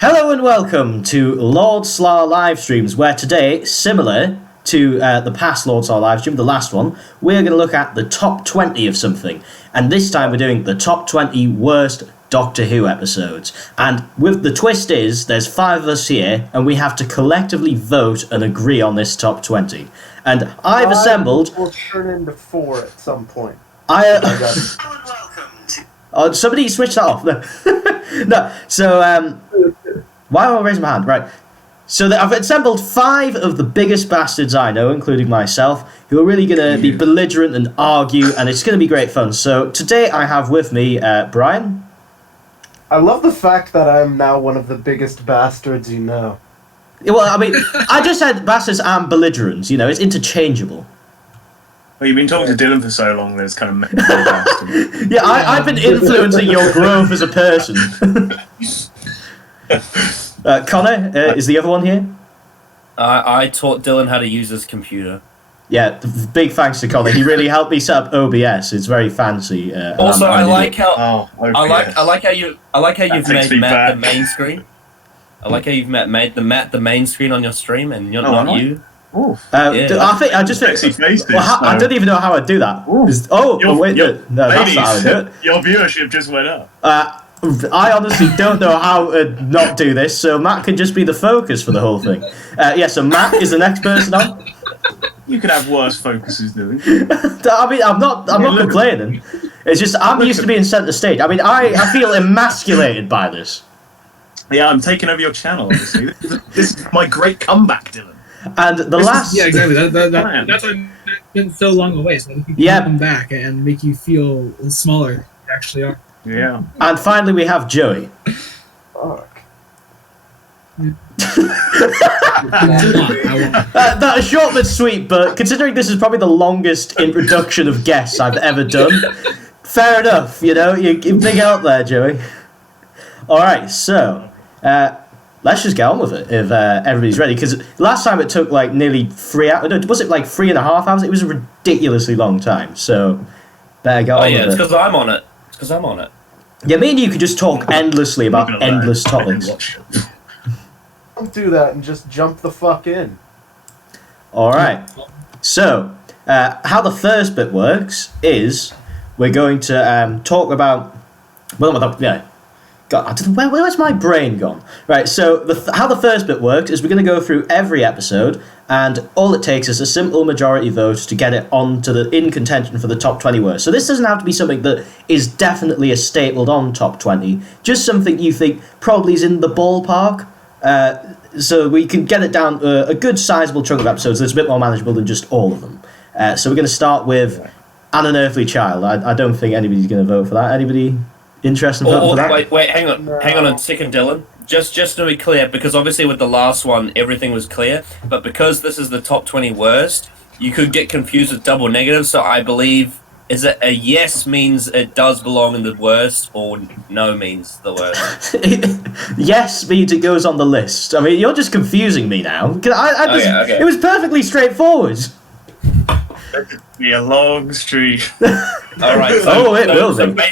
Hello and welcome to Lord Slarr Livestreams, where today, similar to the past Lord Slarr Livestream, the last one, we're going to look at the top 20 of something. And this time we're doing the top 20 worst Doctor Who episodes. And with the twist is, there's 5 of us here, and we have to collectively vote and agree on this top 20. And I've assembled... will turn into 4 at some point. Oh, somebody switch that off. No, so, why am I raising my hand? Right. So I've assembled 5 of the biggest bastards I know, including myself, who are really going to be belligerent and argue, and it's going to be great fun. So today I have with me Brian. I love the fact that I'm now one of the biggest bastards you know. Well, I mean, I just said bastards and belligerents, you know, it's interchangeable. Well, you've been talking to Dylan for so long that it's kind of made me Yeah, I've been influencing your growth as a person. Connor is the other one here. I taught Dylan how to use his computer. Yeah, big thanks to Connor. He really helped me set up OBS. It's very fancy. Also, I like how I like how you've made Matt the main screen. I like how you've made the main screen on your stream, and you're not you. I just think. I don't even know how I'd do that. Wait, no, that's not how I do it. Your viewership just went up. I honestly don't know how to not do this, so Matt can just be the focus for the whole thing. So Matt is the next person on. You could have worse focuses doing. I mean, I'm not complaining. It's just I'm used to being centre stage. I mean, I feel emasculated by this. Yeah, I'm taking over your channel, obviously. This is my great comeback, Dylan. And yeah, exactly. That's why it's been so long away, so that you can come back and make you feel smaller than you actually are. Yeah. And finally, we have Joey. Fuck. That is short but sweet, but considering this is probably the longest introduction of guests I've ever done, fair enough, you know, you're big out there, Joey. Alright, so, let's just get on with it if everybody's ready, because last time it took like nearly 3 hours, no, was it like 3.5 hours? It was a ridiculously long time, so better get on with it. It's because I'm on it. Yeah, me and you could just talk endlessly about endless topics. Don't do that and just jump the fuck in. Alright, so, how the first bit works is we're going to talk about... God, I don't know, where's my brain gone? Right, so how the first bit works is we're going to go through every episode, and all it takes is a simple majority vote to get it onto in contention for the top 20 worst. So this doesn't have to be something that is definitely a stapled on top 20, just something you think probably is in the ballpark, so we can get it down a good sizable chunk of episodes that's a bit more manageable than just all of them. So we're going to start with An Unearthly Child. I don't think anybody's going to vote for that. Anybody interested in voting for that? Wait, hang on a second, Dylan. Just to be clear, because obviously with the last one everything was clear, but because this is the top 20 worst, you could get confused with double negative. So I believe, is it a yes means it does belong in the worst, or no means the worst? Yes means it goes on the list. I mean, you're just confusing me now. Okay. It was perfectly straightforward. Be a long streak. All right. It will be.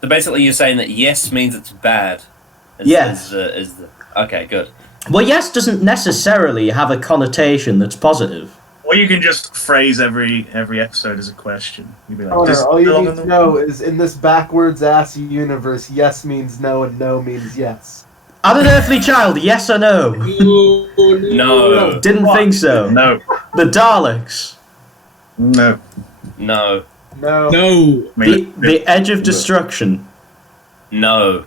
So basically, you're saying that yes means it's bad. Yes. Okay, good. Well, yes doesn't necessarily have a connotation that's positive. Or you can just phrase every episode as a question. You'd be like, all you need to know is in this backwards ass universe, yes means no and no means yes. An Unearthly Child, yes or no? No. Didn't think so. No. The Daleks. No. The Edge of Destruction. No.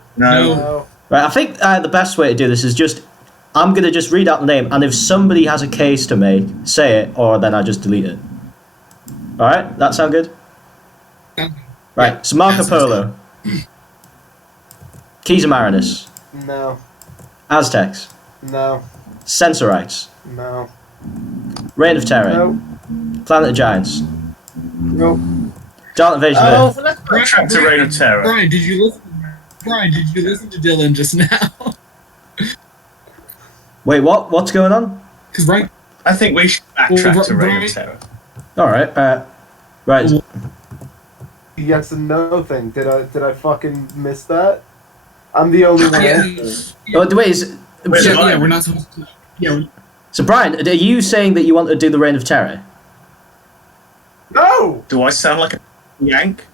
Right, I think the best way to do this is I'm going to just read out the name, and if somebody has a case to make, say it, or then I just delete it. Alright, that sound good? Right, so Marco Polo. Keys of Marinus. No. Aztecs. No. Censorites. No. Reign of Terror. No. Planet of Giants. Nope. Giant Invasion of Earth. Let's backtrack to Reign of Terror. Brian, did you listen to Dylan just now? Wait, what? What's going on? Because Brian... I think we should backtrack to Reign of Terror. Alright, right. Yes and no thing. Did I fucking miss that? I'm the only one. Yeah, Oh, wait, is, Where's so, mine? yeah, we're not supposed to. Yeah, so Brian, are you saying that you want to do the Reign of Terror? No! Do I sound like a yank?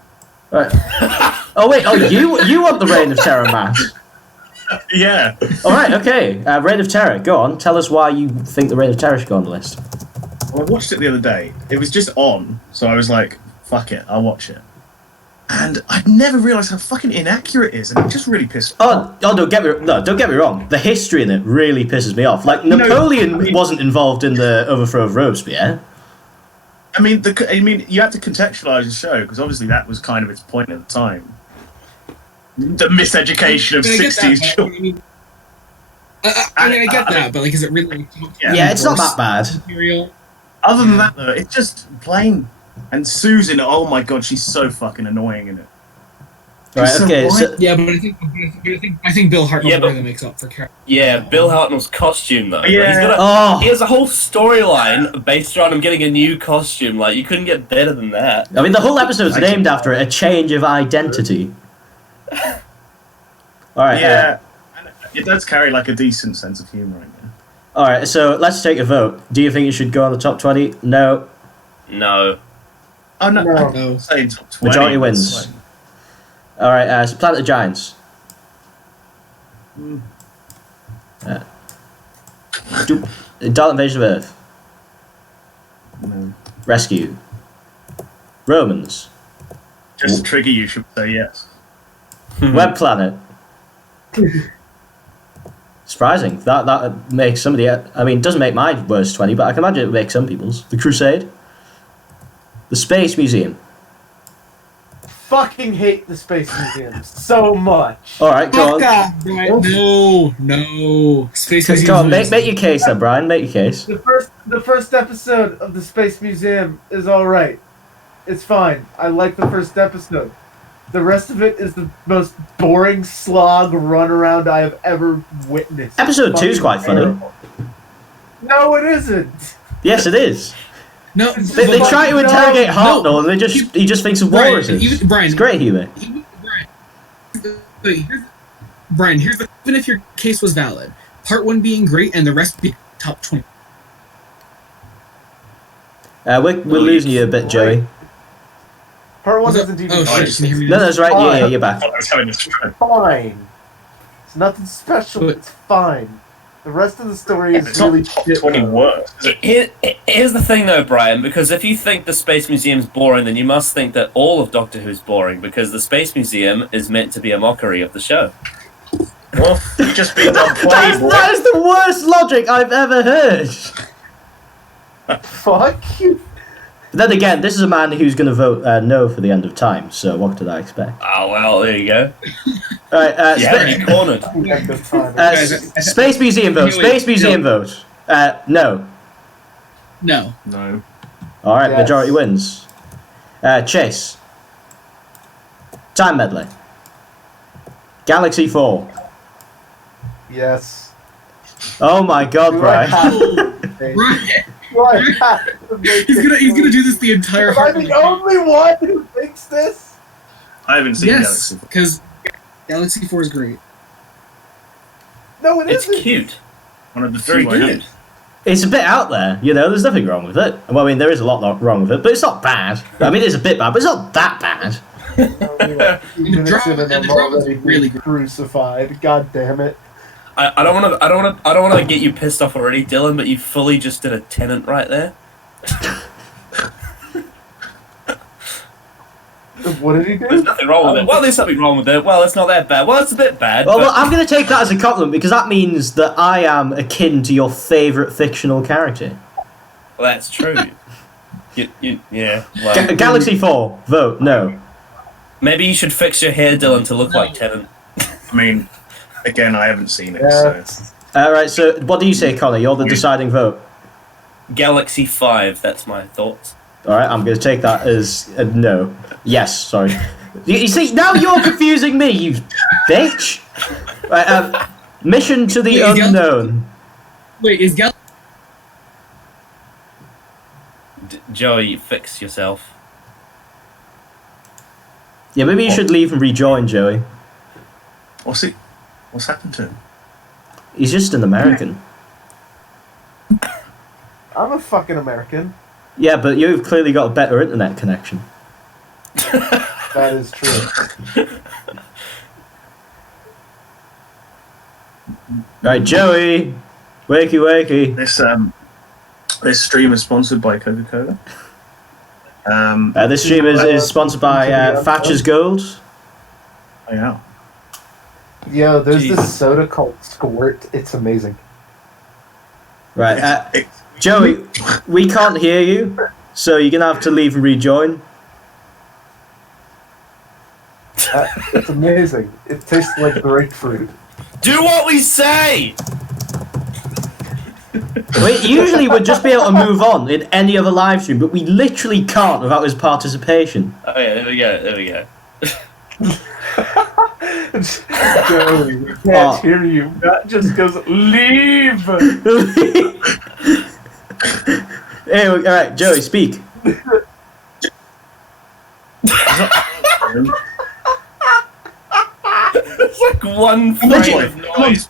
Right. Oh wait, oh you want the Reign of Terror, Matt? Yeah. All right, okay. Reign of Terror. Go on. Tell us why you think the Reign of Terror should go on the list. Well, I watched it the other day. It was just on, so I was like, fuck it, I'll watch it. And I'd never realised how fucking inaccurate it is, and it just really pissed me off. Don't get me wrong. The history in it really pisses me off. Like Napoleon wasn't involved in the overthrow of Robespierre. I mean, you have to contextualise the show, because obviously that was kind of its point at the time. The miseducation of I get 60s that, children. I get that, but like, is it really? Yeah, it's not that bad. Material? Other than that, though, it's just plain. And Susan, oh my god, she's so fucking annoying in it. Right. So Okay. why- So, Yeah, but I think Bill Hartnell Yeah, but- really makes up for Carol. Yeah, Bill Hartnell's costume though. Yeah. He's got oh, he has a whole storyline based around him getting a new costume. Like, you couldn't get better than that. I mean, the whole episode's named after it, a change of identity. All right. Yeah. And it does carry like a decent sense of humour in it. All right. So let's take a vote. Do you think it should go on the top 20? No. No. Oh, no. No. I'm saying top 20. Majority wins. All right. So Planet of Giants. Dalek Invasion of Earth. No. Rescue. Romans. Just to trigger you, should say yes. Web Planet. Surprising. That makes somebody. I mean, it doesn't make my worst 20, but I can imagine it would make some people's. The Crusade. The Space Museum. Fucking hate the Space Museum so much. All right, go on. No. Space Museum. Go on, make your case then, Brian. Make your case. The first episode of the Space Museum is alright. It's fine. I like the first episode. The rest of it is the most boring slog runaround I have ever witnessed. Episode 2 is quite funny. No, it isn't. Yes, it is. No, They try to interrogate Hartnell, and he just thinks of walruses. Brian, It's great humour. Brian, here's the even if your case was valid, part 1 being great and the rest being top 20. We're losing you a bit, Joey. Part 1 Was it- isn't even oh, shit, can you hear me No, now? that's right. Yeah, you're back. I was having a stroke. fine. It's nothing special. It's fine. The rest of the story is It's not really top shit. 20 worst, is it? Here's the thing though, Brian, because if you think the Space Museum's boring, then you must think that all of Doctor Who's boring, because the Space Museum is meant to be a mockery of the show. Well, you've just been on That is the worst logic I've ever heard. Fuck you. Then again, this is a man who's going to vote no for the end of time, so what did I expect? Oh well, there you go. Alright, Yeah, cornered. At this time. Space Museum vote. Space Museum vote. No. No. No. Alright, Yes. majority wins. Chase. Time Medley. Galaxy 4. Yes. Oh my god, Do I Brian. have to make- Brian, do I have to make he's it gonna do this the entire Am I the only one who thinks this? I haven't seen Yes, Galaxy. because Galaxy 4 is great. No, it It's isn't. cute. One of the Very few I good. haven't. It's a bit out there, there's nothing wrong with it. Well, I mean, there is a lot wrong with it, but it's not bad. I mean, it's a bit bad, but it's not that bad. Even drama- in and them the drama's already really really good. crucified. God damn it. I don't want to get you pissed off already, Dylan, but you fully just did a Tenant right there. What did he There's do? nothing wrong with it. Well, there's something wrong with it. Well, it's not that bad. Well, it's a bit bad. Well, but I'm going to take that as a compliment because that means that I am akin to your favourite fictional character. well, that's true. Yeah. Well, Galaxy 4, vote no. maybe you should fix your hair, Dylan, to look like Tenant. I mean, again, I haven't seen it, Yes. Alright, so what do you say, Connor? You're the deciding vote. Galaxy 5. That's my thoughts. Alright, I'm going to take that as a no. Yes, sorry. You see, now you're confusing me, you bitch! Right, Mission to the Wait, is Unknown. Wait, is Galaxy... Joey, fix yourself. Yeah, maybe you should leave and rejoin, Joey. Well, see, What's happened to him? He's just an American. I'm a fucking American. Yeah, but you've clearly got a better internet connection. That is true. Right, Joey, wakey. This stream is sponsored by Coca-Cola. This stream is sponsored by Thatcher's Gold. Oh, yeah. Yo, there's Jeez. this soda called Squirt. It's amazing. Right, Joey, we can't hear you, so you're gonna have to leave and rejoin. It's amazing. It tastes like grapefruit. Do what we say! We usually would just be able to move on in any other live stream, but we literally can't without his participation. Oh yeah, there we go. Joey, we can't hear you. That just goes, leave! Anyway, alright, Joey, speak. It's like one frame of noise.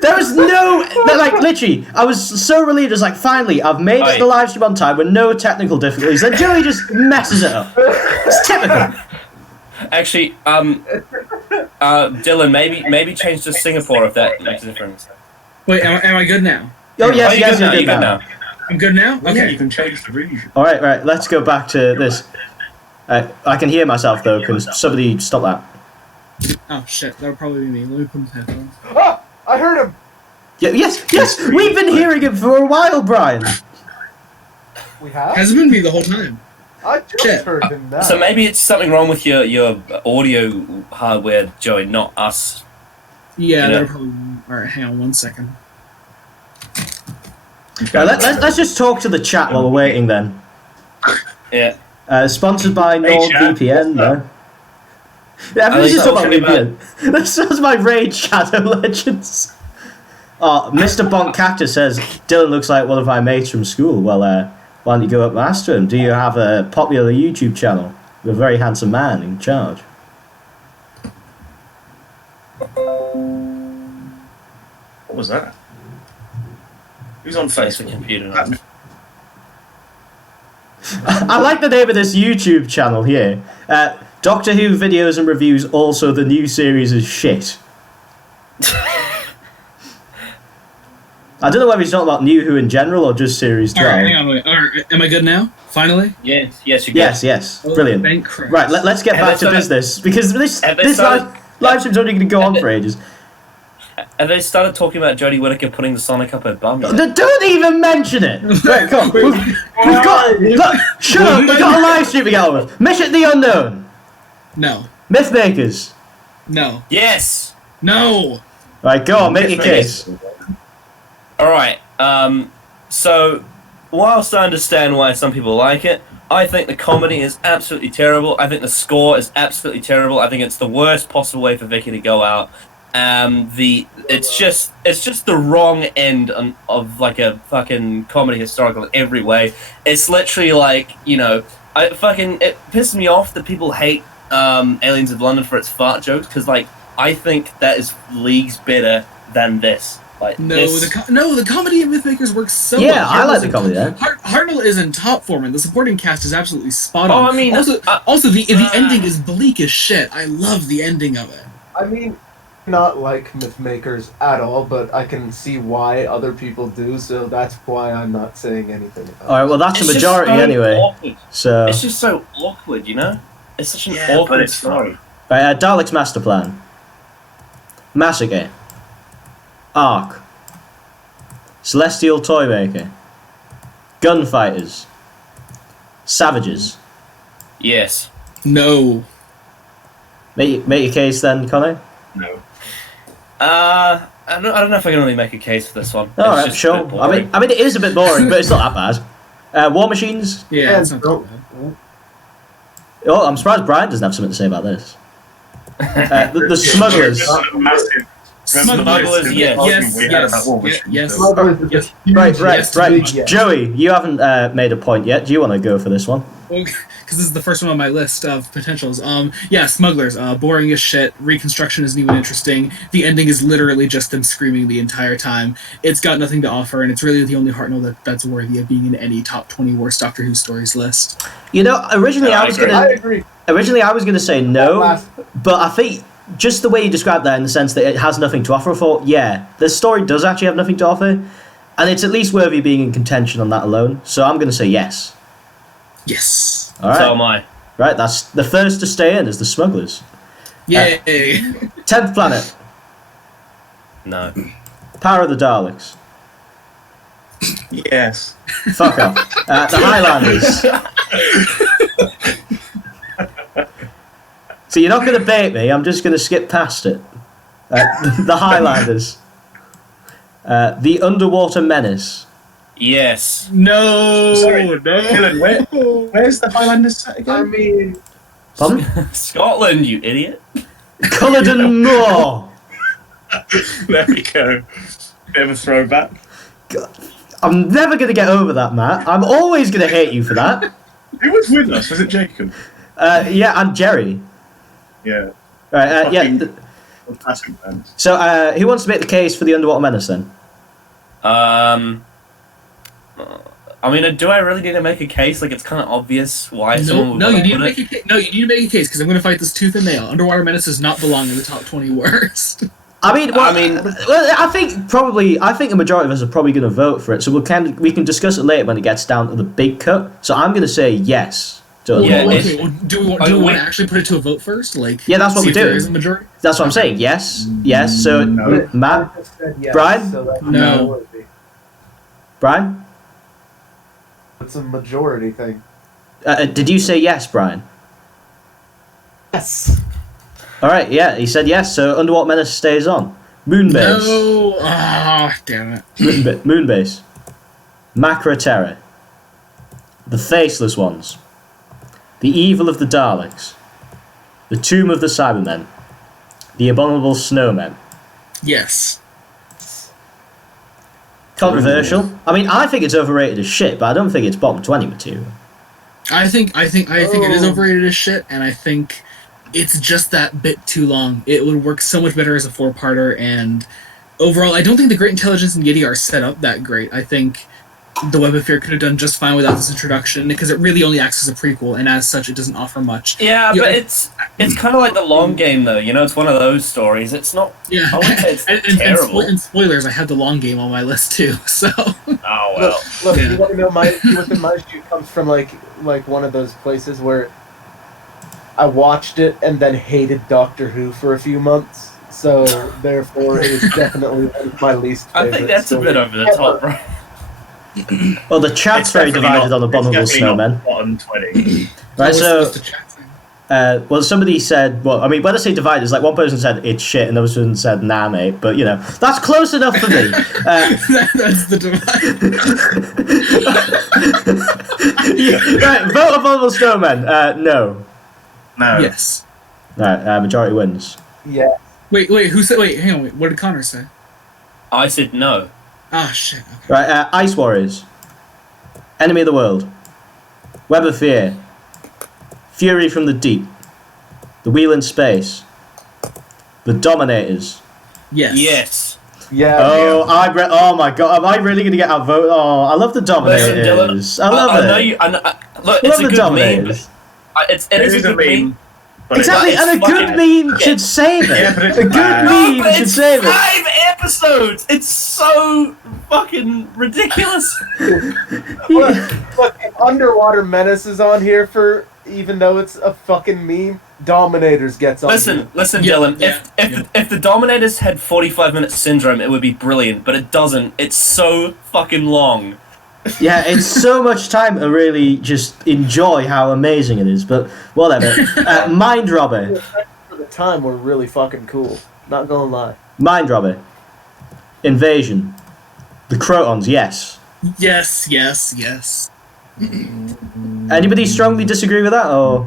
There was literally, I was so relieved. It's like, finally, I've made it the live stream on time with no technical difficulties. Then Joey just messes it up. It's typical. Actually, Dylan, maybe change to Singapore if that makes a difference. Wait, am I good now? Oh, yes, you're you're good good now. I'm good now? Yeah, Okay. you can change the region. Alright, right, let's go back to this. I can hear myself, though. Can somebody stop that? Oh, shit. That would probably be me. Let me put my headphones. Ah! I heard him! Yeah, yes, we've been hearing it for a while, Brian. We have? Hasn't been me the whole time. I just Shit. heard him now. So maybe it's something wrong with your audio hardware, Joey, not us. Yeah, You know- that'll probably. Alright, hang on 1 second. Right, let's just talk to the chat while we're waiting, then. Yeah. Sponsored by Hey, chat. NordVPN, no? Yeah, everybody's just talking about VPN. That's my Raid Shadow Legends. Oh, Mr. Bonk Cactus says, Dylan looks like one of my mates from school. Well, why don't you go up and ask him? Do you have a popular YouTube channel with a very handsome man in charge? What was that? Who's on Face the Facebook? computer. Now. I like the name of this YouTube channel here. Doctor Who videos and reviews, also the new series is shit. I don't know whether he's talking about New Who in general or just series 12. Alright, hang on, wait. Alright, am I good now? Finally? Yes, you get. Yes, Oh, brilliant. thank Christ. Right, let's get Have back they to started- business, because this have they live started- stream's only going to go on for ages. And they started talking about Jodie Whittaker putting the Sonic up her bum. Don't even mention it! Right, come on. We've got... Look, shut up, we've got a live stream to get on with. Mission the Unknown. No. Mythmakers. No. Yes! No! Right, go on, make your case. Alright, so, whilst I understand why some people like it, I think the comedy is absolutely terrible. I think the score is absolutely terrible. I think it's the worst possible way for Vicky to go out. It's just the wrong end of like a fucking comedy historical in every way. It's literally like, you know, it pisses me off that people hate Aliens of London for its fart jokes, because like I think that is leagues better than this. Like No, this, the comedy in Mythmakers works so well. Yeah, I like the comedy there. Hartnell is in top form, and the supporting cast is absolutely spot on. Oh, I mean, also the ending is bleak as shit. I love the ending of it. I mean, not like Mythmakers at all, but I can see why other people do, so that's why I'm not saying anything about Alright, well that's it's a just majority so anyway. awkward. So... It's just so awkward, you know? It's such an Yeah, but awkward it's story. Right, Daleks Master Plan. Massacre. Ark. Celestial Toymaker. Gunfighters. Savages. Yes. No. Make your case then, Connor. No. I don't know if I can really make a case for this one. It's Alright, just a sure. bit boring. I mean it is a bit boring, but it's not that bad. War Machines. Yeah, Yeah, it's not no. too bad. Oh, I'm surprised Brian doesn't have something to say about this. The Smugglers. Massive. Smugglers, yes. Yes. it. Right. Yes, Right. big yes. Joey, you haven't made a point yet. Do you want to go for this one? because this is the first one on my list of potentials. Yeah, Smugglers. Boring as shit. Reconstruction isn't even interesting. The ending is literally just them screaming the entire time. It's got nothing to offer, and it's really the only Hartnell that's worthy of being in any top 20 worst Doctor Who stories list. You know, originally I agree. Originally I was gonna say no, but I think just the way you described that in the sense that it has nothing to offer, I thought, yeah, the story does actually have nothing to offer, and it's at least worthy of being in contention on that alone. So I'm gonna say yes. Yes. All right. So am I. Right, that's the first to stay in is the Smugglers. Yay. 10th planet, No. Power of the Daleks. Yes. Fuck off. The Highlanders. So you're not going to bait me, I'm just going to skip past it. The Highlanders. The Underwater Menace. Yes. No. Sorry, no. Dylan, where's the Highlanders set again? I mean, Pardon? Scotland, you idiot. Culloden Moor. There we go. Bit of a throwback. I'm never going to get over that, Matt. I'm always going to hate you for that. Who was with us? Was it Jacob? Yeah, and Jerry. Yeah. Right, yeah. Classic band. So, who wants to make the case for the Underwater Menace then? I mean, do I really need to make a case? Like, it's kind of obvious why someone No, would you need to put make a case. No, you need to make a case because I'm going to fight this tooth and nail. Underwater Menace does not belong in the top 20 worst. I mean, I think a majority of us are probably going to vote for it. So we can discuss it later when it gets down to the big cut. So I'm going to say yes. Yeah, okay, well, do we want to actually put it to a vote first? Like, Yeah, that's what see we if do. there is a majority. That's what I'm saying. Yes, yes. So No. Matt, I just said yes, Brian? so that's No. majority. Brian, It's a majority thing. did you say yes, Brian? Yes. All right. Yeah, he said yes. So Underwater Menace stays on. Moonbase. No. Ah, damn it. Moonbase. Macra Terror. The Faceless Ones. The Evil of the Daleks. The Tomb of the Cybermen. The Abominable Snowmen. Yes. Controversial. I mean, I think it's overrated as shit, but I don't think it's bottom 20 material. I think it is overrated as shit, and I think it's just that bit too long. It would work so much better as a 4-parter, and overall, I don't think the Great Intelligence and Yeti are set up that great. I think the Web of Fear could have done just fine without this introduction, because it really only acts as a prequel, and as such, it doesn't offer much. Yeah, You but know, it's kind of like the long game, though. You know, it's one of those stories. It's not. Yeah, I wouldn't say it's and terrible. and spoilers, I had the long game on my list too, so... Oh well. Look, Yeah. you want to know my issue with it? My issue comes from like one of those places where I watched it and then hated Doctor Who for a few months. So therefore, it is definitely one of my least I favorite think that's a bit stories over the top, ever. right? Well, the chat's very divided on Abominable It's definitely Snowmen. not bottom 20. Right, so... What's the chat saying? well, somebody said, well, I mean, when I say divided, it's like one person said it's shit and the other person said nah, mate, but you know, that's close enough for me. That's the divide. Yeah, right, vote Abominable Snowmen. No. No. Yes. Right, majority wins. Yeah. Wait, who said... Wait, hang on, wait, what did Connor say? I said no. Ah, shit. Okay. Right, Ice Warriors. Enemy of the World. Web of Fear. Fury from the Deep. The Wheel in Space. The Dominators. Yes. Yes. Yeah. Oh my god, am I really going to get outvoted? Oh, I love the Dominators. I love I know it. you. Look, I it's love a the good meme. Dominators. It is a good meme. But Exactly, it's and a good fucking- meme should save it. Yeah, but it's A good bad. meme But should it's save it. 5 episodes. It's so fucking ridiculous. Look, if Underwater Menace is on here for, even though it's a fucking meme, Dominators gets on here. Listen, Yeah, Dylan. yeah, If the Dominators had 45-minute syndrome, it would be brilliant. But it doesn't. It's so fucking long. Yeah, it's so much time to really just enjoy how amazing it is, but whatever. Mind Robber. For the time, were really fucking cool. Not gonna lie. Mind Robber. Invasion. The Crotons, yes. Yes. Anybody strongly disagree with that, or...?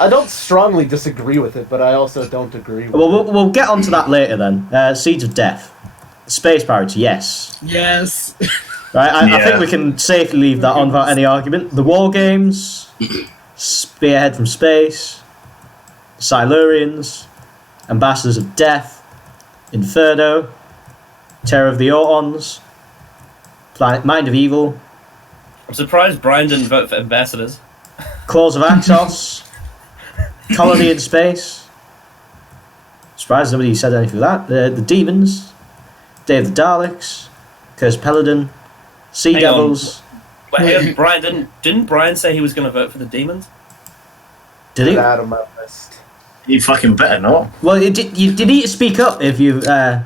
I don't strongly disagree with it, but I also don't agree with Well, it. we'll get onto that later then. Seeds of Death. Space Pirates, yes. Yes. Right, I Yeah. think we can safely leave that on without any argument. The War Games, Spearhead from Space, Silurians, Ambassadors of Death, Inferno, Terror of the Autons, Mind of Evil, I'm surprised Brian didn't vote for Ambassadors. Claws of Axos, Colony in Space. Surprised nobody said anything for that. The Demons, Day of the Daleks, Curse Paladin, Sea Hang on. Devils. But hang on, Brian didn't Brian say he was going to vote for the demons? Did he? Get out of my list. You fucking better not. Well, you need to speak up if you. Out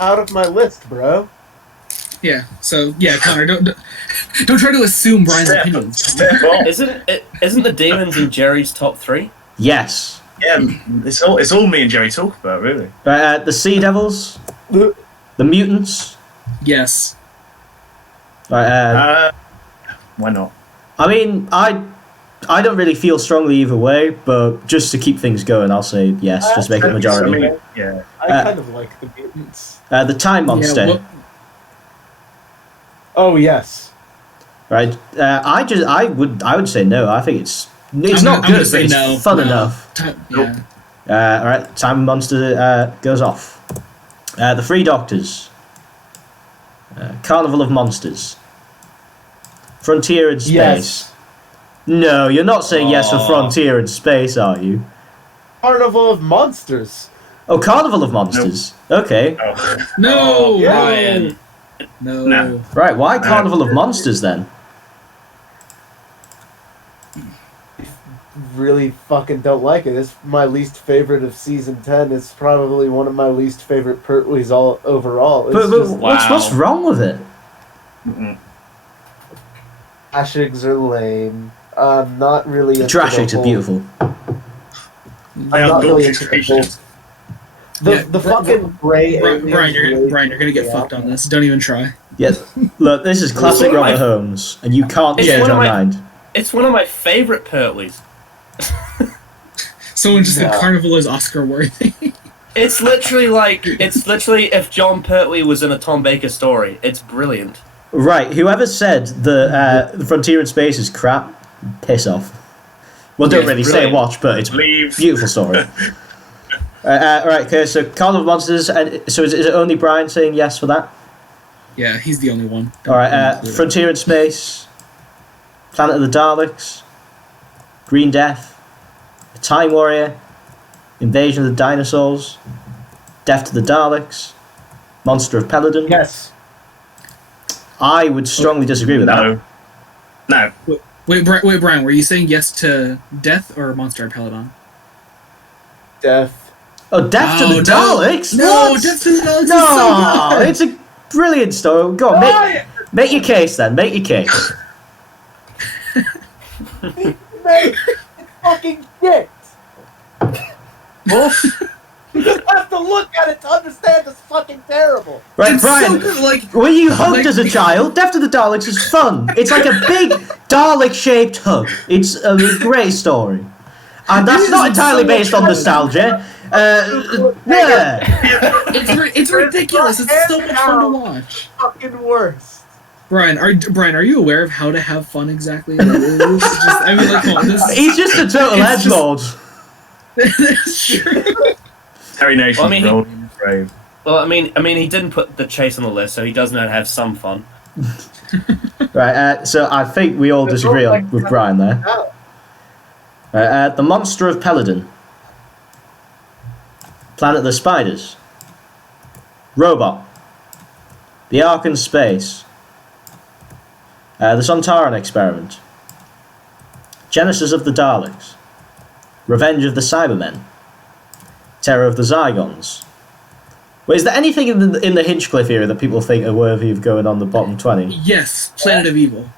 of my list, bro. Yeah. So yeah, Connor, don't try to assume Brian's opinions. Step off. Isn't the demons in Jerry's top 3? Yes. Yeah, it's all me and Jerry talk about, really. The Sea Devils, the Mutants. Yes. Right. Why not? I mean, I don't really feel strongly either way, but just to keep things going, I'll say yes. Just make it a majority. I mean, yeah. I kind of like the mutants. The Time Monster. Yeah, Oh yes. Right. I would say no. I think it's I'm not gonna good, but say it's no, fun no. enough. Yeah. All right. Time Monster goes off. The Three Doctors. Carnival of Monsters. Frontier in Space. Yes. No, you're not saying yes for Aw. Frontier in Space, are you? Carnival of Monsters. Oh, Carnival of Monsters. Okay. Oh. No, Yeah. Ryan. No. No. Right. Why Carnival of Monsters then? Really fucking don't like it. It's my least favorite of season 10. It's probably one of my least favorite Pertwees all overall. It's But just what's wrong with it? Mm-mm. Ashigs are lame. I'm not really into Trash the eggs are whole- beautiful. I I'm not adore really into the creation. whole- The Yeah, fucking gray aliens Brian, really you're gonna get freak me fucked out. on this. Don't even try. Yes. Look, this is classic one of my- Robert Holmes, and you can't It's change one your of my- mind. It's one of my favorite Pertwees. Someone just said No. Carnival is Oscar worthy. It's literally if John Pertwee was in a Tom Baker story. It's brilliant. Right. Whoever said the Frontier in Space is crap, piss off. Well, don't Yeah, really it's say brilliant. watch, but it's a Leave. beautiful story. Right. Okay. So Carnival of Monsters. And so is it only Brian saying yes for that? Yeah, he's the only one. All right. Frontier in Space. Planet of the Daleks. Green Death. Time Warrior, Invasion of the Dinosaurs, Death to the Daleks, Monster of Paladin. Yes. I would strongly disagree with that. No. No. Wait, Brian, were you saying yes to Death or Monster of Peladon? Death. Oh, Death to the Daleks? No, What? Death to the Daleks No, is so good. it's a brilliant story. Go on, make your case then. Make your case. Mate, fucking shit. Wolf. You just have to look at it to understand it's fucking terrible. Right, It's Brian. so good, like, Were you hugged like- as a child? Death to the Daleks is fun. It's like a big Dalek-shaped hug. It's a great story. And that's It not is entirely so based much on fun. nostalgia. Yeah. it's ridiculous. It's so much fun to watch. Fucking worst. Brian, are you aware of how to have fun exactly? This is just, I mean, like, come on, this He's just a total It's just- edgelord. That's true. Terry Nation Well, I mean, rolled in his grave. Well, I mean, he didn't put the chase on the list, so he does know how to have some fun. Right, so I think we all disagree with Brian there. The Monster of Paladin. Planet of the Spiders. Robot. The Ark in Space. The Sontaran Experiment. Genesis of the Daleks. Revenge of the Cybermen. Terror of the Zygons. Wait, is there anything in the Hinchcliffe era that people think are worthy of going on the bottom 20? Yes, Planet of Evil.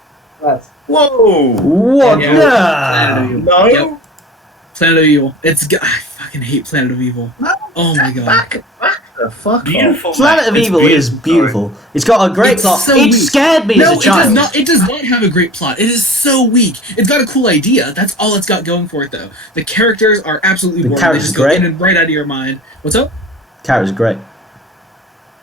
Yes. Whoa! What? Yeah. Planet of Evil. No! Yep. Planet of Evil. I fucking hate Planet of Evil. Oh my god. Back the fuck Beautiful. Planet of mate. It's Evil is beautiful. It's got a great It's plot. so It weak. scared me No, as a child. it does not have a great plot. It is so weak. It's got a cool idea. That's all it's got going for it, though. The characters are absolutely The boring. They characters just are go great. in and right out of your mind. What's up? Character's great.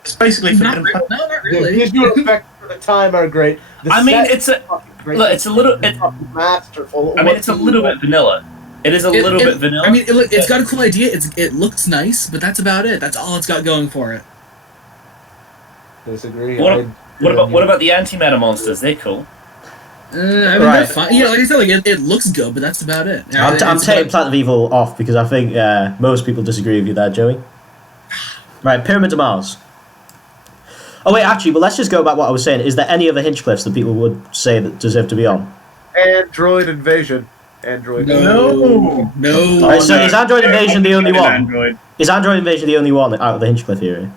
It's basically Not forbidden really. planet. No, not The really. visual effects for the time are great. The I mean, set it's a is fucking great. look, it's a little. Fucking masterful. I mean, it's a little bit vanilla. It is a little bit vanilla. I mean, it's got a cool idea. It looks nice, but that's about it. That's all it's got going for it. Disagree. What about the antimatter monsters? They're cool. I mean, they're fine. Yeah, like I said, like it looks good, but that's about it. I'm taking Planet of Evil off because I think most people disagree with you there, Joey. Right, Pyramid of Mars. Oh wait, actually, well, let's just go back what I was saying. Is there any other Hinchcliffs that people would say that deserve to be on? Android Invasion. Android. No. Right, so is Android Invasion the only one? Android. Is Android Invasion the only one out of the Hinchcliffe area?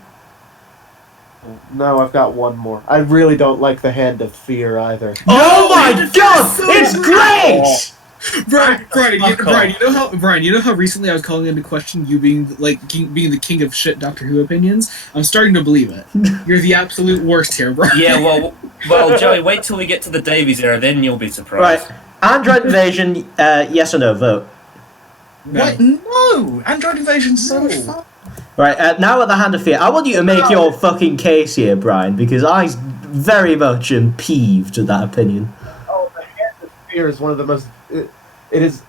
No, I've got one more. I really don't like the Hand of Fear either. Oh my god! It's great! Brian, you know how recently I was calling into question you being being the king of shit Doctor Who opinions? I'm starting to believe it. You're the absolute worst here, Brian. Yeah, well, Joey, wait till we get to the Davies era, then you'll be surprised. Right, Android Invasion, yes or no, vote. What? No! Android Invasion's so much fun. Right, now at the Hand of Fear, I want you to make your fucking case here, Brian, because I very much am peeved at that opinion. Oh, the Hand of Fear is one of the most. It is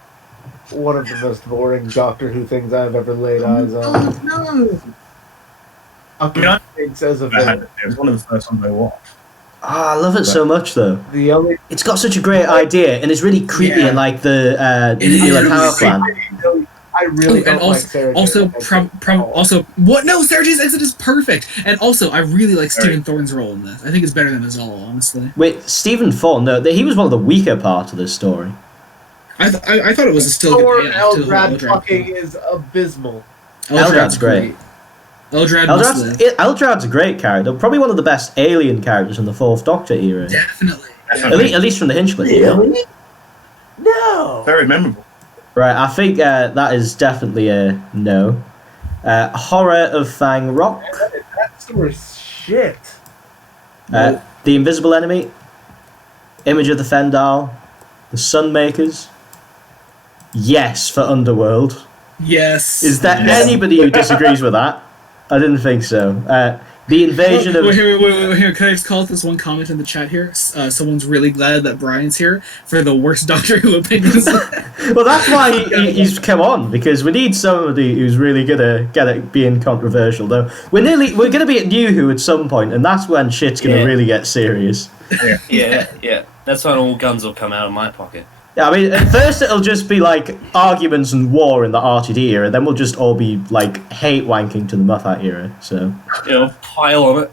one of the most boring Doctor Who things I've ever laid eyes on. Oh, no! Doctor Who says of it. It was one of the first ones I watched. Ah, I love it so much, though. The only. It's got such a great idea, and it's really creepy Yeah. in like the It is nuclear really power plant. I really don't and like Sarah Jane Exit. also, what? No, Sarah Jane's Exit is perfect. And also, I really like Stephen Thorne's role in this. I think it's better than Azal, honestly. Wait, Stephen Thorne, no, he was one of the weaker parts of this story. I thought it was still Thor good. Yeah, still Eldrad fucking is abysmal. Eldrad's great. Eldrad must live. Eldrad's a great character, probably one of the best alien characters in the Fourth Doctor era. Definitely. At least from the Hinchcliffe era. No. Very memorable. Right, I think that is definitely a no. Horror of Fang Rock. That story's shit. The Invisible Enemy. Image of the Fendal. The Sunmakers. Yes for Underworld. Yes. Is there anybody who disagrees with that? I didn't think so. The invasion of... Wait, here. Can I just call it this one comment in the chat here? Someone's really glad that Brian's here for the worst Doctor Who opinions. Well, that's why he's come on, because we need somebody who's really gonna get it being controversial. Though we're gonna be at New Who at some point, and that's when shit's gonna really get serious. Yeah. That's when all guns will come out of my pocket. Yeah, I mean, at first it'll just be like arguments and war in the RTD era, then we'll just all be like hate wanking to the Moffat era. So Pile on it.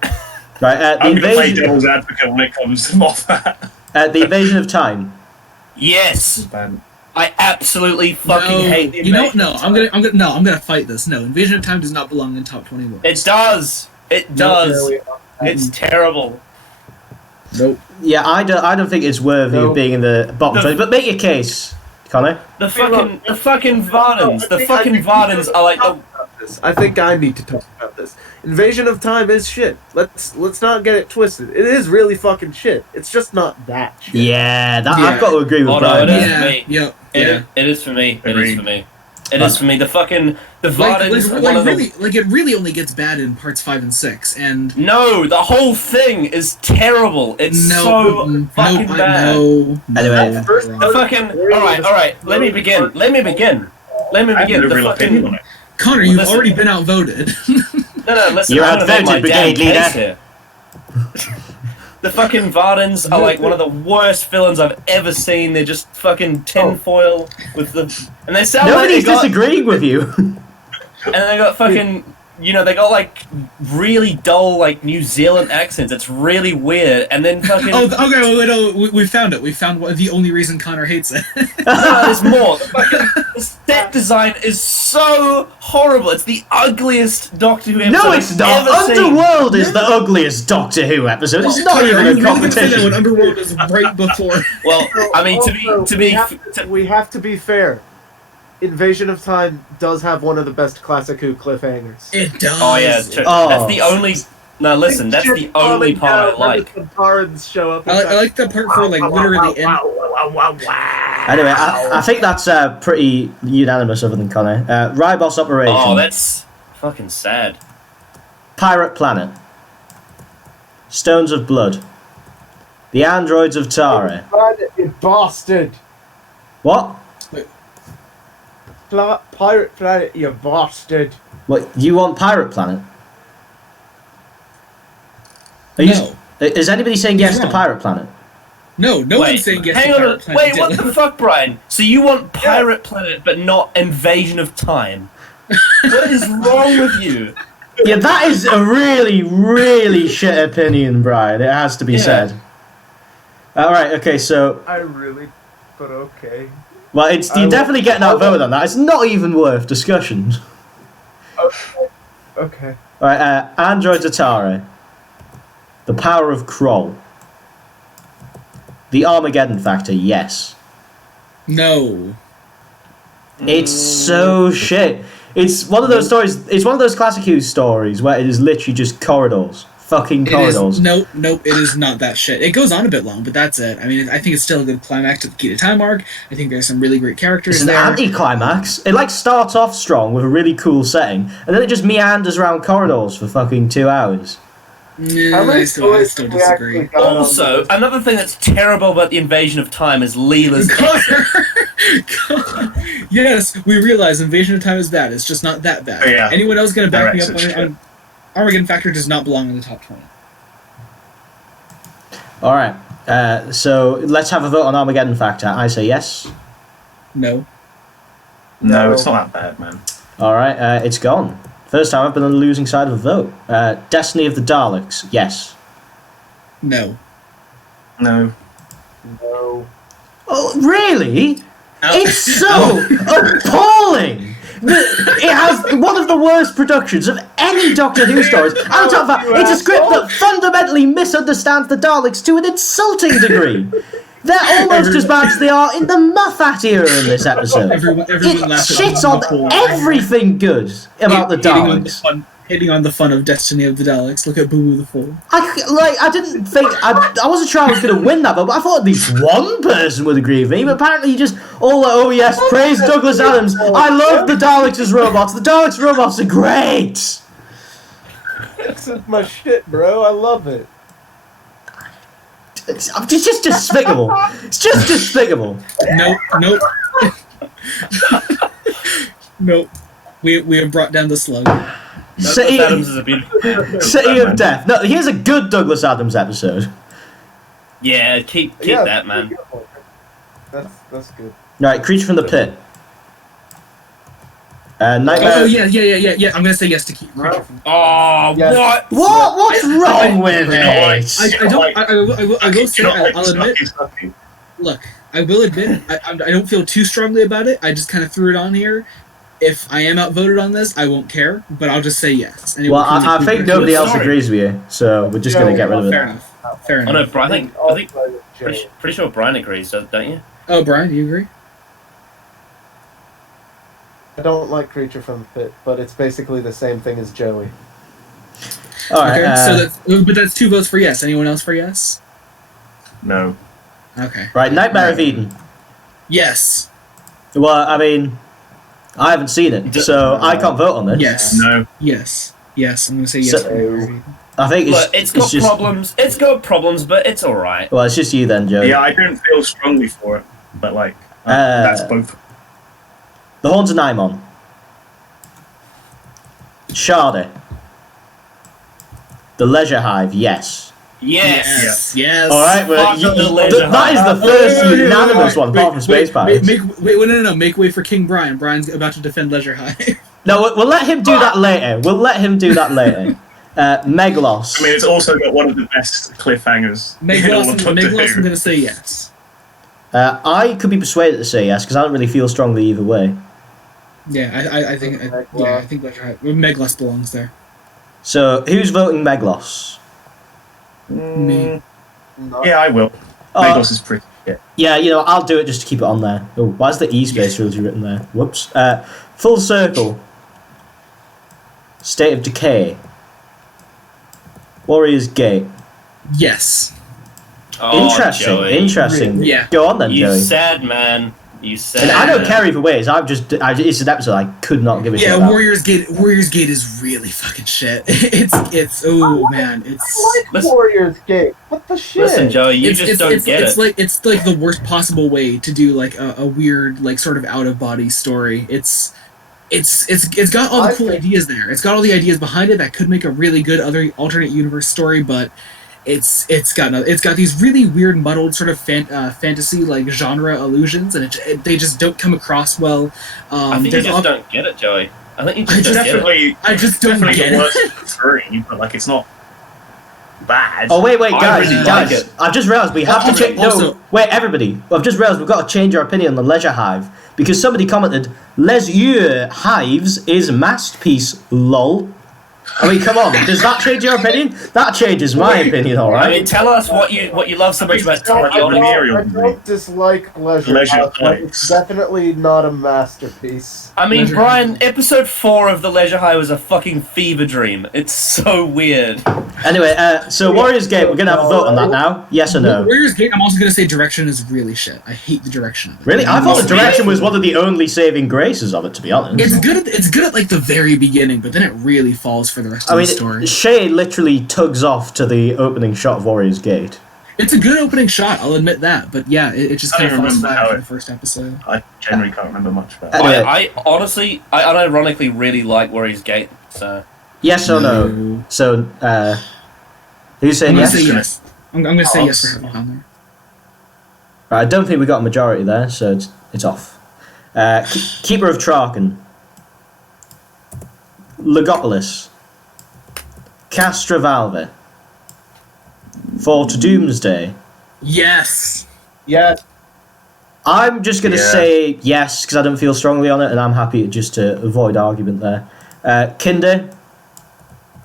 right, I'm going to play devil's advocate when it comes to Moffat. The Invasion of Time. Yes. I absolutely fucking hate the Invasion. I'm gonna fight this. No, Invasion of Time does not belong in top 20 lists. It does. It does. It's terrible. Nope. Yeah, I don't think it's worthy of being in the bottom 20, but make your case, Connor. The fucking Vardens. The fucking Vardens are like the... I think I need to talk about this. Invasion of Time is shit. Let's not get it twisted. It is really fucking shit. It's just not that shit. Yeah, I've got to agree with Brian. It is for me. It is for me. It is for me. It is for me. The Vardens. It really only gets bad in parts 5 and 6, and no, the whole thing is terrible. It's fucking bad. Anyway, the fucking. All right. Let me begin. The fucking. Connor, you've already been outvoted. No, listen. You're outvoted, brigade leader. The fucking Vardens are like one of the worst villains I've ever seen. They're just fucking tinfoil with the... And they sound nobody's disagreeing with you. And they got fucking... They got like really dull like New Zealand accents. It's really weird. And then fucking... We found it. We found the only reason Connor hates it. No, there's more. The set design is so horrible. It's the ugliest Doctor Who episode. No, it's not. Underworld is the ugliest Doctor Who episode. It's not even a competition. When Underworld is right before. Well, I mean, we have to be fair. Invasion of Time does have one of the best classic Who cliffhangers. It does. Oh yeah, that's the only. No, listen, that's the only part I like. The Bards show up. I like the part for like literally. Anyway, I think that's pretty unanimous, other than Connor. Ribos Operation. Oh, that's fucking sad. Pirate Planet. Stones of Blood. The Androids of Tara. You bastard! What? Pirate Planet, you bastard! What? You want Pirate Planet? No. Is anybody saying yes to wrong. Pirate Planet? No, no Wait, one's saying yes hang to on. Pirate Planet. Wait, what the fuck, Brian? So you want Pirate Planet, but not Invasion of Time? What is wrong with you? Yeah, that is a really, really shit opinion, Brian. It has to be said. Alright, okay, so... But okay. Well, you're definitely getting outvoted on that. It's not even worth discussion. Okay. Alright, Androids Atari. The Power of Kroll. The Armageddon Factor, yes. No. It's so shit. It's one of those stories. It's one of those classic Who stories where it is literally just corridors, fucking corridors. Nope, it is not that shit. It goes on a bit long, but that's it. I mean, I think it's still a good climax to the Key to Time arc. I think there's some really great characters It's an there. anti-climax. It like starts off strong with a really cool setting, and then it just meanders around corridors for fucking 2 hours. Yeah, I still disagree. Also, another thing that's terrible about the Invasion of Time is Leela's Yes, we realize Invasion of Time is bad. It's just not that bad. Yeah. Anyone else going to back me up Directs on Armageddon Factor does not belong in the top 20. Alright, so let's have a vote on Armageddon Factor. I say yes. No. No, it's not that bad, man. Alright, it's gone. First time I've been on the losing side of a vote. Destiny of the Daleks, yes. No. No. No. Oh, really? Ow. It's so appalling! It has one of the worst productions of any Doctor Who stories. And on top of that, it's a script that fundamentally misunderstands the Daleks to an insulting degree. They're almost as bad as they are in the Moffat era in this episode. Everyone It laughed at shits the on whole- everything good about the Daleks. Hitting on the fun of Destiny of the Daleks. Look at Boo Boo the Fool. I didn't think I wasn't sure I was going to win that, but I thought at least one person would agree with me. But apparently, you just all like, oh yes, praise Douglas Adams. I love the Daleks as robots. The Daleks robots are great. This is my shit, bro. I love it. It's just despicable. It's just despicable. Nope. Nope. We have brought down the slug. City, Adams is a beautiful. City of Death. No, here's a good Douglas Adams episode. Yeah, keep that, man. That's good. Right, Creature from the Pit. Nightmare. Oh yeah. I'm gonna say yes to keep Creature from. Oh, Yes. what? What's wrong with it? I will say I'll admit. Look, I will admit I don't feel too strongly about it. I just kind of threw it on here. If I am outvoted on this, I won't care, but I'll just say yes. Well, I think nobody else agrees with you, so we're just going to get rid of Fair it. enough. Fair Oh enough. no, I think pretty sure Brian agrees, don't you? Oh, Brian, do you agree? I don't like Creature from the Pit, but it's basically the same thing as Joey. All right. Okay, but that's 2 votes for yes. Anyone else for yes? No. Okay. Right, Nightmare of Eden. Yes. Well, I mean, I haven't seen it, so I can't vote on this. Yes. No. Yes. I'm gonna say yes. So- I think Look, it's got just, problems. It's got problems, but it's all right. Well, it's just you then, Joe. Yeah, I don't feel strongly for it, but like that's both. The Horns of Nimon. Shardy. The Leisure Hive, yes. Yes. All right, well, Fuck the Leisure that is the first unanimous one, apart from Space Pirates. Make way for King Brian. Brian's about to defend Leisure High. No, we'll let him do that later. Meglos. I mean, it's also got one of the best cliffhangers. in all of Doctor Meglos, Who. I'm gonna say yes. I could be persuaded to say yes, because I don't really feel strongly either way. Yeah, I think Leisure High. Meglos belongs there. So, who's voting Meglos? Me. Yeah, I will. Oh. Meglos is pretty. Yeah. Yeah, I'll do it just to keep it on there. Oh, why is the E-Space trilogy written there? Whoops. Full Circle. State of Decay. Warrior's Gate. Yes. Oh, Interesting. Joey. Interesting. Yeah. Go on then, You Joey. sad man. You said. And I don't care either ways. It's an episode I could not give a shit Yeah, about. Warriors Gate is really fucking shit. It's oh man, I it's like Listen- Warriors Gate. What the shit? Listen, Joey, you it's, just it's, don't it's, get it's it. like it's like the worst possible way to do like a weird like sort of out of body story. It's got all the cool ideas there. It's got all the ideas behind it that could make a really good other alternate universe story, but it's got these really weird muddled sort of fantasy like genre illusions, and they just don't come across well. I think you just don't get it, Joey. I think you just don't get it. Definitely, I just don't definitely get the it. worst of the three, but like it's not bad. Oh wait, I guys, really guys! like it. I've just realised we have to change. No, wait, everybody! I've just realised we've got to change our opinion on the Leisure Hive because somebody commented, "Les Yeux Hives is masterpiece, lol." I mean, come on! Does that change your opinion? That changes my opinion, all I right. mean, tell us what you love so much about Like Tokyo. a Muriel I don't dislike Leisure Leisure Hive, but it's Hives. definitely not a masterpiece. I mean, Leisure Brian, episode 4 of the Leisure High was a fucking fever dream. It's so weird. Anyway, so Warriors Gate, we're gonna have a vote on that now. Yes or no? Warriors Gate, I'm also gonna say direction is really shit. I hate the direction of it. Really? I thought the direction was one of the only saving graces of it, to be honest. It's good at like the very beginning, but then it really falls for the rest I of mean, the story. Shay literally tugs off to the opening shot of Warriors Gate. It's a good opening shot, I'll admit that, but yeah, it just I kind of don't falls remember flat how for it- the first episode. I generally can't remember much about it. Anyway. I honestly, I unironically really like Warriors Gate. So Yes or no? So, who's saying I'm gonna yes? say yes. I'm gonna say Oh, yes for having on there. Right, I don't think we got a majority there, so it's off. Keeper of Traken. Legopolis. Castrovalve. Fall to Doomsday. Yes. Yeah, I'm just going to Yeah. say yes, because I don't feel strongly on it, and I'm happy just to avoid argument there. Kinder.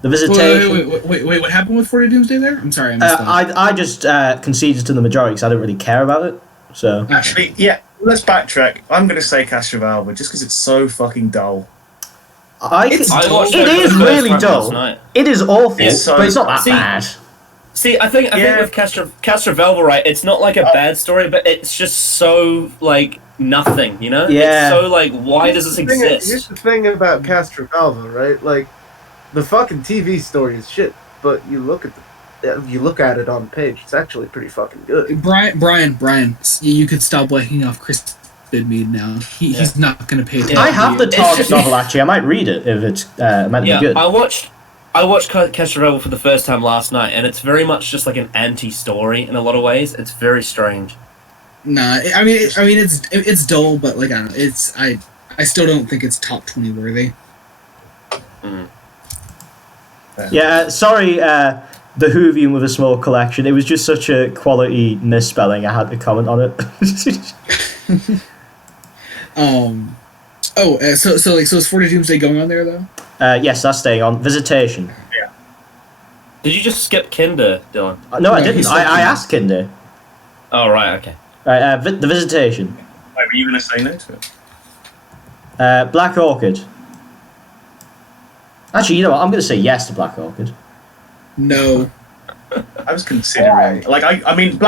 The Visitation. Wait, what happened with 40 Doomsday there? I'm sorry, I missed that. I just conceded to the majority because I don't really care about it. So Actually, yeah, let's backtrack. I'm going to say Castrovalva just because it's so fucking dull. I watched it it for is the first really time dull. last night. It is awful, It's so- but it's not that See, bad. See, I think with Castrovalva, right, it's not like a bad story, but it's just so like nothing, you know? Yeah. It's so like, why does this Here's exist? the thing about Castrovalva, right? Like, the fucking TV story is shit, but you look at it on page, it's actually pretty fucking good. Brian, you could stop whacking off Chris Bidmead now. He's not going to pay attention. I have the to you. Target novel actually. I might read it if it's meant to Yeah, be good. I watched Castrovalva for the first time last night, and it's very much just like an anti-story in a lot of ways. It's very strange. Nah, I mean, it's dull, but like I don't know, I still don't think it's top 20 worthy. Yeah, sorry, the Whovian with a small collection. It was just such a quality misspelling. I had to comment on it. So is 40 Doomsday going on there though? Yes, that's staying on. Visitation. Did you just skip Kinder, Dylan? No, I No, didn't. he's I not asked Kinder. Oh, right, okay. Right, the Visitation. Wait, were you going to say no to it? Black Orchid. Actually, you know what? I'm going to say yes to Black Orchid. No. I was considering. Like, I mean,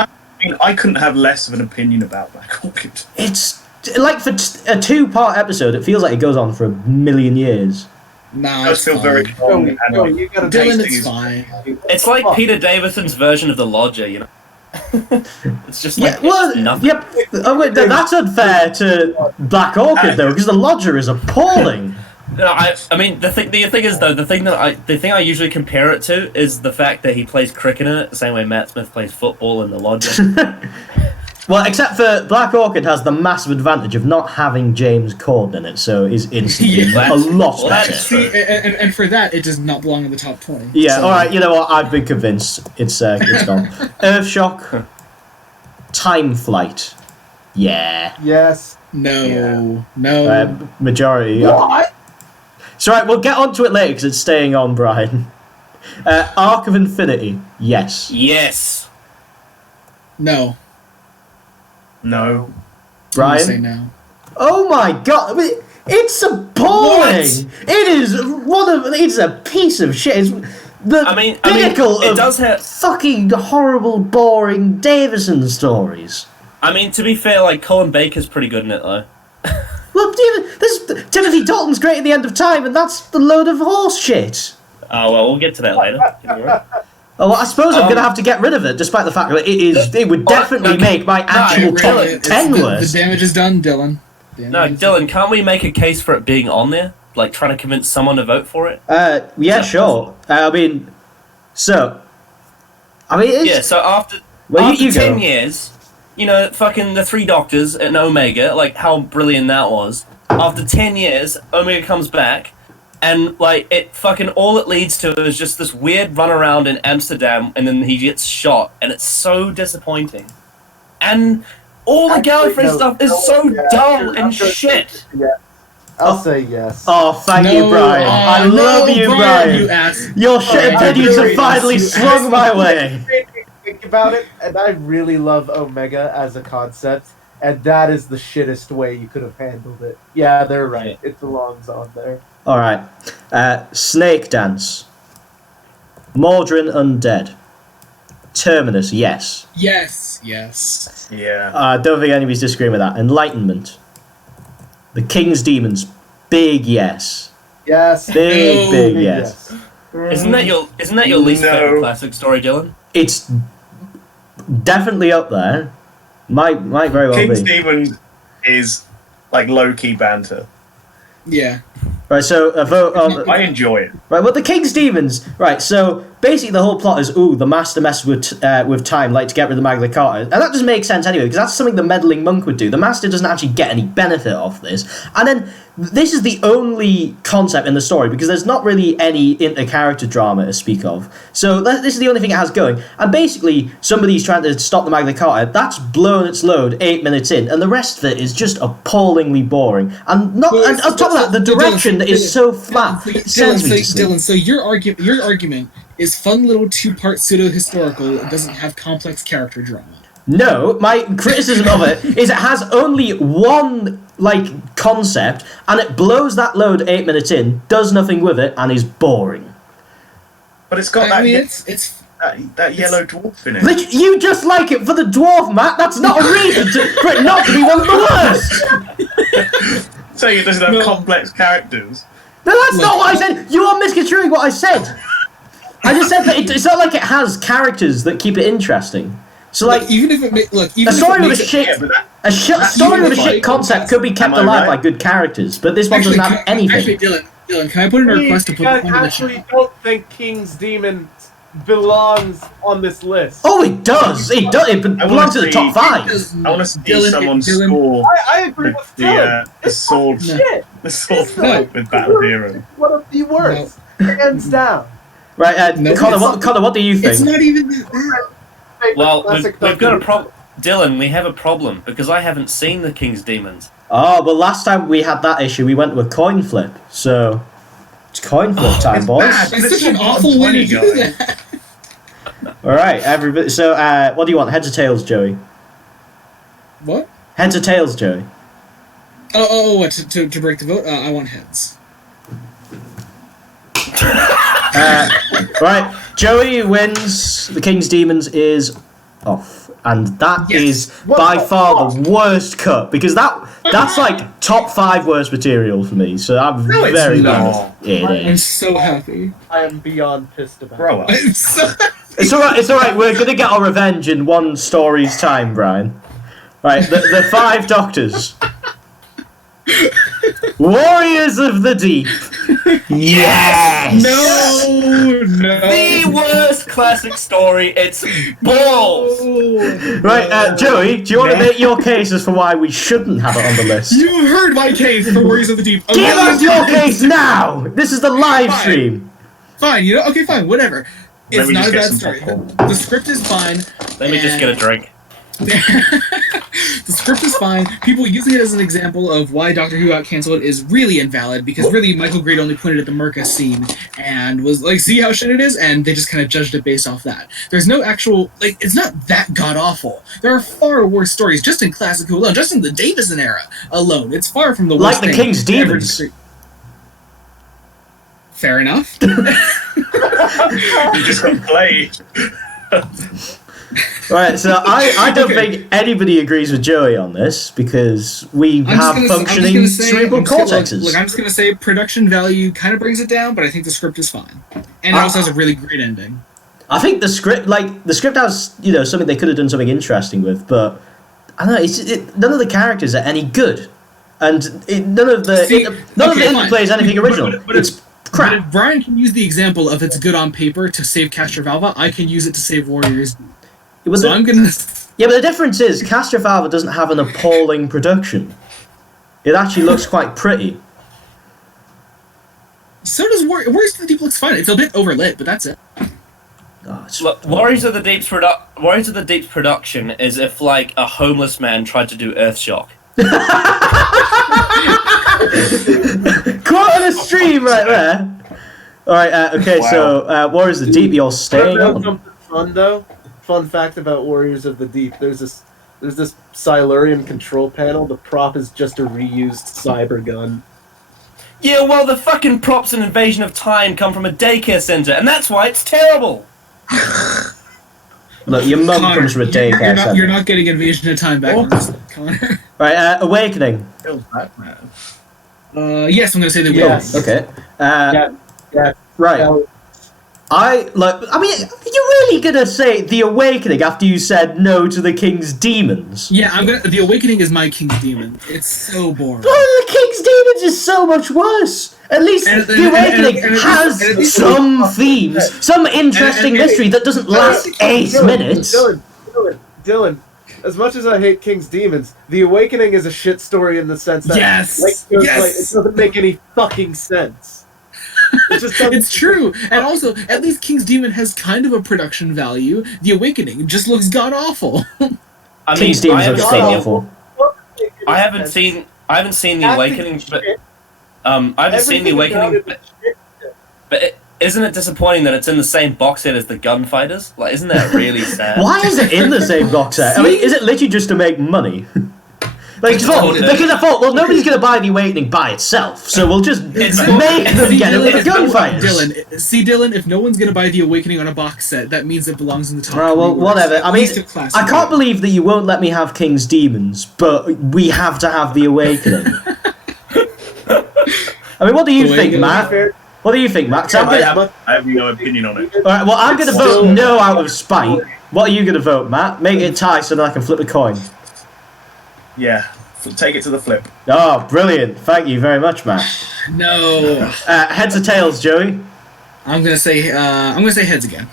I couldn't have less of an opinion about Black Orchid. It's like for a 2-part episode, it feels like it goes on for a million years. Nah, It it's does feel fine. very long. Joey, and Joey, like, you gotta Dylan, tasting it's is- fine. It's like Fuck. Peter Davison's version of the Lodger, you know? It's just like Yeah, well, nothing. yep. Oh, wait, that's unfair to Black Orchid though, because the Lodger is appalling. No, I mean the thing is though the thing I usually compare it to is the fact that he plays cricket in it the same way Matt Smith plays football in the Lodger. Well, except for Black Orchid has the massive advantage of not having James Corden in it, so is instantly Yeah, a lot well, better. that's See, and for that, it does not belong in the top 20. Yeah, So- all right. You know what? I've been convinced. It's gone. Earthshock, Time Flight. Yeah. Yes. No, no. Majority. What? It's all right. We'll get onto it later because it's staying on, Brian. Arc of Infinity. Yes. Yes. No. No. I'm gonna say Brian. no. Oh my God! I mean, it's appalling. It is one of. It's a piece of shit. It's the I mean, pinnacle it of does have. fucking horrible, boring Davison stories. I mean, to be fair, like Colin Baker's pretty good in it though. Well, Timothy Dalton's great at the end of time, and that's the load of horse shit. Oh well, we'll get to that later. Oh, well, I suppose I'm going to have to get rid of it, despite the fact that it would definitely make my actual top 10 worst. The damage is done, Dylan. No, Dylan, can't we make a case for it being on there? Like, trying to convince someone to vote for it? Yeah, sure. It's... Yeah, so after 10 years, you know, fucking the 3 Doctors and Omega, like, how brilliant that was. After 10 years, Omega comes back, and, like, all it leads to is just this weird run around in Amsterdam, and then he gets shot, and it's so disappointing. And all the Gallifrey stuff is so dull and shit. Yeah. I'll say yes. Oh, thank you, Brian. I love you, Brian. Your shit opinions have finally swung my way. Think about it, and I really love Omega as a concept, and that is the shittest way you could have handled it. Yeah, they're right. It belongs on there. All right. Snake Dance. Mordrin Undead. Terminus, yes. Yes. Yeah. I don't think anybody's disagreeing with that. Enlightenment. The King's Demons, big yes. Yes. Big yes. Isn't that your least favorite classic story, Dylan? It's definitely up there. Might very well King's be. Demons is like low-key banter. Yeah. Right, so a vote on... I enjoy it. Right, well, the King's Demons... Right, so basically the whole plot is, the Master messes with time, like, to get rid of the Magna Carta. And that doesn't make sense anyway, because that's something the meddling monk would do. The Master doesn't actually get any benefit off this. And then this is the only concept in the story, because there's not really any inter-character drama to speak of. So this is the only thing it has going. And basically, somebody's trying to stop the Magna Carta. That's blown its load 8 minutes in, and the rest of it is just appallingly boring. And on top of that, the direction is so flat. Dylan, so your argument is fun little 2-part pseudo-historical. It doesn't have complex character drama. No, my criticism of it is it has only one, concept, and it blows that load 8 minutes in, does nothing with it, and is boring. But it's got that yellow dwarf in it. You just like it for the dwarf, Matt. That's not a reason for it not to be one of the worst. Saying it doesn't have complex characters. No, that's not what I said. You are misconstruing what I said. I just said that it's not like it has characters that keep it interesting. So, even if it a story with a shit concept could be kept alive by good characters, but this one doesn't have anything. Actually, Dylan, can I put in a request to put I actually don't think King's Demon belongs on this list. Oh, it does. It belongs to the top 5. I want to see someone score. I agree with Dylan. The sword. Shit. The sword fight with Battle Hero. One of the worst, hands down. Right, Connor, what do you think? It's not even that bad. Well, we've got a problem. Dylan, we have a problem, because I haven't seen the King's Demons. Oh, well, last time we had that issue, we went to a coin flip. So, it's coin flip time, boys. It's such an awful way to do that. All right, everybody. So, what do you want? Heads or tails, Joey? What? Heads or tails, Joey? What? To break the vote? I want heads. Right, Joey wins. The King's Demons is off, and that is by far the worst cut, because that's like top 5 worst material for me. So I'm very mad. I'm so happy. I am beyond pissed about Bro, It's all right. We're gonna get our revenge in one story's time, Brian. Right, the 5 Doctors. Warriors of the Deep. Yes! No! The worst classic story. It's balls. Right, Joey, do you want to make your case as for why we shouldn't have it on the list? You heard my case for Warriors of the Deep. Give us your case now! This is the live stream. Fine, okay, fine, whatever. It's not a bad story. Popcorn. The script is fine. Let me just get a drink. The script is fine. People using it as an example of why Doctor Who got cancelled is really invalid, because really Michael Grade only pointed at the Merca scene and was like, see how shit it is? And they just kind of judged it based off that. There's no actual, it's not that god-awful. There are far worse stories just in Classic Who alone, just in the Davison era alone. It's far from the worst Like the King's Demons. Fair enough. You just got played. Right, so I don't Okay. think anybody agrees with Joey on this because we have functioning cerebral cortexes. Look, I'm just gonna say production value kind of brings it down, but I think the script is fine, and it also has a really great ending. I think the script has something they could have done something interesting with, but I don't know. None of the characters are any good, and none of the interplay is anything original. But it's crap. But if Brian can use the example of it's good on paper to save Castrovalva, I can use it to save Warriors. So I'm gonna. Yeah, but the difference is Castrovalva doesn't have an appalling production. It actually looks quite pretty. So does Warriors of the Deep looks fine. It's a bit overlit, but that's it. Oh, Look, Warriors of the Deep's production is if like a homeless man tried to do Earthshock. Quote on a stream right there. All right. Okay. Wow. So Warriors of the Deep, you're staying on. Something fun though. Fun fact about Warriors of the Deep: there's this Silurian control panel. The prop is just a reused cyber gun. Yeah, well, the fucking props in Invasion of Time come from a daycare center, and that's why it's terrible. Look, your mum Connor, comes from a daycare centre. you're not getting Invasion of Time back on this, Connor. Right. Awakening. Feels bad, man. Yes, I'm gonna say the Yes. Okay. Yeah. Right. Now, I mean, you're really gonna say the Awakening after you said no to the King's Demons? Yeah, I'm gonna. The Awakening is my King's Demon. It's so boring. Oh, the King's Demons is so much worse. At least the Awakening has some themes, some interesting mystery that doesn't last 8 minutes. Dylan. As much as I hate King's Demons, The Awakening is a shit story in the sense that it doesn't make any fucking sense. It just doesn't. It's true, and also at least King's Demon has kind of a production value. The Awakening just looks god awful. I King's mean, Demons looks awful. I haven't seen the Awakening, but I haven't seen the Awakening. But isn't it disappointing that it's in the same box set as the Gunfighters? Like, isn't that really sad? Why is it in the same box set? I mean, is it literally just to make money? Like, they can afford. Well, nobody's going to buy the Awakening by itself, so we'll just make them get it with Gunfighters. Dylan, if no one's gonna buy The Awakening on a box set, that means it belongs in the top. Well, three whatever. works. I At mean, least a classic I can't one. believe that you won't let me have King's Demons, but we have to have the Awakening. I mean, what do you think, Matt? What do you think, Matt? 'Cause I have no opinion on it. Alright, well, I'm going to vote no out of spite. What are you going to vote, Matt? Make it tie so that I can flip a coin. Yeah, take it to the flip. Oh, brilliant. Thank you very much, Matt. No, Heads or tails, Joey? I'm gonna say heads again.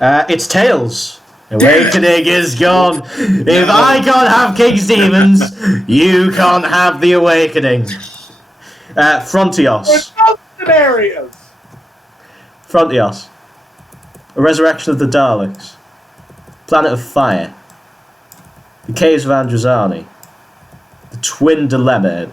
It's tails. Awakening is gone. If I can't have King's Demons, you can't have the Awakening. Frontios. Scenarios. Frontios. A Resurrection of the Daleks. Planet of Fire. The Caves of Androzani. The Twin Dilemma.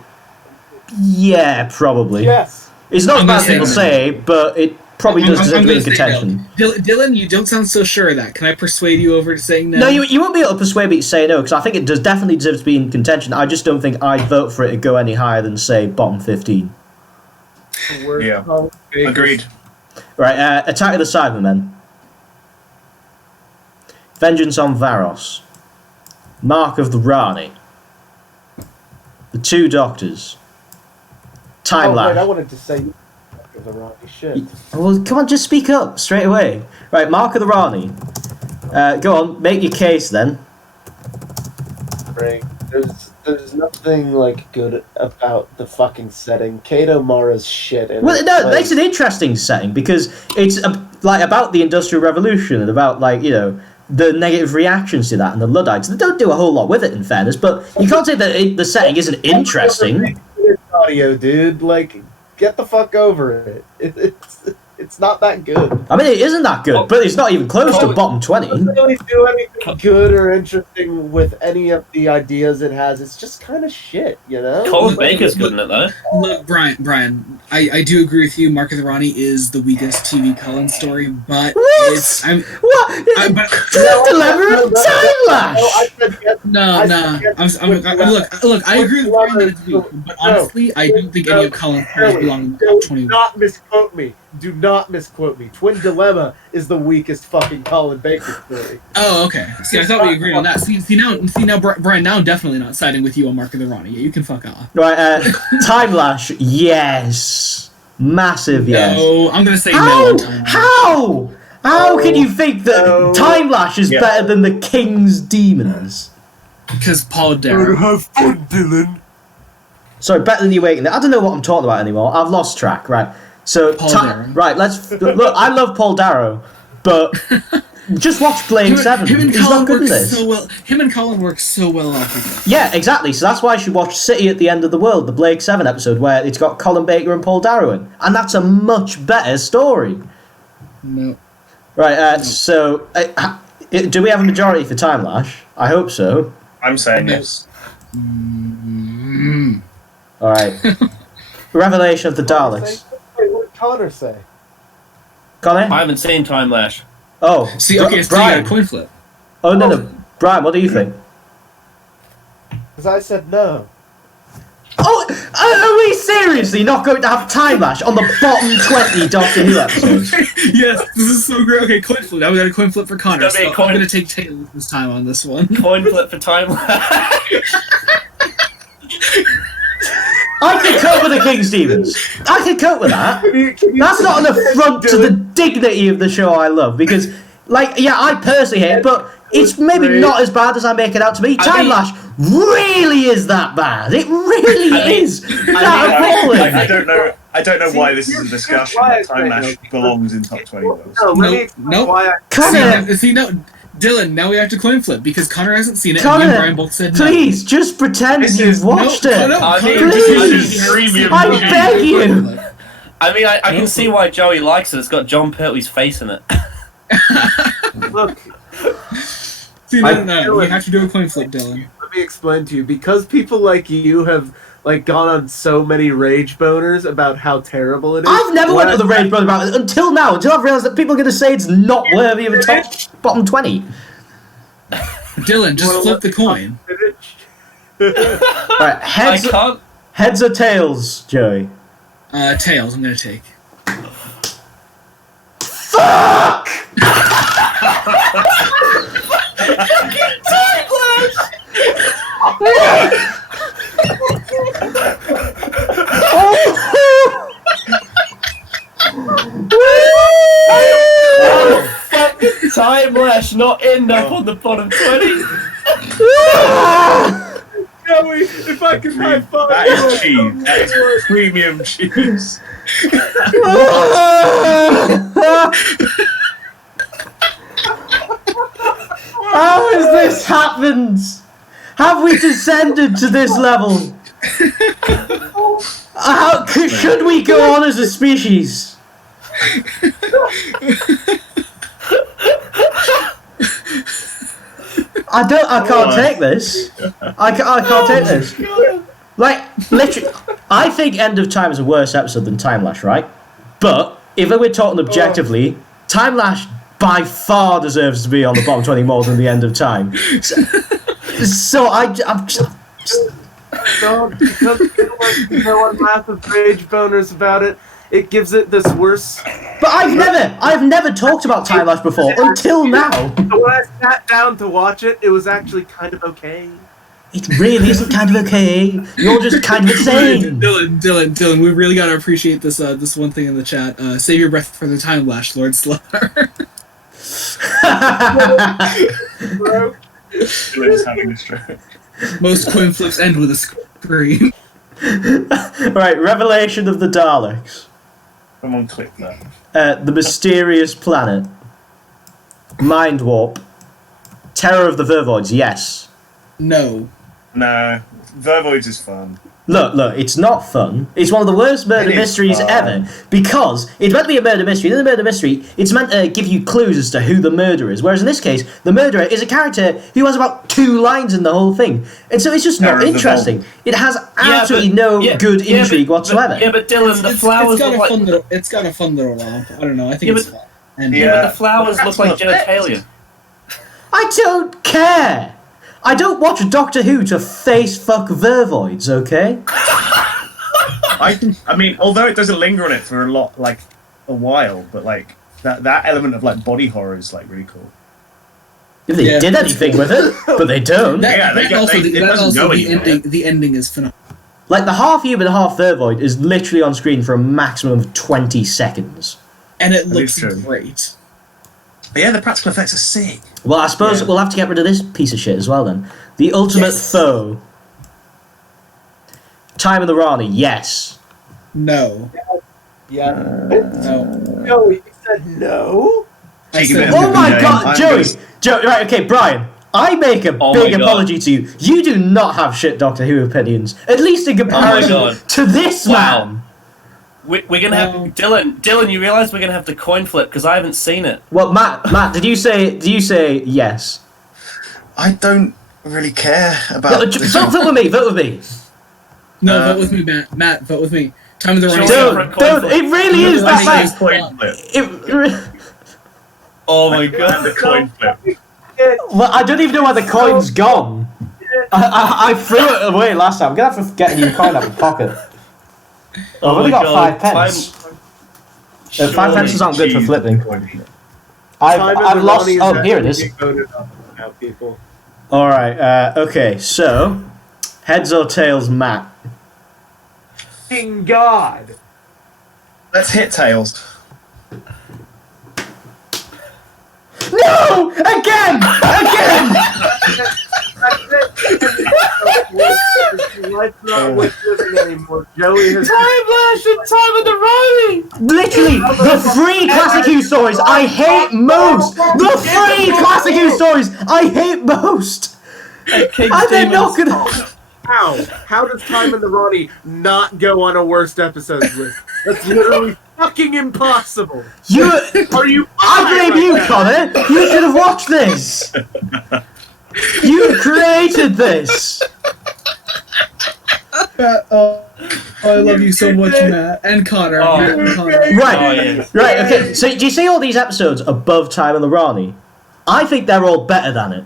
Yeah, probably. Yes. It's not a I'm bad gonna thing to say, but it probably does deserve to be in contention. Dylan, you don't sound so sure of that. Can I persuade you over to saying no? No, you won't be able to persuade me to say no, because I think it does definitely deserve to be in contention. I just don't think I'd vote for it to go any higher than, say, bottom 15. Yeah. Agreed. Right, Attack of the Cybermen. Vengeance on Varos. Mark of the Rani. The Two Doctors. Time Oh, wait, I Lash. wanted to say the Rocky shit. Well, come on, just speak up straight away. Right, Mark of the Rani. Go on, make your case then. Right. There's nothing like good about the fucking setting. Kato Mara's shit. And Well, no, it's an interesting setting because it's like about the Industrial Revolution and about the negative reactions to that and the Luddites. They don't do a whole lot with it, in fairness, but you can't say that the setting isn't interesting. Audio, dude. Like, get the fuck over it. It's not that good. I mean, it isn't that good, but it's not even close to bottom 20. It doesn't really do anything good or interesting with any of the ideas it has. It's just kind of shit, you know? Colin Baker's good in it though. Look, Brian, I do agree with you. Mark of the Rani is the weakest TV Cullen story, but What? it's I'm What What? Dilemma and Time Lash! I said yes. No. Look, I agree with Brian that it's weak, but honestly, I don't think any of Colin's stories belong in the top 20. Do not misquote me. Do not misquote me. Twin Dilemma is the weakest fucking Colin Baker story. Oh, okay. See, I thought we agreed on that. See now, Brian, now I'm definitely not siding with you on Mark of the Ronnie. Yeah, you can fuck off. Right, Time Lash, yes. Massive yes. No, I'm gonna say How? no on Time Lash. How? How can you think that Time Lash is better than the King's Demons? Because Paul Darrow. Have fun, Dylan. Sorry, better than the Awakening. I don't know what I'm talking about anymore. I've lost track. Right. So Paul Darrow. right. Let's look. I love Paul Darrow, but just watch Blade 7. Him and He's Colin not good in work this. so well. Him and Colin work so well off together. Yeah, exactly. So that's why I should watch City at the End of the World, the Blade 7 episode, where it's got Colin Baker and Paul Darrow in, and that's a much better story. No. Right. So, do we have a majority for Time Lash? I hope so. I'm saying yes. All right. Revelation of the Daleks. Wait, what did Connor say? Colin? I haven't seen Time Lash. Oh, See, okay, so you got a coin flip. Oh, no. Brian, what do you think? Because I said no. Oh, are we seriously not going to have Time Lash on the bottom 20 Doctor Who episodes? Yes, this is so great. Okay, coin flip. Now we got a coin flip for Connor. It's gonna be So a I'm coin- going to take Taylor this time on this one. Coin flip for Time Lash. I can cope with the King's Demons. I can cope with that. That's not an affront to the dignity of the show I love, because, I personally hate it, but it's maybe not as bad as I make it out to be. Time Lash really is that bad. It really is. That appalling. I don't know why this is a discussion. That Time Lash belongs in top 20 worlds. No, let me explain Nope. why I... Connor, See, no, Dylan, now we have to coin flip because Connor hasn't seen it and Connor, me and Brian both said no. please, just pretend This you've is- watched No, it. no, I Connor, mean, please. Premium I cheese. beg you. I mean, I can see why Joey likes it. It's got John Pertwee's face in it. Look, See, no, we have to do a coin flip, Dylan. let me explain to you. Because people like you have gone on so many rage boners about how terrible it is. I've never went with a rage brother about it until now, until I've realised that people are going to say it's not worthy of a bottom 20. Dylan, just flip the coin. Right, I heads or tails, Joey? Tails, I'm going to take. Fuck! Time Lash not end up on the bottom 20. Joey, if I could high five That is cheese. That is premium cheese. How has this happened? Have we descended to this level? Should we go on as a species? I can't take this. I can't take this. Literally, I think End of Time is a worse episode than Time Lash, right? But if we're talking objectively, Time Lash by far deserves to be on the bottom 20 more than the End of Time. So I'm just... No, because people are massive rage boners about it. It gives it this worse. But I've never talked about Time Lash before until now. When I sat down to watch it, it was actually kind of okay. It really isn't kind of okay. You're just kind of insane. Dylan, we really gotta appreciate this this one thing in the chat. Save your breath for the Time Lash, Lord Slarr. Bro. Dylan's having a stroke. Most coin flips end with a scream. Right, Revelation of the Daleks. Someone click that. The Mysterious Planet. Mind Warp. Terror of the Vervoids, yes. No. No, Vervoids is fun. Look, it's not fun. It's one of the worst murder It is mysteries fun. ever, because it's meant to be a murder mystery. In the murder mystery, it's meant to give you clues as to who the murderer is, whereas in this case, the murderer is a character who has about 2 lines in the whole thing. And so it's just Terror not of the interesting. It has absolutely no good intrigue whatsoever. But Dylan, the flowers it's got look a like... fun little. It's got a fun little romp. I don't know. I think Yeah, it's fun. And Yeah, but the flowers look like genitalia. I don't care. I don't watch Doctor Who to face fuck Vervoids, okay? I mean, although it doesn't linger on it for a while, but like that element of like body horror is like really cool. If they did anything with it, but they don't. The ending is phenomenal. Like, the half human, half Vervoid is literally on screen for a maximum of 20 seconds. And it looks great. But yeah, the practical effects are sick. Well, I suppose we'll have to get rid of this piece of shit as well, then. The ultimate foe. Time of the Rani, yes. No. Yeah. No. Joey said no? Oh my god, Joey, right, okay, Brian. I make a big apology to you. You do not have shit Doctor Who opinions, at least in comparison to this man. We're gonna have Dylan. You realise we're gonna have to coin flip because I haven't seen it. Well, Matt, did you say yes? I don't really care about. Vote with me. No, vote with me, Matt. Matt, vote with me. Time of the Rani. Don't. It really is that bad. Oh my god, the coin flip. Well, I don't even know where the coin's gone. I threw it away last time. I'm gonna have to get a new coin out of my pocket. I've only got 5 pence. 5 pence aren't good for flipping. I've lost. Oh, here it is. Alright, okay, so. Heads or tails, Matt? Thank God! Let's hit tails. No! Again! Life's not worth living anymore. Joey has Time of the Rani! Literally, the 3 classic Who stories I hate most! The 3 classic Who stories I hate most! And they're not gonna... How does Time in the Rani not go on a worst episodes list? That's literally fucking impossible. I blame you, Connor. You should have watched this. You created this. I love you so much, Matt and Connor. Matt and Connor. Right. Okay. So, do you see all these episodes above Time in the Rani? I think they're all better than it.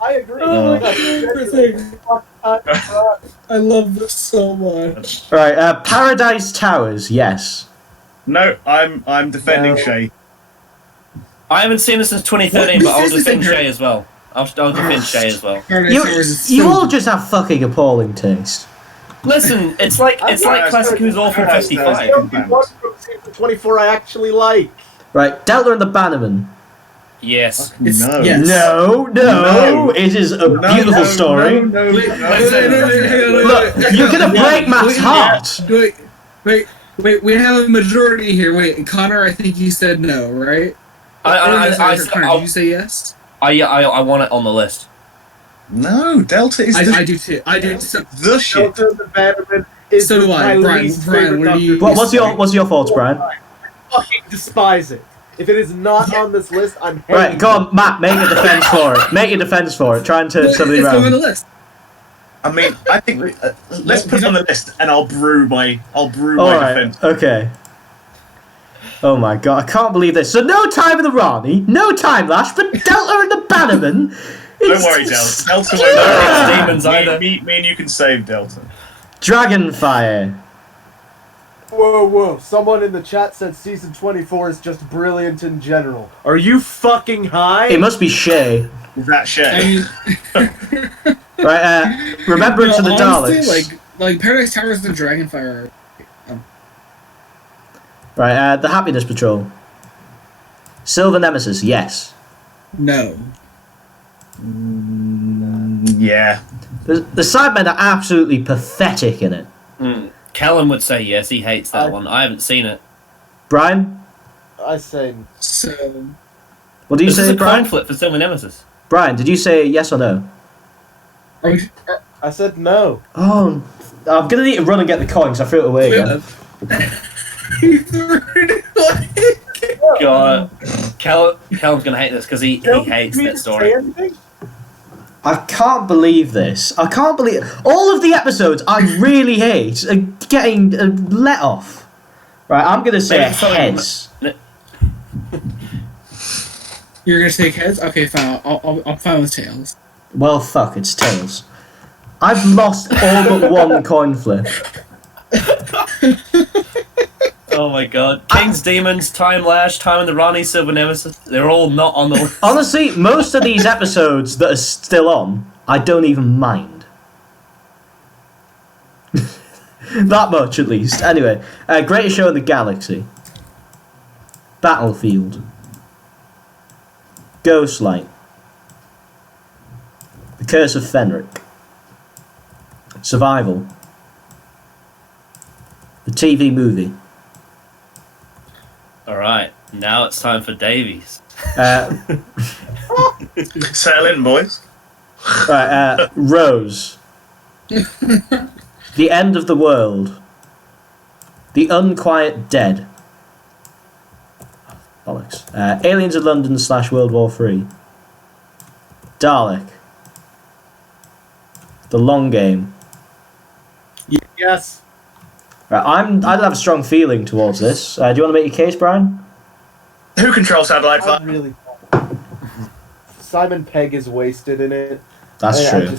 I agree. I love this so much. Right, Paradise Towers, yes. No, I'm defending Shay. I haven't seen this since 2013, but I'll defend Shay as well. I'll defend Shay as 'You all just have fucking appalling taste. Listen, it's like Classic Who's Awful 55. 24 I actually like. Right, Delta and the Bannerman. Yes. No. Yes. No. It is a beautiful story. No. Look, you're gonna break Matt's heart. Wait. We have a majority here. Wait, Connor, I think you said no, right? Connor, did you say yes? I want it on the list. No, Delta is. I do too. I do. The shit. Delta the Bannerman is So do I. Brian, what do you? What's your thoughts, Brian? I fucking despise it. If it is not on this list, I'm hating Right, go on, Matt. Make a defense for it. Make a defense for it. Try and turn somebody Let's go on the around. list. I mean, I think let's put it on the list, and I'll brew my All right. defense. Okay. Oh my god, I can't believe this. So no Time in the Rani, no Time Lash, but Delta and the Bannerman. Don't worry, Delta. Delta Yeah. Demons either. me and you can save Delta. Dragonfire. Whoa. Someone in the chat said season 24 is just brilliant in general. Are you fucking high? It must be Shay. Is that shit? I mean, Right, Remembrance of the honestly, Daleks. like Paradise Towers and Dragonfire. Right, the Happiness Patrol. Silver Nemesis, yes. No. Yeah. The Sidemen are absolutely pathetic in it. Callum would say yes, he hates that one. I haven't seen it. Brian? I say So. What do you This is say, a Brian? coin flip for Silver Nemesis. Brian, did you say yes or no? Are we, I said no. Oh, I'm gonna need to run and get the coin because I threw it away again. He threw it away. God, Callum's gonna hate this because he hates that story. I can't believe this. I can't believe all of the episodes I really hate are getting let off. Right, I'm gonna say Maybe something- heads. You're gonna take heads? Okay, fine. I'll fine with tails. Well, fuck, it's tails. I've lost all but one coin flip. Oh my god. King's Demons, Time Lash, Time and the Rani, Silver Nemesis, they're all not on the list. Honestly, most of these episodes that are still on, I don't even mind. That much, at least. Anyway, Greatest Show in the Galaxy. Battlefield. Ghostlight. The Curse of Fenric. Survival. The TV movie. Alright, now it's time for Davies. Settle in, boys. Rose. The End of the World. The Unquiet Dead. Bollocks. Aliens of London / World War III. Dalek. The Long Game. Yes. Right, I'd have a strong feeling towards this. Do you want to make your case, Brian? Who controls Satellite I 5? really. Simon Pegg is wasted in it. That's I true.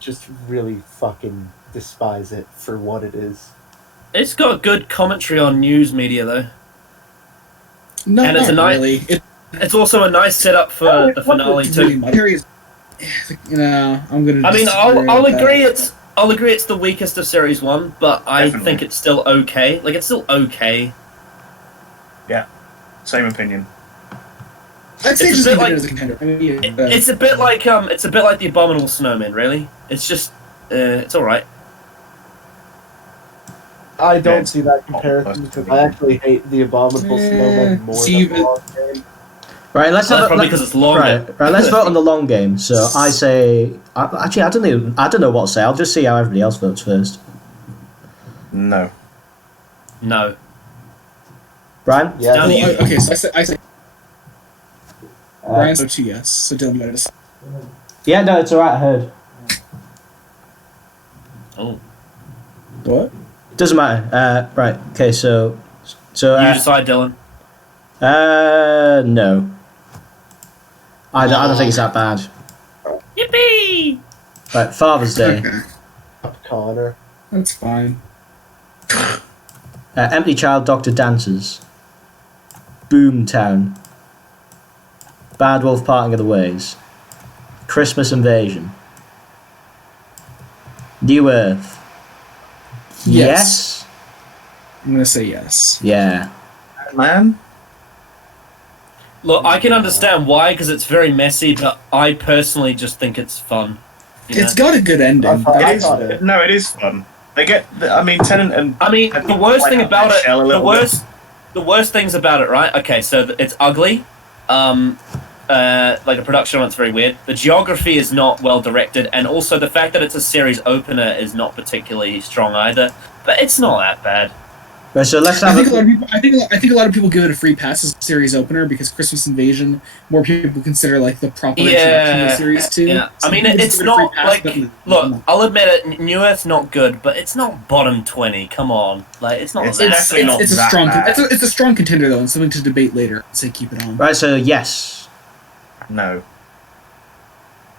just really fucking despise it for what it is. It's got good commentary on news media though. No, And it's not a nice- really. It's also a nice setup for the finale too. Harry's. You know, I'm gonna. I mean, disagree I'll with that. agree I'll agree it's the weakest of series 1, but I Definitely. think it's still okay. Like, it's still okay. Same opinion. I'd say it's a just bit leave like- it as a contender. I mean, yeah, It's a bit like the Abominable Snowman, really. It's just it's alright. I Yeah, don't it's see that not comparison supposed to because be. I actually hate the Abominable Snowman more see, than the Long Game. Right, let's That's have probably because it's longer. right, let's vote on the long game. So I say, actually, I don't know what to say. I'll just see how everybody else votes first. No. No. Brian? Yeah. Down to you. okay, so I say Brian so 2 yes. So Dylan got it. Yeah, no, it's alright. I heard. Oh. What? Doesn't matter. Right. Okay. So You decide, Dylan. no. I don't think it's that bad. Yippee! Right, Father's Day. Okay, Connor. that's fine. Empty Child Doctor Dancers. Boomtown. Bad Wolf Parting of the Ways. Christmas Invasion. New Earth. Yes. I'm gonna say yes. Yeah. Man? Look, I can understand why, because it's very messy, but I personally just think it's fun. You It's know? got a good ending. I It is, thought it. no, it is fun. They get, I mean, Tennant and... I mean, the worst thing about it, Shell a little the worst things about it, right? Okay, so it's ugly. Like the production on it's very weird. The geography is not well directed, and also the fact that it's a series opener is not particularly strong either. But it's not that bad. Right, so let's I have think a lot of people. I think a lot of people give it a free pass as a series opener because Christmas Invasion. More people consider like the proper introduction of the series too. Yeah. So I mean, people it's just give it a free not pass, like. but Look, I'll admit it. New Earth's not good, but it's not bottom 20. Come on, like it's not It's that. definitely not it's a that strong. bad. It's a strong contender though, and something to debate later. Say keep it on. Right, so yes. No.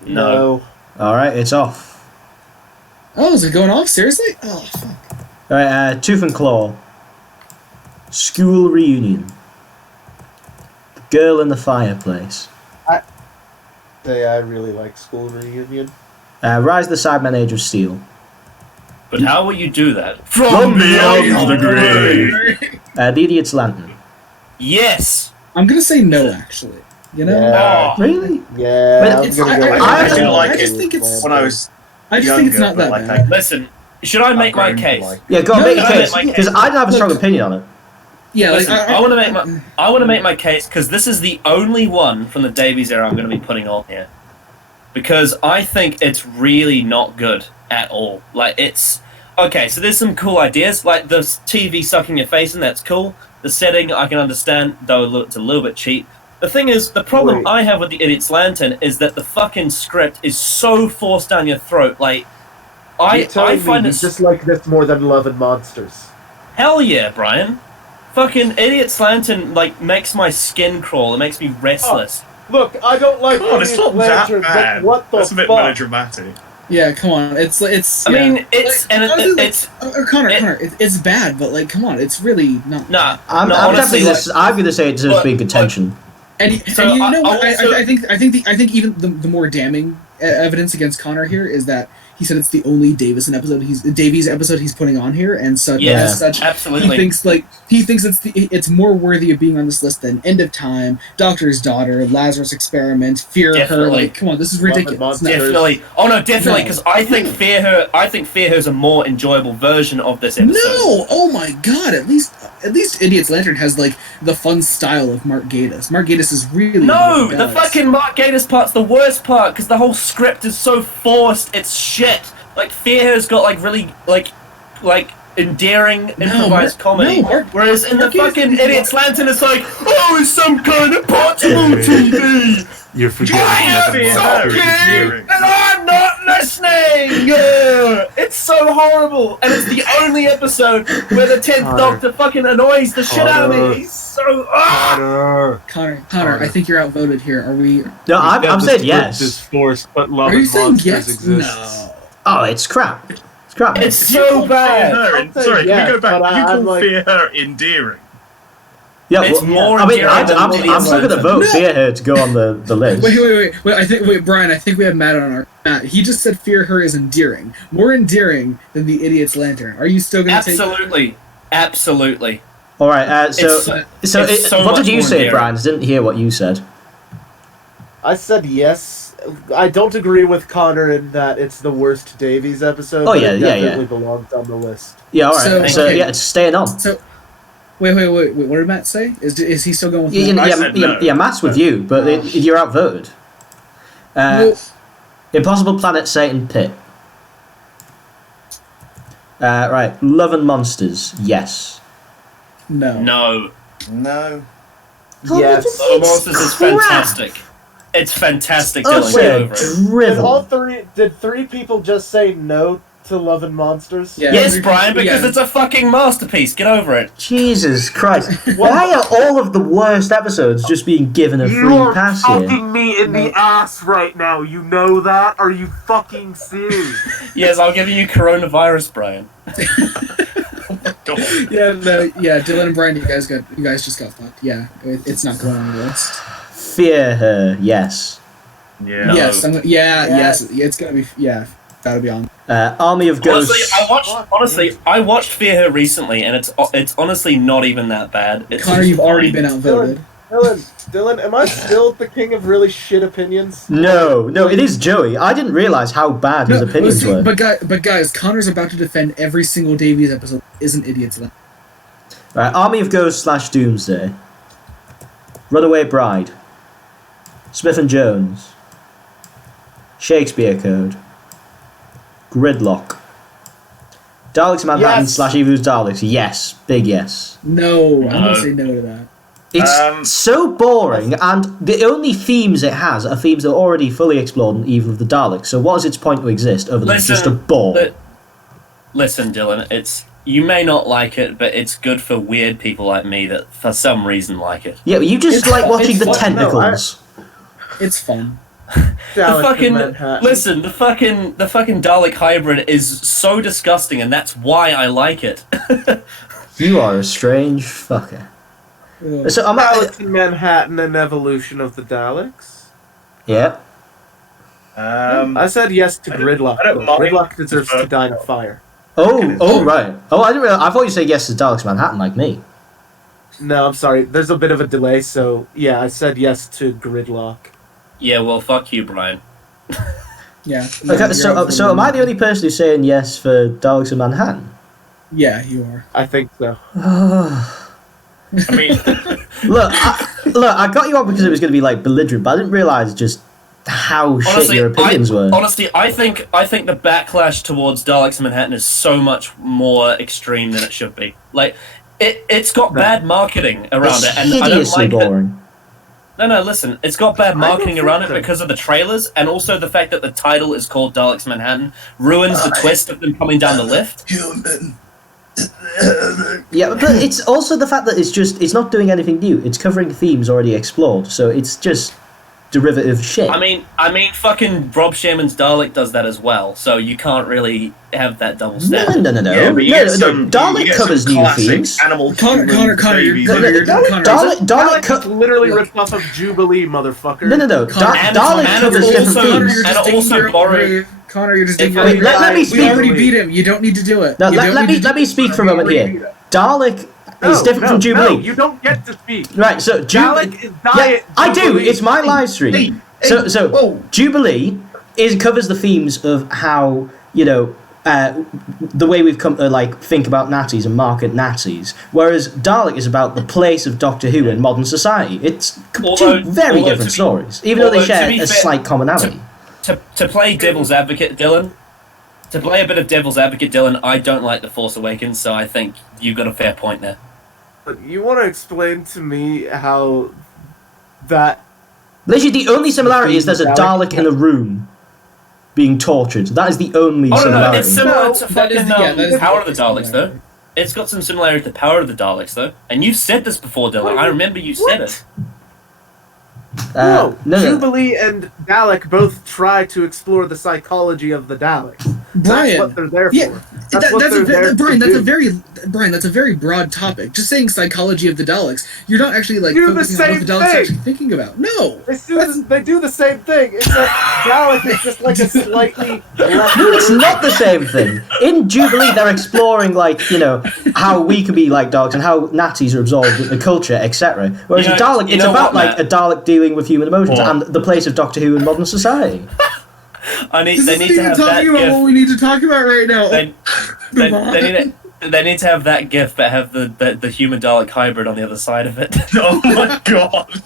No. Alright, it's off. Oh, is it going off? Seriously? Oh, fuck. Alright, Tooth and Claw. School Reunion. Girl in the Fireplace. Say I really like School Reunion. Rise of the Cybermen Age of Steel. But how will you do that? From beyond the grave. The Idiot's Lantern. Yes. I'm gonna say no, actually. You know? Yeah. Oh. Really? Yeah, But I'm it's- gonna go I- with I that. do like I just it think it's. When I was I just think it's younger, not that but, like, bad. Listen, should I make my case? Yeah, go on, No, make your no, case. no, my Because case. I don't have a strong Look. opinion on it. Yeah, Listen, like I want to make my case because this is the only one from the Davies era I'm going to be putting on here, because I think it's really not good at all. Like it's okay, so there's some cool ideas, like the TV sucking your face, and that's cool. The setting I can understand, though it's a little bit cheap. The thing is, the problem Wait. I have with the Idiot's Lantern is that the fucking script is so forced down your throat. Like, You're I telling find me it you just like this more than Love and Monsters. hell yeah, Brian. Fucking Idiot's Lantern like makes my skin crawl. It makes me restless. Look, I don't like God, it's not Lantern, that bad. but what the That's a bit fuck? melodramatic. Yeah, come on. It's. I mean, it's Like, and honestly, it's Connor, it- it's bad, but like, come on, it's really not. nah. I'm no, definitely honestly, I'm going to say it deserves but- being contention. And you know what? I think even the more damning evidence against Connor here is that he said it's the only Davies episode he's putting on here, and such Yeah, as such absolutely. he thinks it's more worthy of being on this list than End of Time, Doctor's Daughter, Lazarus Experiment, Fear Her. Definitely. Like, come on, this is Love and ridiculous. Monsters. No. Definitely. Oh no, definitely. No. Because I think Fear Her is a more enjoyable version of this episode. No! Oh my god! At least Idiot's Lantern has like the fun style of Mark Gatiss. Mark Gatiss is really No, good the at fucking Mark Gatiss part's the worst part because the whole script is so forced. It's shit. Like Fear Her's got like really like endearing improvised comedy. Whereas in the Mark Gatiss fucking is- Idiot's Lantern, it's like, oh, it's some kind of portable TV. You're forgetting. I am Fear Her is talking endearing. and I'm not listening. Yeah. It's so horrible, and it's the only episode where the 10th Connor. Doctor fucking annoys the shit out of Connor. me. He's so ah. Connor, I think you're outvoted here. Are we? No, I'm Yeah, the saying script yes. is forced, but Love Are you and saying Monsters yes? exists. No. Oh, it's crap. It's crap. It's If you so call bad. Fear Her, I'll say sorry, yes, can we go back? but You I'm call like- Fear Her endearing. Yeah, It's more I mean, endearing I'm than still Idiot's going to Lantern. vote No. Fear Her to go on the list. Wait, Brian. I think we have Matt on our. Matt, he just said Fear Her is endearing, more endearing than the Idiot's Lantern. Are you still going to take? Absolutely. All right, so It's so what much did you more say, endearing. Brian? I didn't hear what you said. I said yes. I don't agree with Connor in that it's the worst Davies episode. Oh, but yeah, it yeah, definitely yeah. belongs on the list. Yeah, all right. So- So, okay. yeah, it's staying on. So, wait. What did Matt say? Is he still going with? Yeah, Matt? I said no. yeah, Matt's with you, but you're outvoted. Well, Impossible Planet, Satan Pit. Right, Love and Monsters, yes. no. No. No. Yes. The Monsters is fantastic. It's fantastic, Oh, Dylan. shit. Get over it. Drivel. Did three people just say no to Love and Monsters? Yeah. Yes, Brian, because Yeah. it's a fucking masterpiece. Get over it. Jesus Christ. Why are all of the worst episodes just being given a free pass here? me in the ass right now. You know that? Are you fucking serious? Yes, I'll give you coronavirus, Brian. God. Dylan and Brian, you guys just got fucked. Yeah, it's not going on the list. Fear Her, yes. Yeah. No. Yes, Yes. it's gonna be that'll be on. Army of Ghosts. Honestly, I watched Fear Her recently, and it's honestly not even that bad. It's Connor, just you've already fine. been outvoted. Dylan, am I still the king of really shit opinions? No, it is Joey. I didn't realize how bad his opinions were. But guys, Connor's about to defend every single Davies episode. Isn't idiots left? Right, Army of Ghosts / Doomsday. Runaway Bride. Smith and Jones. Shakespeare Code. Gridlock. Daleks Manhattan Yes. / Evil's Daleks. Yes, big yes. No, I'm No. gonna say no to that. It's so boring, and the only themes it has are themes that are already fully explored in Evil of the Daleks. So what is its point to exist other than just a bore? Listen, Dylan, you may not like it, but it's good for weird people like me that for some reason like it. Yeah, but you just It's like fun- watching it's the fun. tentacles. It's fun. Listen, the fucking Dalek hybrid is so disgusting, and that's why I like it. You are a strange fucker. Ugh. So I'm Daleks in Manhattan and Evolution of the Daleks. yeah. I said yes to I don't- Gridlock. I don't though. mind Gridlock deserves the to die in a fire. Oh, right. Oh, I didn't realize. I thought you said yes to Daleks Manhattan like me. No, I'm sorry. There's a bit of a delay, so yeah, I said yes to Gridlock. Yeah, well, fuck you, Brian. Yeah. Okay, so am I the only person who's saying yes for Daleks in Manhattan? Yeah, you are. I think so. I mean, Look, I got you on because it was going to be like belligerent, but I didn't realize just how shit your opinions were. Honestly, I think the backlash towards Daleks in Manhattan is so much more extreme than it should be. Like, it's got bad marketing around It's it, and I don't hideously like it. boring. No, listen. It's got bad I marketing don't around it think so. because of the trailers, and also the fact that the title is called Daleks Manhattan ruins the twist of them coming down the lift. Human. Yeah, but it's also the fact that it's not doing anything new. It's covering themes already explored, so it's just derivative shit. I mean, fucking Rob Sherman's Dalek does that as well, so you can't really have that double no, standard. no. Yeah, but you No, get some, Dalek you get covers some new classic themes. Animal Connor, human Connor, babies. you're- That- Connor, Dalek Dalek co- is literally Look. ripped off of Jubilee, motherfucker. No. Connor, Dalek and covers also- different Connor, themes. you're And just digging also your own borrowing- grave. Connor, you're just If digging your we- own grave. let me We speak. already beat him. You don't need to do it. No, You don't let need to me speak for a moment here. Dalek is different from Jubilee. No, you don't get to speak. Right, so Dalek is yeah, diet. I do. Jubilee. It's my live stream. So whoa. Jubilee covers the themes of how the way we've come to think about Nazis and market Nazis, whereas Dalek is about the place of Doctor Who in modern society. It's two very different stories, even though they share a slight commonality. To play devil's advocate, Dylan. To play a bit of devil's advocate, Dylan, I don't like The Force Awakens, so I think you've got a fair point there. But you want to explain to me how that? Literally, the only similarity is there's a Dalek in a room being tortured. That is the only Oh no, similarity. it's similar No, to that is fucking the- yeah, that is Power the- of the Daleks, though. It's got some similarity to Power of the Daleks, though. And you've said this before, Dylan. I remember you said it. No, no. Jubilee and Dalek both try to explore the psychology of the Daleks. That's Brian, what they're there yeah, for. That's what that's they're there Brian. to That's do. Brian. That's a very broad topic. Just saying psychology of the Daleks. You're not actually Do the focusing on what the same Daleks are thing. actually thinking about. No. They do the same thing, except Dalek is just like a slightly less. No, it's not the same thing. In Jubilee, they're exploring how we can be like Daleks and how Nazis are absorbed into culture, etc. Whereas You know- in Dalek, you it's know about what, a Dalek dealing with human emotions What? and the place of Doctor Who in modern society. This They isn't need to even have that talking about what gift. we need to talk about right now. They need to have that gift, but have the human Dalek hybrid on the other side of it. Oh my god.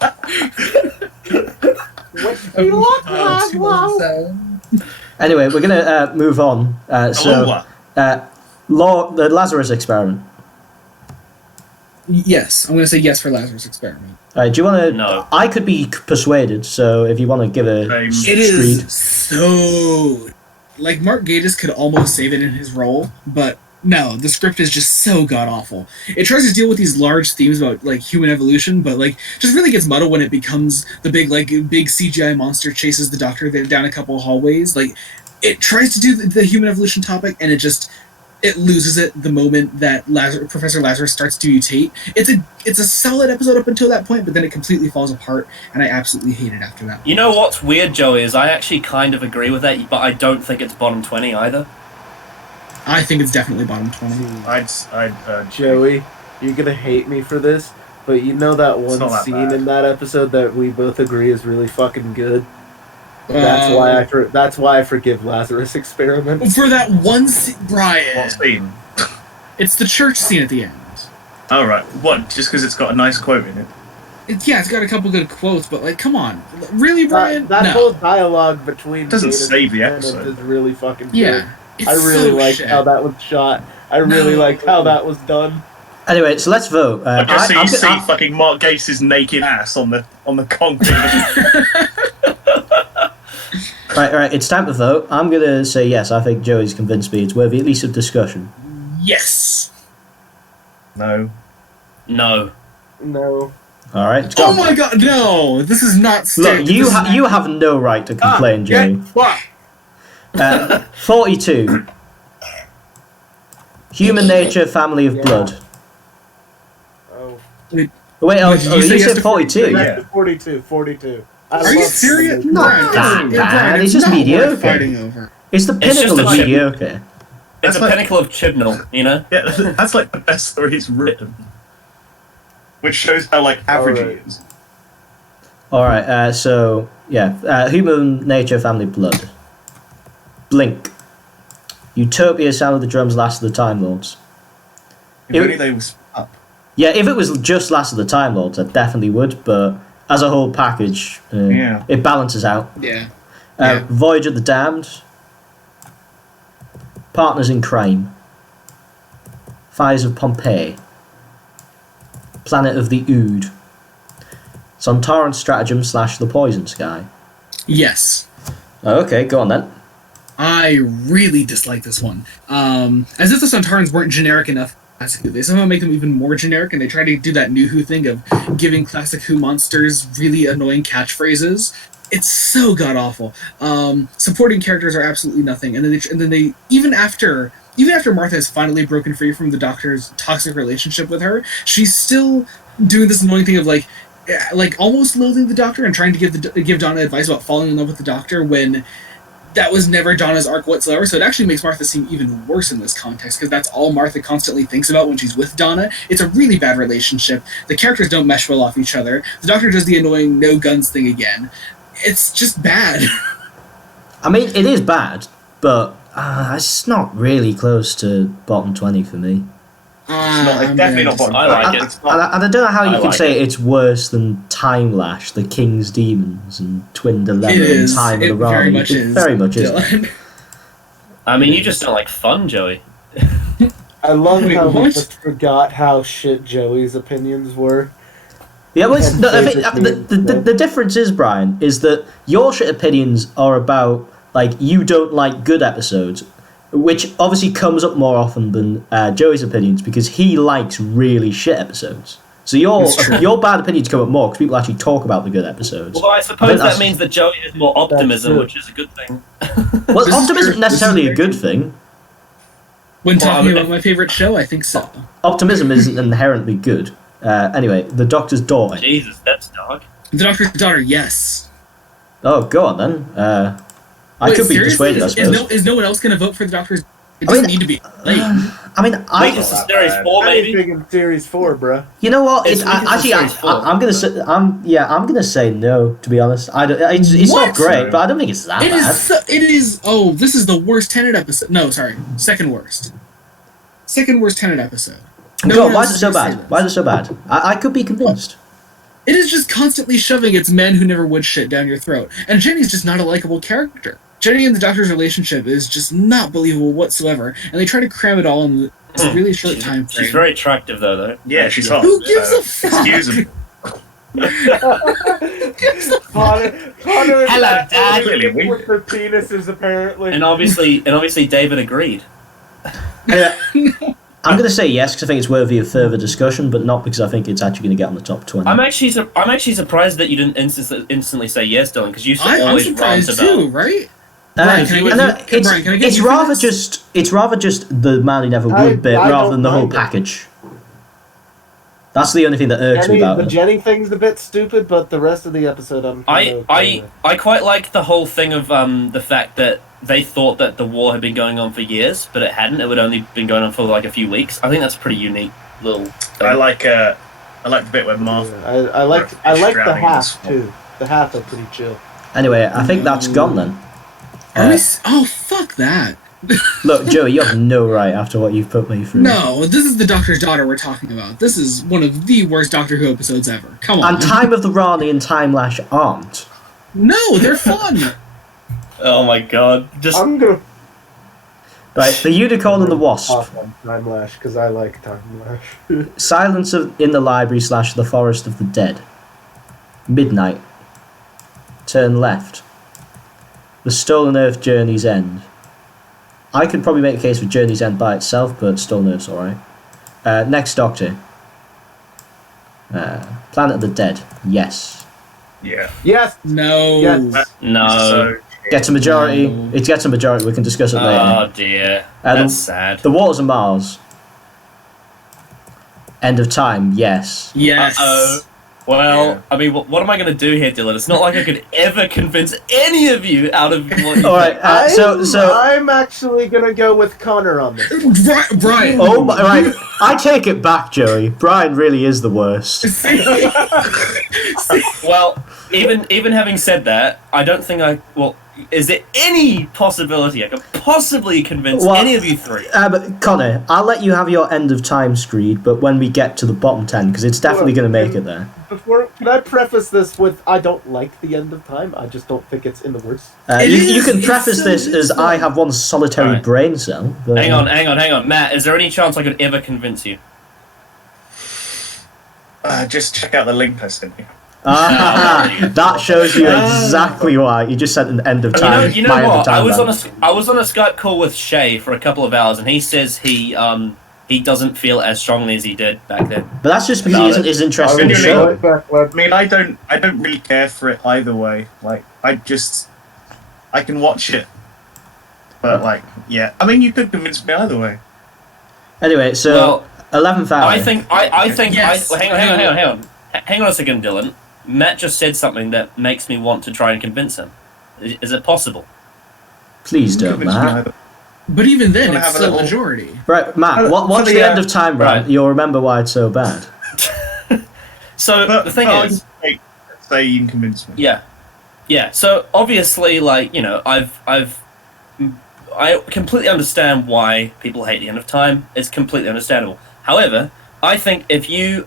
Anyway, we're gonna move on. The Lazarus experiment. Yes, I'm going to say yes for Lazarus Experiment. Do you want to? No. I could be persuaded. So if you want to give a Same. It is screed. so Mark Gatiss could almost save it in his role, but no, the script is just so god awful. It tries to deal with these large themes about human evolution, but just really gets muddled when it becomes the big CGI monster chases the Doctor down a couple of hallways. It tries to do the human evolution topic, and it loses it the moment that Professor Lazarus starts to mutate. It's a solid episode up until that point, but then it completely falls apart, and I absolutely hate it after that. You know what's weird, Joey, is I actually kind of agree with that, but I don't think it's bottom 20 either. I think it's definitely bottom 20. Joey, you're gonna hate me for this, but you know that one not that scene bad. in that episode that we both agree is really fucking good. That's why I forgive Lazarus Experiment. For that one scene, What Brian. scene? It's the church scene at the end. Oh right. What? Just because it's got a nice quote in it? It's got a couple good quotes, but come on, really, Brian? That no. whole dialogue between Doesn't Gatiss save the and episode. is really fucking good. Yeah, it's I really so liked shit. how that was shot. I really liked how that was done. Anyway, so let's vote. I guess you see I'm- fucking Mark Gatiss's naked ass on the concrete. Right. It's time to vote. I'm gonna say yes. I think Joey's convinced me. It's worthy at least of discussion. Yes. No. No. No. All right. Go. Oh my god, no! This is not. Look, you have no right to complain, Joey. Fuck. 42. Human nature, family of Yeah. blood. Oh. Wait, Did you say you yes said to 42. Yeah. 42. I Are you love serious? Jubilee. Not that bad, it's just not worth mediocre. Fighting over. It's the It's pinnacle just of a chip. mediocre. It's That's a like- pinnacle of Chibnall, you know? Yeah, that's like the best story he's written. Which shows how average Alright. he is. Alright, so, yeah. Human nature, family, blood. Blink. Utopia, Sound of the Drums, Last of the Time Lords. If It- only they was up. Yeah, if it was just Last of the Time Lords, I definitely would, but as a whole package, Yeah. it balances out. Yeah. Yeah. Voyage of the Damned. Partners in Crime. Fires of Pompeii. Planet of the Ood. Sontaran stratagem / the poison sky. Yes. Okay, go on then. I really dislike this one. As if the Sontarans weren't generic enough. They somehow make them even more generic, and they try to do that new Who thing of giving classic Who monsters really annoying catchphrases. It's so god awful. Supporting characters are absolutely nothing, and then they even after Martha has finally broken free from the Doctor's toxic relationship with her, she's still doing this annoying thing of like almost loathing the Doctor and trying to give Donna advice about falling in love with the Doctor when that was never Donna's arc whatsoever. So it actually makes Martha seem even worse in this context, because that's all Martha constantly thinks about when she's with Donna. It's a really bad relationship. The characters don't mesh well off each other. The Doctor does the annoying no guns thing again. It's just bad. I mean, it is bad, but it's not really close to bottom 20 for me. It's definitely not bottom. I like it. It's not, And I don't know how you I can like say it's worse than Time Lash, The King's Demons, and Twin Dilemma, It is. and Time It of the very Rani. much It is. very much is. Dylan. I mean, you just don't like fun, Joey. I love Wait, how we what? just forgot how shit Joey's opinions were. Yeah, well, And I think, favorite the difference is, Brian, is that your shit opinions are about, like, you don't like good episodes, which obviously comes up more often than Joey's opinions, because he likes really shit episodes. So your bad opinions come up more because people actually talk about the good episodes. Well, I suppose that that's- means that Joey has more optimism, true. which is a good thing. Well, This is optimism true. isn't necessarily This a is good thing. When Well, talking I mean, about my favorite show, I think so. Optimism isn't inherently good. Anyway, the Doctor's daughter. Jesus, that's dark. The Doctor's daughter, yes. Oh, go on then. I Wait, could be seriously? persuaded, I suppose. Is no one else going to vote for the Doctor's? It I mean, doesn't need to be. Like, I mean, Wait, this is series 4, maybe? Anything in series 4, bruh. you know what? It's It's, because actually, it's series four. I'm gonna say no. To be honest, I don't. It's not What? great, but I don't think it's that it bad. is. It is. Oh, this is the worst Tenet episode. No, sorry, second worst. Second worst Tenet episode. Go on, one why else is it so gonna say bad? this. Why is it so bad? I could be convinced. It is just constantly shoving its men who never would shit down your throat, and Jenny's just not a likable character. Jenny and the Doctor's relationship is just not believable whatsoever, and they try to cram it all in this really short time frame. She's very attractive, though. yeah, she's hot. Who gives a fuck? Excuse me. Connor Hello, Dad. Clearly, we- with the penises, apparently. And obviously, David agreed. Anyway, I'm gonna say yes because I think it's worthy of further discussion, but not because I think it's actually gonna get on the top 20. I'm actually surprised that you didn't instantly say yes, Dylan, because you used to I'm always rant surprised about. too, right? Uh, Brian, can I get no, you- Brian, can I get it's you for rather this? it's rather just the man who never would bit I rather don't than the whole mind it. package. That's the only thing that irks me about The it. Jenny thing's a bit stupid, but the rest of the episode I'm kinda okay with. I quite like the whole thing of the fact that they thought that the war had been going on for years, but it hadn't. It would only been going on for like a few weeks. I think that's a pretty unique little thing. I like the bit where Martha. Yeah, I like the drowning in half the too. The half are pretty chill. Anyway, I think that's gone then. Are we oh, fuck that. Look, Joey, you have no right after what you've put me through. No, this is the Doctor's daughter we're talking about. This is one of the worst Doctor Who episodes ever. Come on. And Time of the Rani and Time Lash aren't. No, they're fun. Oh my god! Just I'm gonna Right, the Unicorn and the Wasp. off on Time Lash because I like Time Lash. Silence in the Library / the Forest of the Dead. Midnight. Turn left. The Stolen Earth Journey's End. I could probably make a case for Journey's End by itself, but Stolen Earth's alright. Next Doctor. Planet of the Dead. Yes. Yeah. Yes. No. Yes. no. So, Gets a majority. No. It gets a majority. We can discuss it later. Oh dear, Um, that's sad. The Waters of Mars. End of Time. Yes. Yes. Uh-oh. Well, I mean, what am I going to do here, Dylan? It's not like I could ever convince any of you out of what you All right. So. I'm actually gonna go with Connor on this. Brian. Oh my, right. I take it back, Joey. Brian really is the worst. Well, even having said that, I don't think is there any possibility I could possibly convince Well, any of you three? But Connor, I'll let you have your end of time screed, but when we get to the bottom 10, because it's definitely going to make it there. Can I preface this with I don't like the end of time. I just don't think it's in the worst. You can It's preface so this as useful. I have one solitary Alright. brain cell. But, Hang on, Matt. Is there any chance I could ever convince you? just check out the link I sent you. That shows you exactly why. You just said an end of time. You know my end of what? time I was on a Skype call with Shay for a couple of hours, and he says he doesn't feel as strongly as he did back then. But that's just because he isn't as interested in the show. I mean, I don't really care for it either way. Like, I can watch it, but like, yeah. I mean, you could convince me either way. Anyway, so 11th hour. I think. Yes. Hang on a second, Dylan. Matt just said something that makes me want to try and convince him. Is it possible? Please don't, Convince me Matt. either. But even then, Wanna it's have a still little- majority. Right, Matt. Watch for the the, end of time, right? right. You'll remember why it's so bad. So But the thing but is, I'd say you can convince me. yeah. So obviously, like, you know, I completely understand why people hate the end of time. It's completely understandable. However, I think if you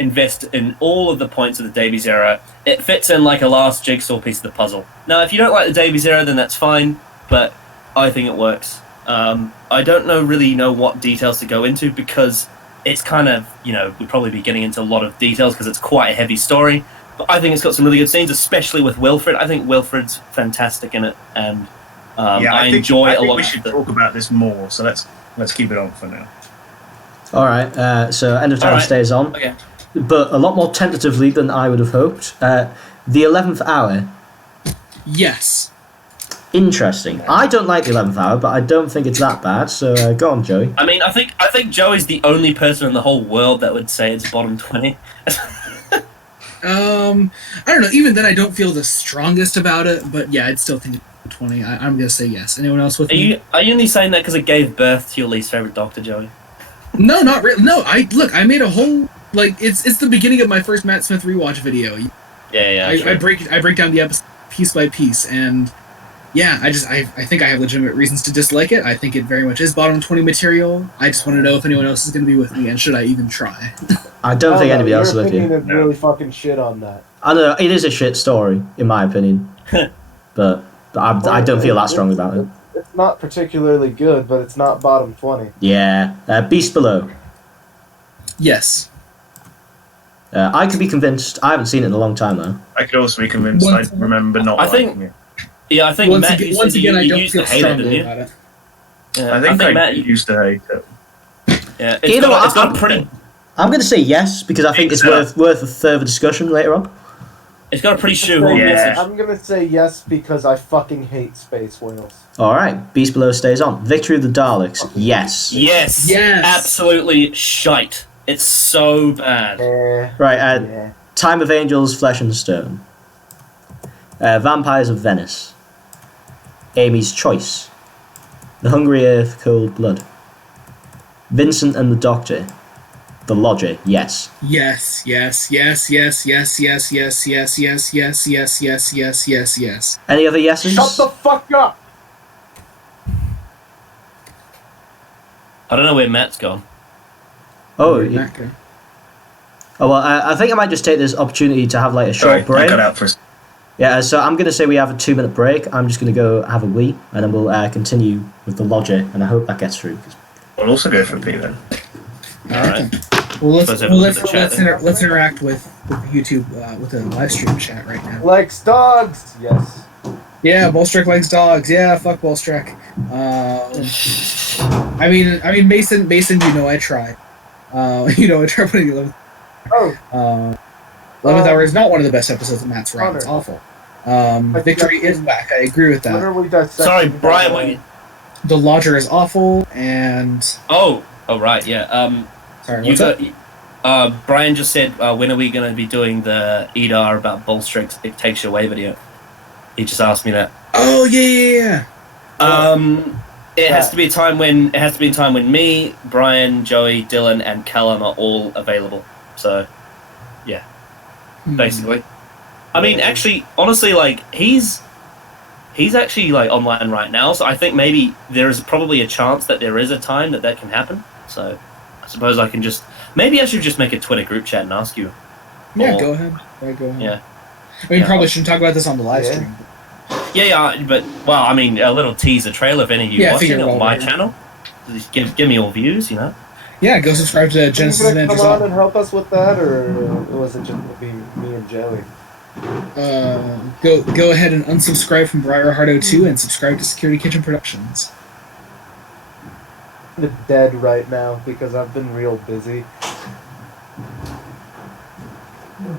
invest in all of the points of the Davies era, it fits in like a last jigsaw piece of the puzzle. Now, if you don't like the Davies era, then that's fine, but I think it works. I don't really know what details to go into because it's kind of, you know, we'd probably be getting into a lot of details because it's quite a heavy story. But I think it's got some really good scenes, especially with Wilfred. I think Wilfred's fantastic in it, and I enjoy a lot. We should talk about this more. So let's keep it on for now. All right. So end of time All right. stays on, Okay. but a lot more tentatively than I would have hoped. The 11th hour. Yes. Interesting. I don't like the 11th hour, but I don't think it's that bad. So go on, Joey. I mean, I think Joey's the only person in the whole world that would say it's bottom 20. I don't know. Even then, I don't feel the strongest about it. But yeah, I'd still think it's 20. I'm gonna say yes. Anyone else with me? Are you only saying that because it gave birth to your least favorite Doctor, Joey? No, not really. No, I made a whole it's the beginning of my first Matt Smith rewatch video. Yeah. I break down the episode piece by piece, and yeah, I think I have legitimate reasons to dislike it. I think it very much is bottom 20 material. I just want to know if anyone else is going to be with me, and should I even try? I don't think anybody else is with you. Really fucking shit on that. I don't know. It is a shit story, in my opinion. but I don't feel that strongly about it. It's not particularly good, but it's not bottom 20. Yeah. Beast Below. Yes. I could be convinced. I haven't seen it in a long time, though. I could also be convinced. I remember not. I think- liking it. Yeah, I think Once Matt. again, I you don't used feel to hate it, didn't strongly you? about it. Yeah, I think Matt. used to hate it. Yeah, You know what, it's got I'm- a pretty. I'm going to say yes, because I think it's worth a further discussion later on. It's got a pretty shoehorned Yeah. message. I'm gonna say yes because I fucking hate space whales. Alright, Beast Below stays on. Victory of the Daleks. Yes. Yes. Yes. Absolutely shite. It's so bad. Right, Yeah. Time of Angels, Flesh and Stone. Vampires of Venice. Amy's Choice. The Hungry Earth, Cold Blood. Vincent and the Doctor. The Lodger, yes. Yes. Any other yeses? Shut the fuck up! I don't know where Matt's gone. Oh, Okay. well, I think I might just take this opportunity to have like a short Sorry, I break. got out for a Yeah, so I'm going to say we have a 2-minute break. I'm just going to go have a wee, and then we'll continue with the Lodger, and I hope that gets through. I'll also go for a pee then. Alright. Well, Suppose everyone's in the chat let's interact with YouTube with the live stream chat right now. Likes dogs! Yes. Yeah, Bolstrek likes dogs. Yeah, fuck Bolstrek. I mean, Mason, you know I try. I try putting 11th. Oh, 11th Hour is not one of the best episodes of Matt's Rant. It's awful. Victory is whack. I agree with when that. are we dissecting Sorry, that? Brian. What you... The Lodger is awful, and Oh right, yeah. sorry, You what's up? got. Brian just said, when are we going to be doing the EDAR about Bolstreak's It Takes You Away video? He just asked me that. Oh yeah. It has to be a time when me, Brian, Joey, Dylan, and Callum are all available. So, yeah, basically. I mean, actually, honestly, like he's actually like online right now. So I think maybe there is probably a chance that there is a time that can happen. So I suppose I should just make a Twitter group chat and ask you. Yeah, Or- go ahead. Go ahead. Yeah. I mean, Yeah. probably shouldn't talk about this on the live Yeah. stream. Yeah, but well, I mean, a little teaser trailer if any of you Yeah, I watching figure it on my over. channel. Just give me all views, you know. Yeah, go subscribe to Are you Genesis gonna Adventures. come on and help us with that, or was it just me and Joey? Go ahead and unsubscribe from Briarheart02 and subscribe to Security Kitchen Productions. I'm dead right now because I've been real busy.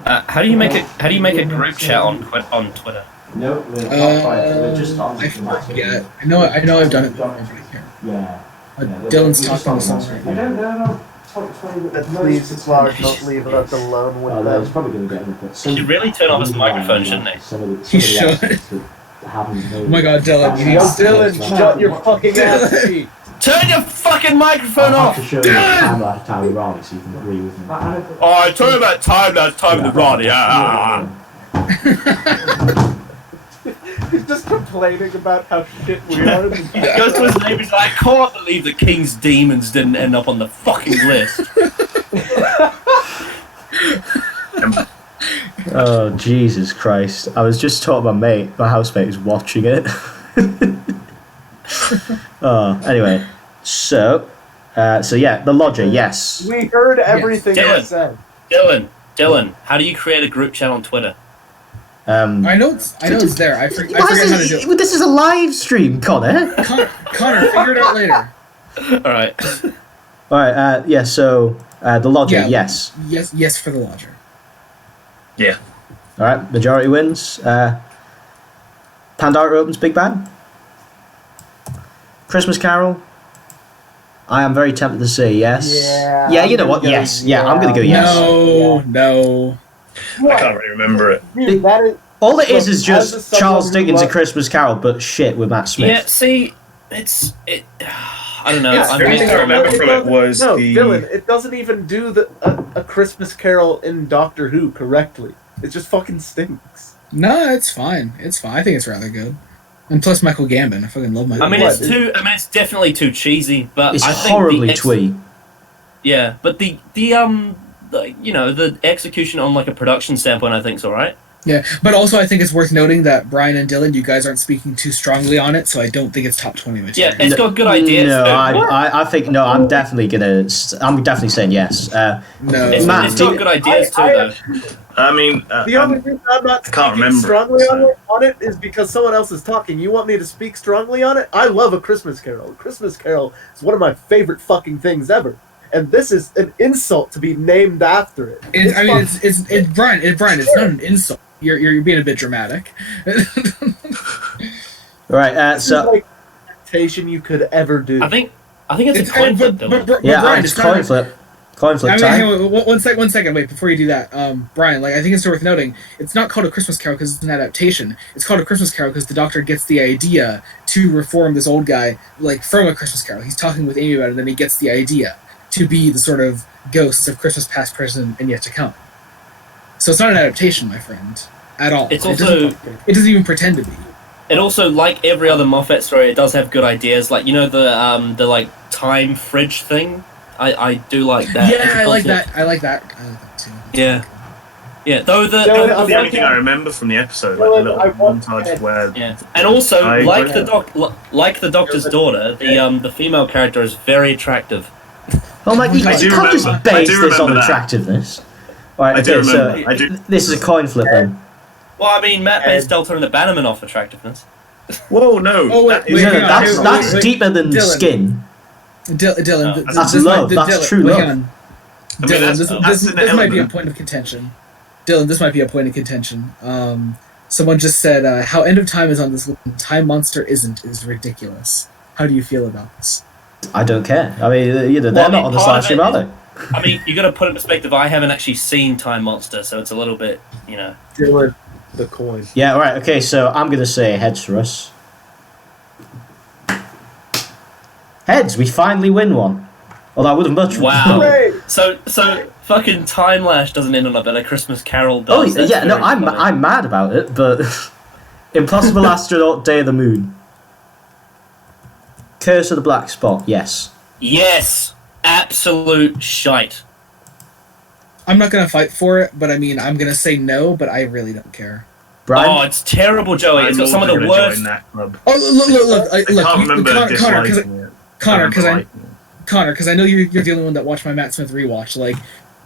How do you make a group chat on Twitter? No, we're not quite. We're just on. I forget. I know I've done it before, but I can't. Yeah. Dylan's talking to someone. I don't know. Please, Slarr, don't leave us alone with It's them. probably going to get input. He should really turn off his microphone, shouldn't he? He should. Oh my god, Dylan, you need Yo, to Dylan, shut your fucking ass cheek. Turn your fucking microphone off! To show you the time last time with Ronnie so you can agree with me. Oh, tell me about time last time with Ronnie. He's just complaining about how shit we are. He goes to his neighbors like, I can't believe the King's Demons didn't end up on the fucking list. Oh, Jesus Christ. I was just talking to my housemate who's watching it. Anyway. So yeah, the lodger, yes. We heard everything Dylan. you said. Dylan, how do you create a group chat on Twitter? I know it's there. I forget how to do it. This is a live stream, Connor. Connor, figure it out later. Alright. Alright, yeah, so the lodger, Yeah. yes. Yes for the lodger. Yeah. Alright, majority wins. Pandora opens Big Bang. Christmas Carol. I am very tempted to say yes. Yeah. Yeah, you know what? Yes. Yeah, I'm going to go yes. No. I can't really remember it. Dude, that is... All it is Look, just as someone Charles who Dickens' A loves- Christmas Carol, but shit with Matt Smith. Yeah, see, I don't know. Yeah, I'm everything I remember from it was no, the... Dylan, it doesn't even do a Christmas Carol in Doctor Who correctly. It just fucking stinks. No, it's fine. It's fine. I think it's rather good. And plus Michael Gambon. I fucking love Michael. It's definitely too cheesy, but It's I think horribly twee. Yeah, but the execution on like a production standpoint, I think is alright. Yeah, but also I think it's worth noting that Brian and Dylan, you guys aren't speaking too strongly on it, so I don't think it's top 20 material. Yeah, it's got good ideas. No, too. I think no. I'm definitely saying yes. No. It's Matt, got good ideas too, though. I mean... The only reason I'm not can't speaking remember strongly it, so. on it is because someone else is talking. You want me to speak strongly on it? I love A Christmas Carol. A Christmas Carol is one of my favorite fucking things ever. And this is an insult to be named after it. It's Brian, it's not an insult. You're being a bit dramatic. Right. This So is like adaptation you could ever do. I think it's a coin flip, Dylan. but yeah, Brian, it's not coin flip. Coin flip I mean, time. hang on, one second. Wait, before you do that, Brian, I think it's worth noting. It's not called A Christmas Carol because it's an adaptation. It's called A Christmas Carol because the Doctor gets the idea to reform this old guy, from A Christmas Carol. He's talking with Amy about it, and then he gets the idea to be the sort of ghosts of Christmas past, present, and yet to come. So it's not an adaptation, my friend, at all. It's also it doesn't even pretend to be. It also, like every other Moffat story, it does have good ideas. Like the time fridge thing. I do like that. Yeah, I like that. I like that too. Yeah. Though The only thing I remember from the episode, like the little montage where... Yeah, and also like the Doctor's daughter, the female character is very attractive. Well, like, you can't just base this on that. attractiveness. Right, I do okay, so remember. I do. this is a coin flip then. Well, I mean, Matt based Delta and the Bannerman off attractiveness. Whoa, no. Oh, wait, that is- wait, No, hang on, that's wait, deeper than Dylan. skin. Dylan, That's love. That's true hang love. on. I mean, Dylan, that's this an might be a element. point of contention. Dylan, this might be a point of contention. Someone just said, how End of Time is on this list and Time Monster isn't is ridiculous. How do you feel about this? I don't care. I mean, they're not on the part live of stream, it- are they? I mean, you got to put it in perspective. I haven't actually seen Time Monster, so it's a little bit, Dylan, the coin. Yeah, right, okay, so I'm going to say heads for us. Heads, we finally win one. Although I would have much... Wow. Hooray! So fucking Time Lash doesn't end on a better Christmas Carol Oh, does. That's yeah, no, very funny. I'm mad about it, but... Impossible Astronaut, Day of the Moon. Curse of the Black Spot, yes. Yes, absolute shite. I'm not gonna fight for it, but I mean, I'm gonna say no, but I really don't care. Brian? Oh, it's terrible, Joey. It's got some of the gonna worst. join that club. Oh, look! I can't remember Connor, disliking it. Connor, because I liking it. Connor, because I know you're the only one that watched my Matt Smith rewatch. Like,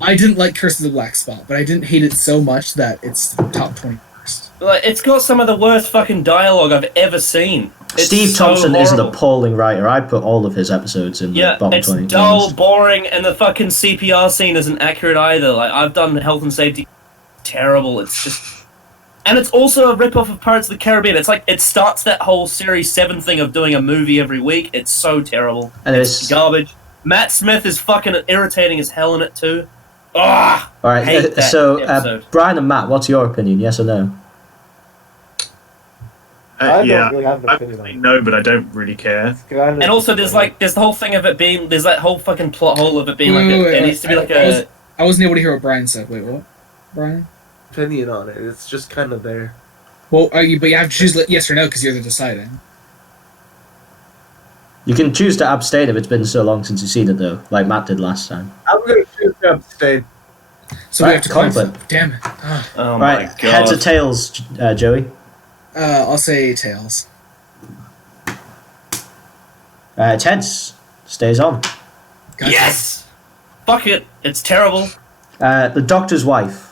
I didn't like Curse of the Black Spot, but I didn't hate it so much that it's top 20 worst. Like, it's got some of the worst fucking dialogue I've ever seen. It's Steve so Thompson is an horrible. appalling writer. I'd put all of his episodes in the Yeah, bottom it's 20. dull, boring, and the fucking CPR scene isn't accurate either. Like, I've done health and safety, terrible. It's just, and it's also a rip-off of Pirates of the Caribbean. It's like it starts that whole Series 7 thing of doing a movie every week. It's so terrible. And It's garbage. Matt Smith is fucking irritating as hell in it too. Ah, All right, hate that so episode. Brian and Matt, what's your opinion? Yes or no? I Yeah, don't really have an I opinion on it. know, but I don't really care. It's kind of- And also, there's the whole thing of it being, there's that whole fucking plot hole of it being it needs to be like a. I wasn't able to hear what Brian said. Wait, what? Brian? opinion on it. It's just kind of there. Well, but you have to choose yes or no because you're the deciding. You can choose to abstain if it's been so long since you've seen it, though, like Matt did last time. I'm gonna choose to abstain. So Right, we have to coin conflict. flip. Damn it. Ah. Oh my Right, god. heads or tails, Joey? I'll say tails. It's heads. Stays on. Gotcha. Yes! Fuck it. It's terrible. The Doctor's Wife.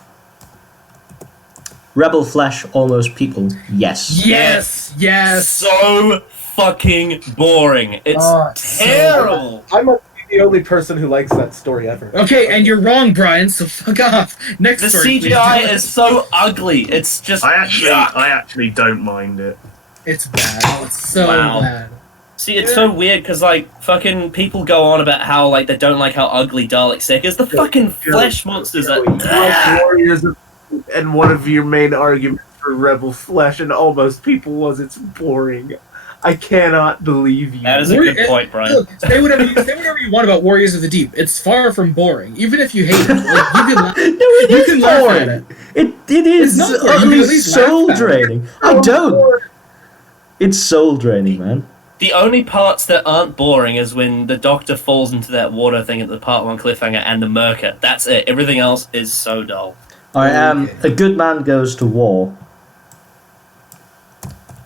Rebel flesh, almost people. Yes. Yes! Yes! So fucking boring. It's Oh, so terrible. I must be the only person who likes that story ever. Okay, and you're wrong, Brian, so fuck off. Next The story, please. CGI is so ugly. It's just. I yuck. actually don't mind it. It's bad. Oh, it's so Wow. bad. See, it's so weird because, like, fucking people go on about how, like, they don't like how ugly Dalek Sec is. The fucking flesh monsters are. You like Warriors of, and one of your main arguments for Rebel Flesh and Almost People was it's boring. I cannot believe you. That is a good point, Brian. Look, say whatever you want about Warriors of the Deep. It's far from boring. Even if you hate it, like, you can laugh. No, it You is can laugh at boring. it. It is It's not boring. You utterly can at least laugh soul at it. draining. I don't. It's soul draining, man. The only parts that aren't boring is when the Doctor falls into that water thing at the part 1 cliffhanger and the Merker. That's it. Everything else is so dull. All right, a good man goes to war.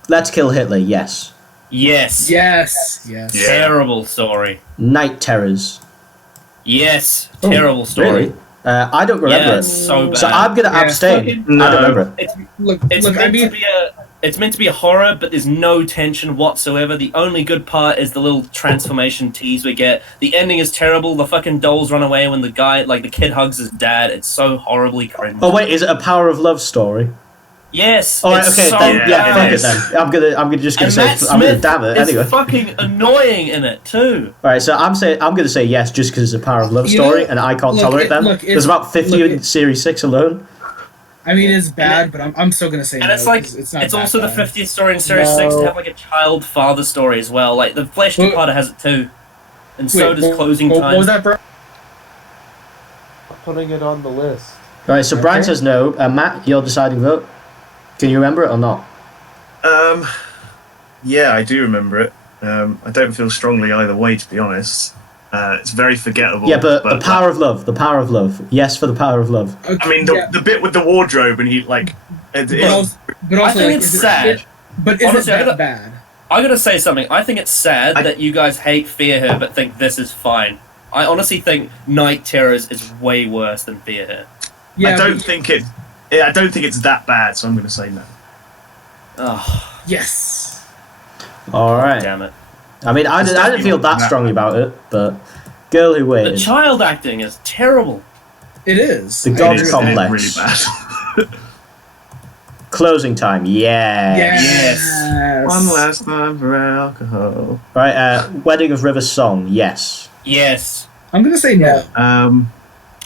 Let's kill Hitler. Yes. Yes. Yes. Yes. Yeah. Terrible story. Night terrors. Yes. Terrible story. Really? I don't remember Yeah, it. it's so bad. So I'm gonna Yeah, abstain. fucking- I don't remember it. It's, Look, it's look. meant I mean, to be it's meant to be a horror, but there's no tension whatsoever. The only good part is the little transformation tease we get. The ending is terrible. The fucking dolls run away when the guy, like the kid, hugs his dad. It's so horribly cringe. Oh wait, is it a Power of Love story? Yes. All right, it's okay, so then yeah, bad. fuck it then. I'm just gonna And say Matt I'm gonna Smith damn it is anyway. fucking annoying in it too. All right, so I'm gonna say yes just because it's a Power of Love You know, story, and I can't look, tolerate it- them. look, There's it's- about 50 look, in it- Series 6 alone. I mean, it's bad, but I'm still gonna say And no. it's like 'cause it's, not that also the bad. 50th story in Series 6 to have like a child father story as well. Like the Flesh Well- Two-parter has it too, and so Wait, does what- Closing what, Time. What was that, bro? Putting it on the list. All right, so Brian Okay. says no. Matt, your deciding vote. Can you remember it or not? Yeah, I do remember it. I don't feel strongly either way, to be honest. It's very forgettable. Yeah, but the Power of Love. The Power of Love. Yes for the Power of Love. Okay, I mean, yeah, the bit with the wardrobe and he like. but also, I like, think it's is it- sad. but is Honestly, it I that gotta- bad? I gotta say something. I think it's sad that you guys hate Fear Her but think this is fine. I honestly think Night Terrors is way worse than Fear Her. Yeah, I don't but- think it. Yeah, I don't think it's that bad, so I'm going to say no. Oh, Yes. All right. damn it. I mean, I didn't feel that strongly about it, but Girl Who The Waited. child acting is terrible. It is. The I God agree It is with that. complex. really bad. Closing Time. Yeah. Yes. One last time for alcohol. Right. Wedding of River Song. Yes. Yes. I'm gonna say no.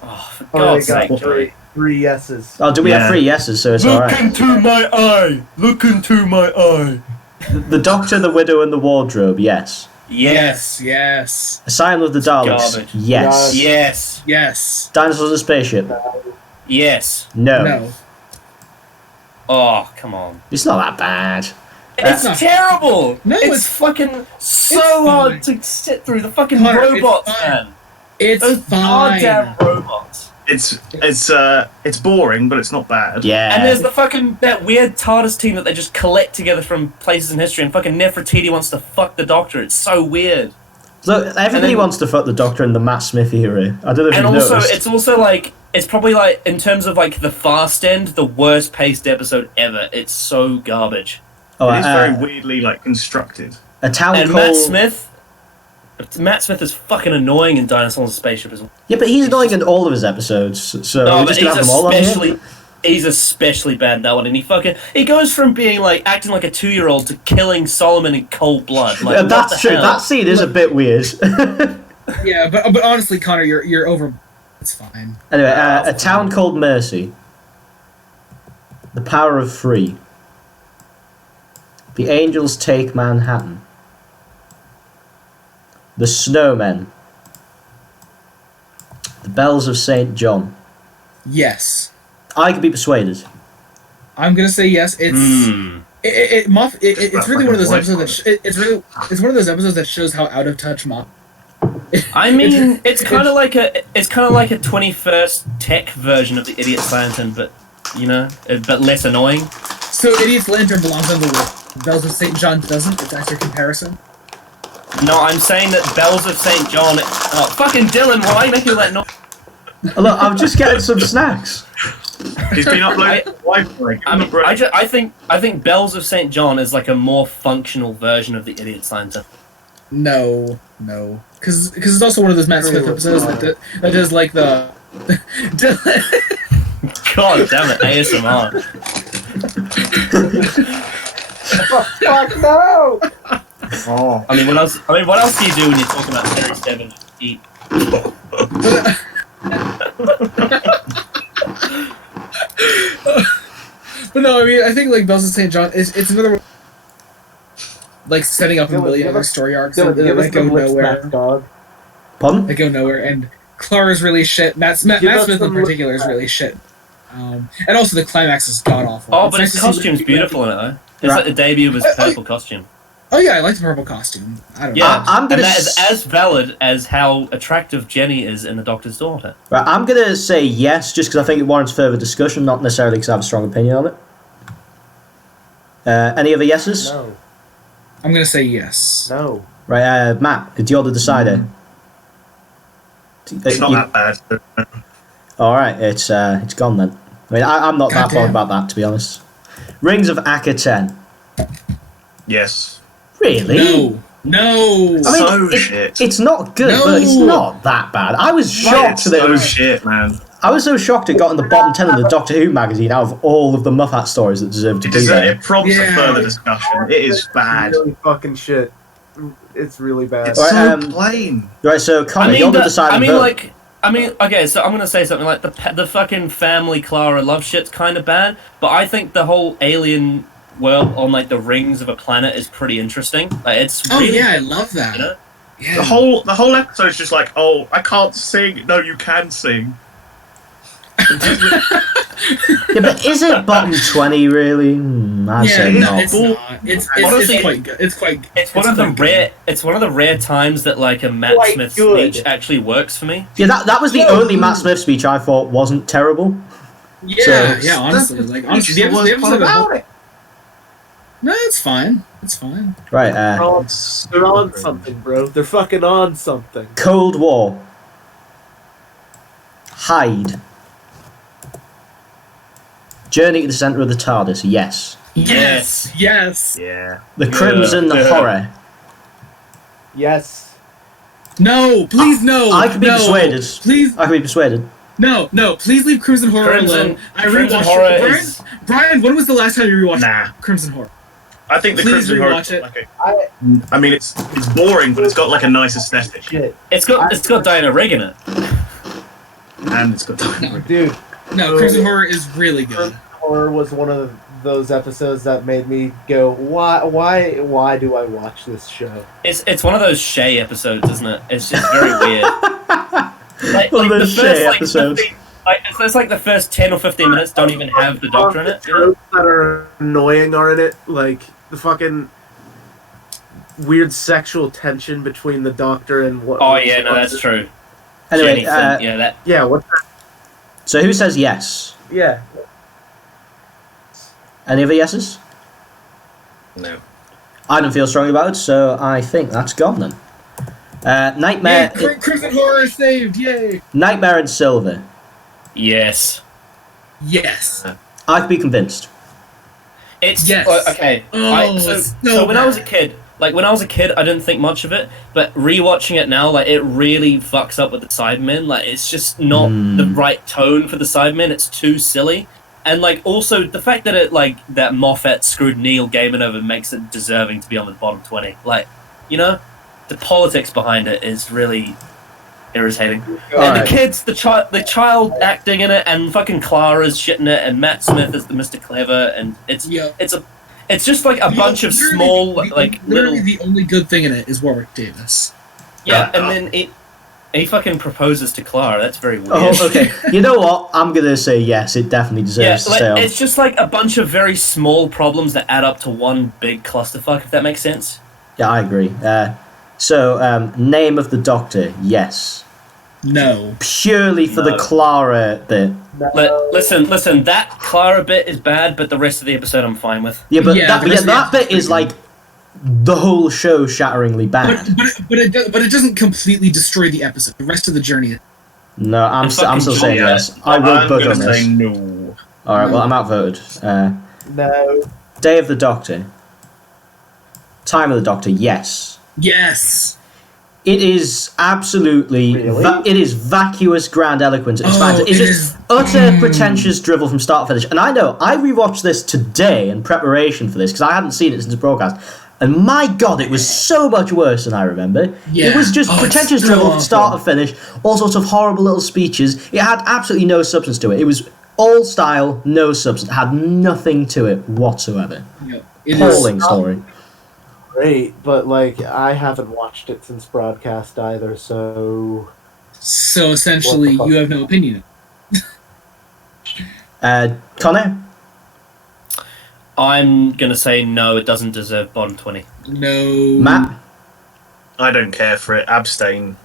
Oh, for Oh, God's I sake, got Joey. three yeses. Oh, do we have Yeah. 3 yeses? So it's all right. into my eye. Look into my eye. The Doctor, the Widow, and the Wardrobe. Yes. Yes. Yes. Asylum of the Daleks. Garbage. Yes. Yes. Yes. Dinosaurs and Spaceship. Yes. No. No. Oh, come on. It's not that bad. It's not- terrible. No, it's it's- fucking so fine. hard to sit through. The fucking Connor, it's robots, fine. man. It's Those fine. goddamn robots. It's boring, but it's not bad. Yeah. And there's the fucking that weird TARDIS team that they just collect together from places in history, and fucking Nefertiti wants to fuck the Doctor. It's so weird. Look, everybody wants to fuck the Doctor in the Matt Smith era. I don't know if And you've also, noticed. it's also like it's probably like in terms of like the fast end, the worst paced episode ever. It's so garbage. Oh, It is very weirdly like constructed. a town And called... Matt Smith is fucking annoying in Dinosaur on Spaceship as well. Yeah, but he's annoying in all of his episodes, so No, we're but just gonna have them all on here. he's especially bad in that one, and he goes from being like acting like a 2-year-old to killing Solomon in cold blood. Like, Yeah, what that's the true. hell? That scene is a bit weird. Yeah, but honestly, Connor, you're over. It's fine. Anyway, a town called Mercy. The Power of Three. The Angels Take Manhattan. The Snowmen. The Bells of St. John. Yes, I could be persuaded. I'm gonna say yes. It's it's really one of those episodes that it's one of those episodes that shows how out of touch Moff. I mean, it's kind of like a 21st tech version of the Idiot Lantern, but but less annoying. So Idiot's Lantern belongs on the list. Bells of St. John doesn't. If that's your comparison. No, I'm saying that Bells of St. John. Oh, fucking Dylan! Why are you making that noise? Look, I'm just getting some snacks. He's been uploading Wi-Fi. I think Bells of St. John is like a more functional version of the Idiot Lantern. No, because it's also one of those Matt Smith episodes that does like the. God damn it, ASMR. Fuck no! Oh. I mean, what else do you do when you're talking about Series 7? Eat. But no, I mean, I think like Bells of St. John it's another one, like setting up a million other story arcs that go nowhere. Dog. Pardon? They go nowhere, and Clara's really shit. Matt Smith in particular is really shit. And also the climax is god awful. Oh, but his costume's beautiful in it though. It's like the debut of his purple costume. Oh yeah, I like the purple costume. I don't know. Yeah, I'm gonna and that is as valid as how attractive Jenny is in The Doctor's Daughter. Right, I'm gonna say yes, just because I think it warrants further discussion, not necessarily because I have a strong opinion on it. Any other yeses? No. I'm gonna say yes. No. Right, Matt, you're the decider. It's not that bad. All right, it's gone then. I mean, I'm not that bothered about that, to be honest. Rings of Akka 10. Yes. Really? No. I mean, Shit. it's not good, No. but it's not that bad. I was shocked It's that it so was. shit, man. I was so shocked it got in the bottom 10 of the Doctor Who magazine out of all of the Muffat stories that deserve to be there. It prompts Yeah. a further discussion. It is bad. Really fucking shit. It's really bad. It's Right, so plain. Right, so Connor, you're the decider. Okay, so I'm gonna say something like the fucking family Clara love shit's kind of bad, but I think the whole alien world on like the rings of a planet is pretty interesting. Like it's Oh really, yeah, I love that. you know? Yeah. The whole episode is just like, oh, I can't sing. No, you can sing. Yeah, but is it bottom 20 really? I'd say no, not. it's not. It's Honestly, quite good. It's quite. It's one of the rare times that like a Matt Quite Smith good. speech actually works for me. Yeah, that was the only Matt Smith speech I thought wasn't terrible. Yeah, So- yeah. Honestly, the episode. No, it's fine. It's fine. Right, They're on something, bro. They're fucking on something. Cold War. Hide. Journey to the Centre of the TARDIS, yes. Yes. Yeah. The Crimson Yeah. Horror. Yes. No, please no. I could be no. persuaded. Please, I could be persuaded. no. Please leave Crimson Horror alone. I Crimson rewatched Horror it. is- Brian, when was the last time you rewatched Nah. Crimson Horror? I think the Please Crimson Horror. rewatch it. Like I mean, it's boring, but it's got like a nice aesthetic, Shit. It's got Diana Rigg in it. and it's got time. Dude, No, Crimson Horror is really good. Horror was one of those episodes that made me go, why do I watch this show? It's one of those Shay episodes, isn't it? It's just very weird. Like, One of the those first, Shay like, episodes. it's like the first 10 or 15 minutes don't even have the Doctor in it. You know? Tropes that are annoying are in it, like the fucking weird sexual tension between the Doctor and what. Oh yeah, no, that's true. Anyway, Jenny Flint, yeah, that. Yeah, what's that? so who says yes? Yeah. Any other yeses? No. I don't feel strongly about it, so I think that's gone then. Nightmare. Crimson Horror saved! Yay! Nightmare and Silver. Yes. Yes. I'd be convinced. It's Yes. okay. Oh, So it's so when I was a bad. kid, I didn't think much of it, but rewatching it now, it really fucks up with the Cybermen. It's just not the right tone for the Cybermen. It's too silly, and also the fact that that Moffat screwed Neil Gaiman over makes it deserving to be on the bottom 20. The politics behind it is really irritating. And the kids, the child acting in it, and fucking Clara's shit in it, and Matt Smith is the Mr. Clever, and it's just a bunch of small literally little. the only good thing in it is Warwick Davis. Yeah, and then he fucking proposes to Clara. That's very weird. Oh, okay. You know what? I'm gonna say yes. It definitely deserves to stay on. It's just a bunch of very small problems that add up to one big clusterfuck. If that makes sense. Yeah, I agree. So, name of the Doctor, yes. No. Purely for the Clara bit. Listen. That Clara bit is bad, but the rest of the episode I'm fine with. Yeah, but Yeah, the rest of the that bit episode is the whole show shatteringly bad. But it doesn't completely destroy the episode. The rest of the journey. No, I'm still saying Yeah, yes. I will I'm bug gonna on this. say no. Alright, well, I'm outvoted. No. Day of the Doctor. Time of the Doctor, yes. Yes. It is absolutely... Really? it is vacuous grandiloquence. It's Oh, fantastic. It's it just is- utter pretentious drivel from start to finish. And I know, I rewatched this today in preparation for this, because I hadn't seen it since the broadcast. And my God, it was so much worse than I remember. Yeah. It was just Oh, pretentious it's drivel so from start to awful. finish. All sorts of horrible little speeches. It had absolutely no substance to it. It was all style, no substance. It had nothing to it whatsoever. Yeah. It is. Appalling story. Great, but I haven't watched it since broadcast either, so So essentially, What the fuck? you have no opinion. Connor? I'm gonna say no. It doesn't deserve bottom 20. No. Matt? I don't care for it. Abstain.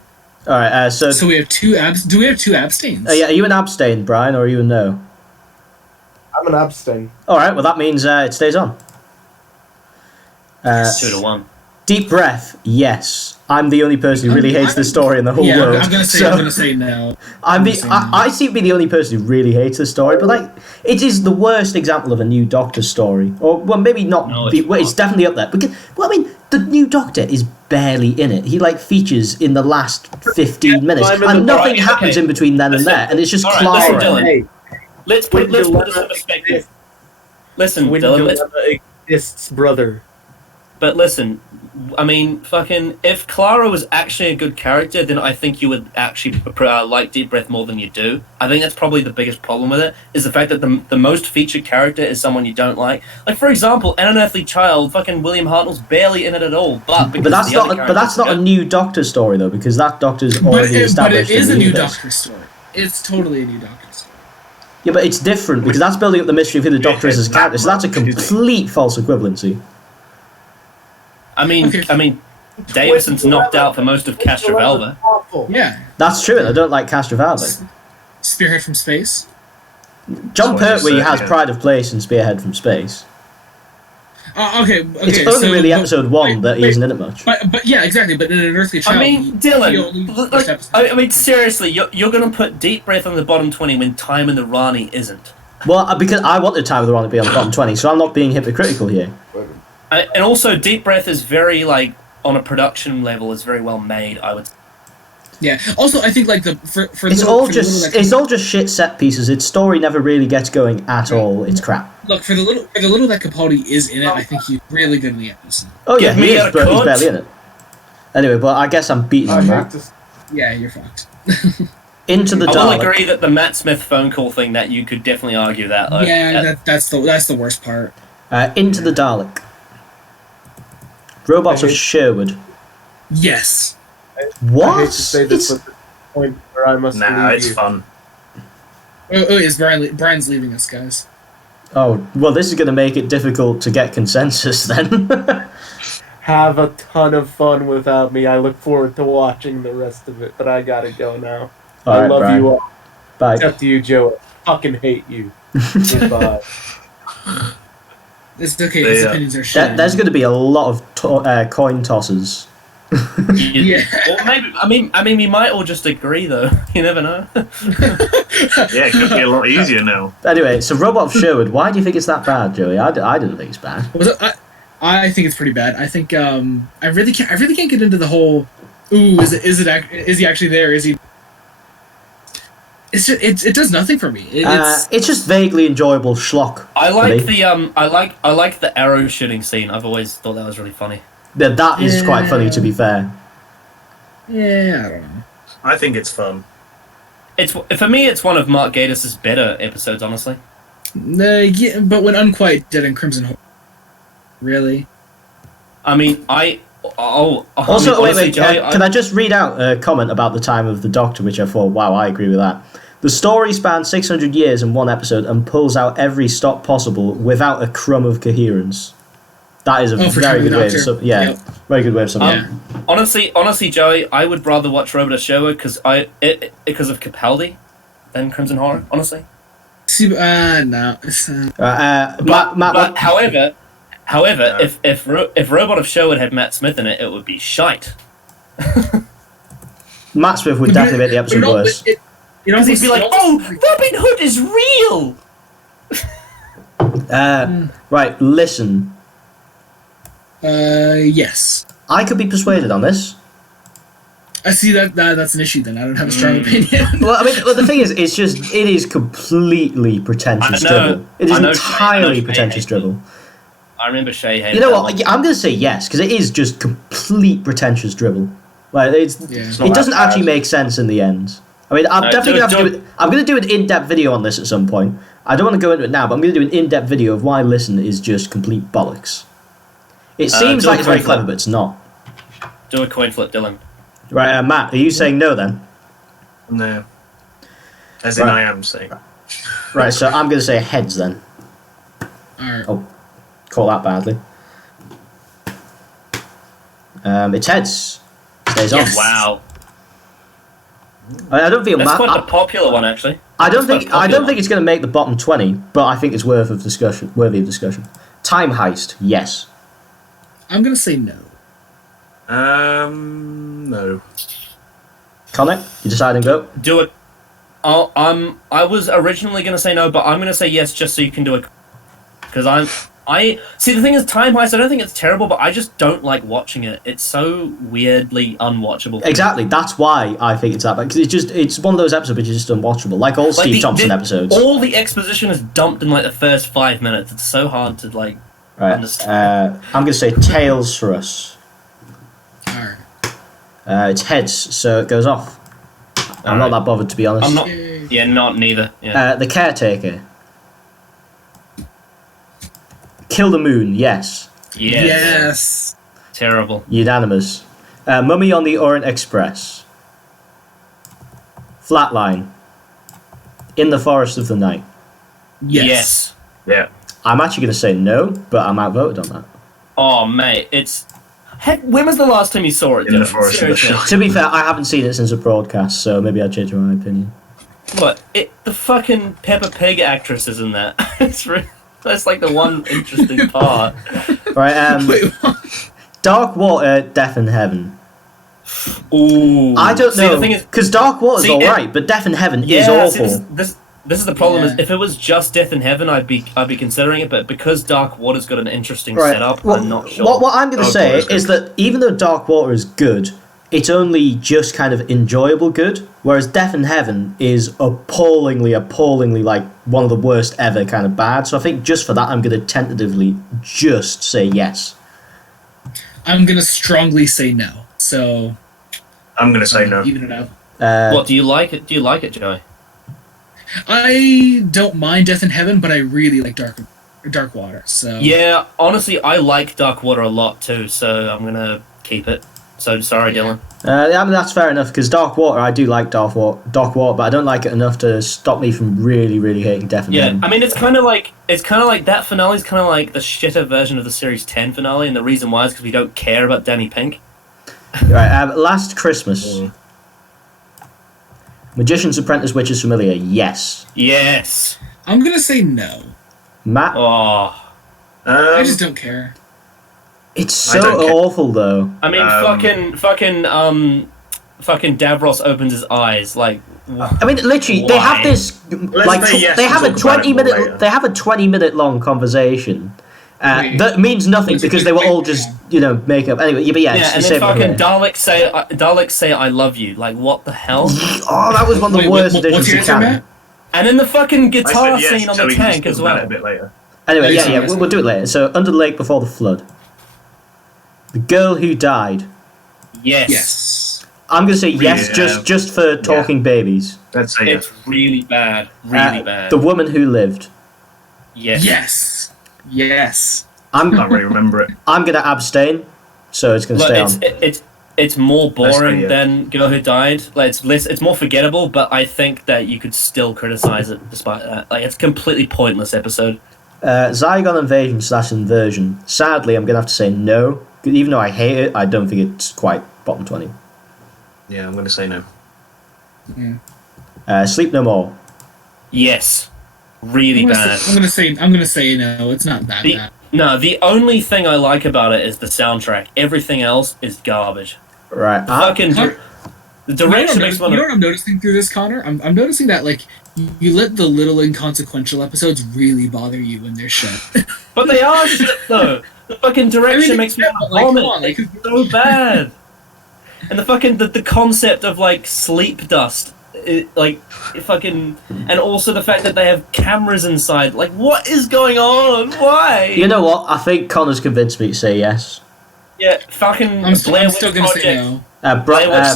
Alright, so... So we have two abs. Do we have two abstains? yeah, are you an abstain, Brian, or are you a no? I'm an abstain. Alright, well that means it stays on. 2-1. Deep Breath, yes. I'm the only person who really hates this story in the whole Yeah, world. I'm gonna say. So- I'm gonna say no. I seem to be the only person who really hates the story, but it is the worst example of a new Doctor story, or well, maybe not. No, It's definitely up there because the new Doctor is barely in it. He features in the last 15 minutes, I'm in and the- nothing Alright, happens okay. in between then and Listen. there, and it's just Alright, Clara. listen, Dylan. Hey, Let's put When this in dilemma perspective. Listen, when Dylan. dilemma exists, brother. But listen, I mean, if Clara was actually a good character, then I think you would actually like Deep Breath more than you do. I think that's probably the biggest problem with it, is the fact that the most featured character is someone you don't like. For example, An Unearthly Child, William Hartnell's barely in it at all. But But that's not a new Doctor story though, because that Doctor's already But established. it is in a the new universe. Doctor story. It's totally a new Doctor story. Yeah, but it's different because that's building up the mystery of who the Doctor is as a character. So that's a complete false equivalency. I mean, Davison's knocked out for most of Castrovalva. Awful. Yeah. That's true, and I don't like Castrovalva. Spearhead from Space. John That's what I just Pertwee said, has yeah. Pride of Place and Spearhead from Space. Okay. It's only really episode 1 that he isn't in it much. But yeah, exactly. But in An Unearthly Child, I mean, he only Dylan, first episode. I mean, seriously, you're going to put Deep Breath on the bottom 20 when Time in the Rani isn't. Well, because I wanted Time of the Run to be on the bottom 20, so I'm not being hypocritical here. And also, Deep Breath is very, on a production level, is very well made, I would say. Yeah. Also, I think It's all just shit set pieces. Its story never really gets going at all. It's crap. Look, for the little that Capaldi is in it, I think he's really good in the episode. Oh yeah, Give he me is, a but he's cut. barely in it. Anyway, but I guess I'm beating I on hate that. to Yeah, you're fucked. Into the I will Dalek. agree that the Matt Smith phone call thing, that you could definitely argue that. That's the worst part. Into the Dalek. Robots of hate- Sherwood. Yes. What? I hate to say this, but the point where I must Nah, leave it's you. fun. Oh, yes, Brian's leaving us, guys. Oh, well, this is going to make it difficult to get consensus then. Have a ton of fun without me. I look forward to watching the rest of it, but I gotta go now. I Alright, love Brian. you all. Bye. Except you, Joe. I fucking hate you. Goodbye. It's okay. His Yeah. opinions are shit. There's going to be a lot of coin tosses Yeah. Or maybe I mean we might all just agree though. You never know. Yeah, it could be a lot easier now. Anyway, so Robot of Sherwood, why do you think it's that bad, Joey? I didn't think it's bad. Was it, I think it's pretty bad. I think I really can't get into the whole. Ooh, is he actually there? Is he? It's just, it does nothing for me. It's just vaguely enjoyable schlock. I like for me. the I like the arrow shooting scene. I've always thought that was really funny. That is quite funny, to be fair. Yeah, I don't know. I think it's fun. It's for me. It's one of Mark Gatiss' better episodes, honestly. Yeah, but when Unquiet Dead and Crimson Horror, really? I mean, Also, wait, can I just read out a comment about the time of the Doctor, which I thought, wow, I agree with that. The story spans 600 years in one episode and pulls out every stop possible without a crumb of coherence. That is a very good way of very good way of summing it. Honestly, Joey, I would rather watch Robot of Sherwood because of Capaldi than Crimson Horror. Honestly. See, no. But however, if Robot of Sherwood had Matt Smith in it, it would be shite. Matt Smith would definitely make the episode worse. Because he'd be like, "Oh, Robin Hood is real." Right, listen. Yes. I could be persuaded on this. I see that's an issue then. I don't have a strong opinion. Well, I mean, the thing is, it is completely pretentious dribble. It is entirely pretentious dribble. I remember Shay hated. You know what? I'm going to say yes because it is just complete pretentious dribble. Like it doesn't actually make sense in the end. I mean, I'm definitely I'm going to do an in-depth video on this at some point. I don't want to go into it now, but I'm going to do an in-depth video of why Listen is just complete bollocks. It seems like it's very clever, but it's not. Do a coin flip, Dylan. Right, Matt, are you saying no then? No. As in I am saying. Right, so I'm going to say heads then. Alright. Oh, call that badly. It's heads. Stays on. Wow. I don't think That's quite a popular one, actually. I don't think it's going to make the bottom 20, but I think it's worthy of discussion. Time heist, yes. I'm gonna say no. No. Connor, you deciding go? Do it. I was originally going to say no, but I'm going to say yes just so you can do it. Because I see the thing is Time Heist. I don't think it's terrible, but I just don't like watching it. It's so weirdly unwatchable. Exactly. That's why I think it's that bad. Because it's one of those episodes which is just unwatchable, like all Steve Thompson episodes. All the exposition is dumped in like the first 5 minutes. It's so hard to like understand. I'm going to say tails for us. Alright. It's heads, so it goes off. I'm not that bothered, to be honest. I'm not. Yeah, not neither. Yeah. The Caretaker. Kill the Moon, yes. Yes. Terrible. Unanimous. Mummy on the Orient Express. Flatline. In the Forest of the Night. Yes. Yeah. I'm actually going to say no, but I'm outvoted on that. Oh, mate, it's. Heck, when was the last time you saw it? In the Forest of the Night. To be fair, I haven't seen it since a broadcast, so maybe I'll change my opinion. What? The fucking Peppa Pig actress is in that. That's like the one interesting part. Right, Wait, what? Dark Water, Death in Heaven. Ooh. I don't know, because Dark Water's alright, but Death in Heaven is awful. See, this is the problem. Is if it was just Death in Heaven, I'd be considering it. But because Dark Water's got an interesting setup, I'm not sure. What I'm going to say is that even though Dark Water is good, it's only just kind of enjoyable good, whereas Death in Heaven is appallingly like one of the worst ever kind of bad. So I think just for that, I'm going to tentatively just say yes. I'm gonna strongly say no. So I'm gonna say no. Even it out. What do you like it? Do you like it, Joey? I don't mind Death in Heaven, but I really like Dark Water. So yeah, honestly, I like Dark Water a lot too. So I'm gonna keep it. So sorry, Dylan. I mean, that's fair enough, because Dark Water, I do like Dark Water, but I don't like it enough to stop me from really, really hating Death in Heaven. I mean, it's kind of like that finale is kind of like the shitter version of the Series 10 finale, and the reason why is because we don't care about Danny Pink. Right, Last Christmas. Magician's Apprentice, Witch's Familiar, yes. Yes. I'm gonna say no. Matt? Oh. I just don't care. It's I don't so care. awful though. I mean, fucking Davros opens his eyes like. I mean, literally, they have Why? this like say yes they and have a talk about it 20 more minute later. they have a 20-minute long conversation. Wait. That means nothing Wait, because wait, they were wait, all just make up anyway. Yeah, but yeah, Yeah, it's and the then same fucking here. Daleks say I love you. Like what the hell? Oh, that was one of the Wait, worst what's additions your to answer, canon. Matt? And then the fucking I guitar said yes, scene on so the we can tank just as talk about it well. a bit later. Anyway, Yes, yeah, yes. we'll do it later. So, Under the Lake Before the Flood. The girl who died. Yes. Yes. I'm gonna say yes, Yeah. just for talking babies. Let's say yes. It's really bad. Really bad. The woman who lived. Yes. Yes. Yes. I'm Can't really remember it. I'm gonna abstain, so it's gonna Look, stay on. it's more boring yeah. than Girl Who Died. Like it's more forgettable, but I think that you could still criticize it despite that. Like it's a completely pointless episode. Zygon Invasion / Inversion. Sadly, I'm gonna have to say no. Even though I hate it, I don't think it's quite bottom 20. Yeah, I'm going to say no. Sleep No More. Yes. Really bad. I'm gonna say no. It's not that bad. No, the only thing I like about it is the soundtrack. Everything else is garbage. Right. Fucking Connor, the direction makes you one. know what I'm noticing through this, Connor? I'm noticing that like you let the little inconsequential episodes really bother you when they're shit. But they are shit though. The fucking direction makes me but, like, vomit. come on, like, It's so bad. And the fucking the concept of like sleep dust, and also the fact that they have cameras inside. Like, what is going on? Why? You know what? I think Connor's convinced me to say yes. Yeah, fucking. I'm Blair Witch still gonna say Project. no. Matt,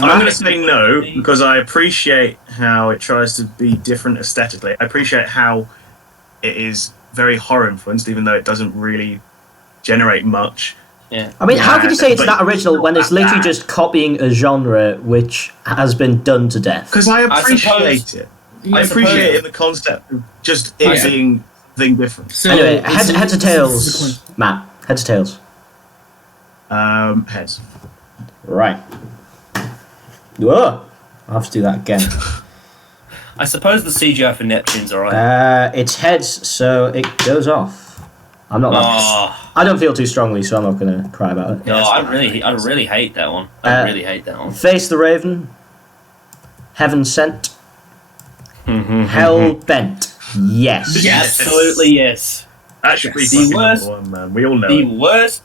I'm going to say no because I appreciate how it tries to be different aesthetically. I appreciate how it is very horror influenced, even though it doesn't really generate much. Yeah. I mean, how Yeah, can you say it's but that original when it's not literally that. just copying a genre which has been done to death? Because I appreciate suppose- it. Yeah, I appreciate suppose- it in the concept of just it Yeah. being thing different. So, Anyway, this heads or is tails, Matt. Heads or tails. Heads. Right. Whoa! I'll have to do that again. I suppose the CGI for Neptune's alright. It's heads, so it goes off. I'm not. Oh, I don't feel too strongly, so I'm not gonna cry about it. no, I really hate that one. I Uh, really hate that one. Face the Raven. Heaven Sent. Hell Bent. Yes. Yes. Absolutely yes. That should be Yes. fucking The worst- number one, man. We all know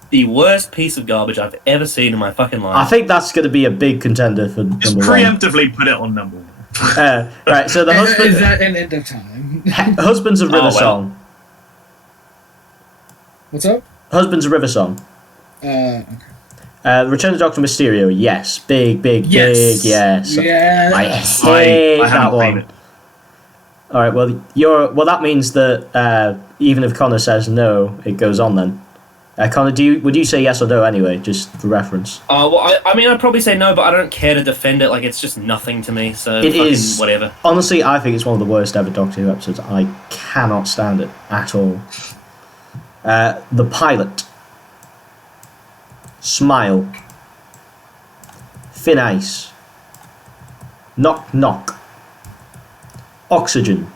The worst pice of garbage I've ever seen in my fucking life. I think that's going to be a big contender for Just number one. preemptively put it on number one. Right, so the husband, Is that an end of time? Husbands of River well. Song. What's up? Husbands of River Song. Okay. Return of Doctor Mysterio. Yes, big Yes. yes. Yeah. I I hate that haven't seen one. it. All right, well that means that even if Connor says no, it goes on then. Connor, would you say yes or no anyway, just for reference? Well, I mean, I'd probably say no, but I don't care to defend it. Like, it's just nothing to me. So It fucking is- whatever. Honestly, I think it's one of the worst ever Doctor Who episodes. I cannot stand it at all. The Pilot. Smile. Thin Ice. Knock Knock. Oxygen.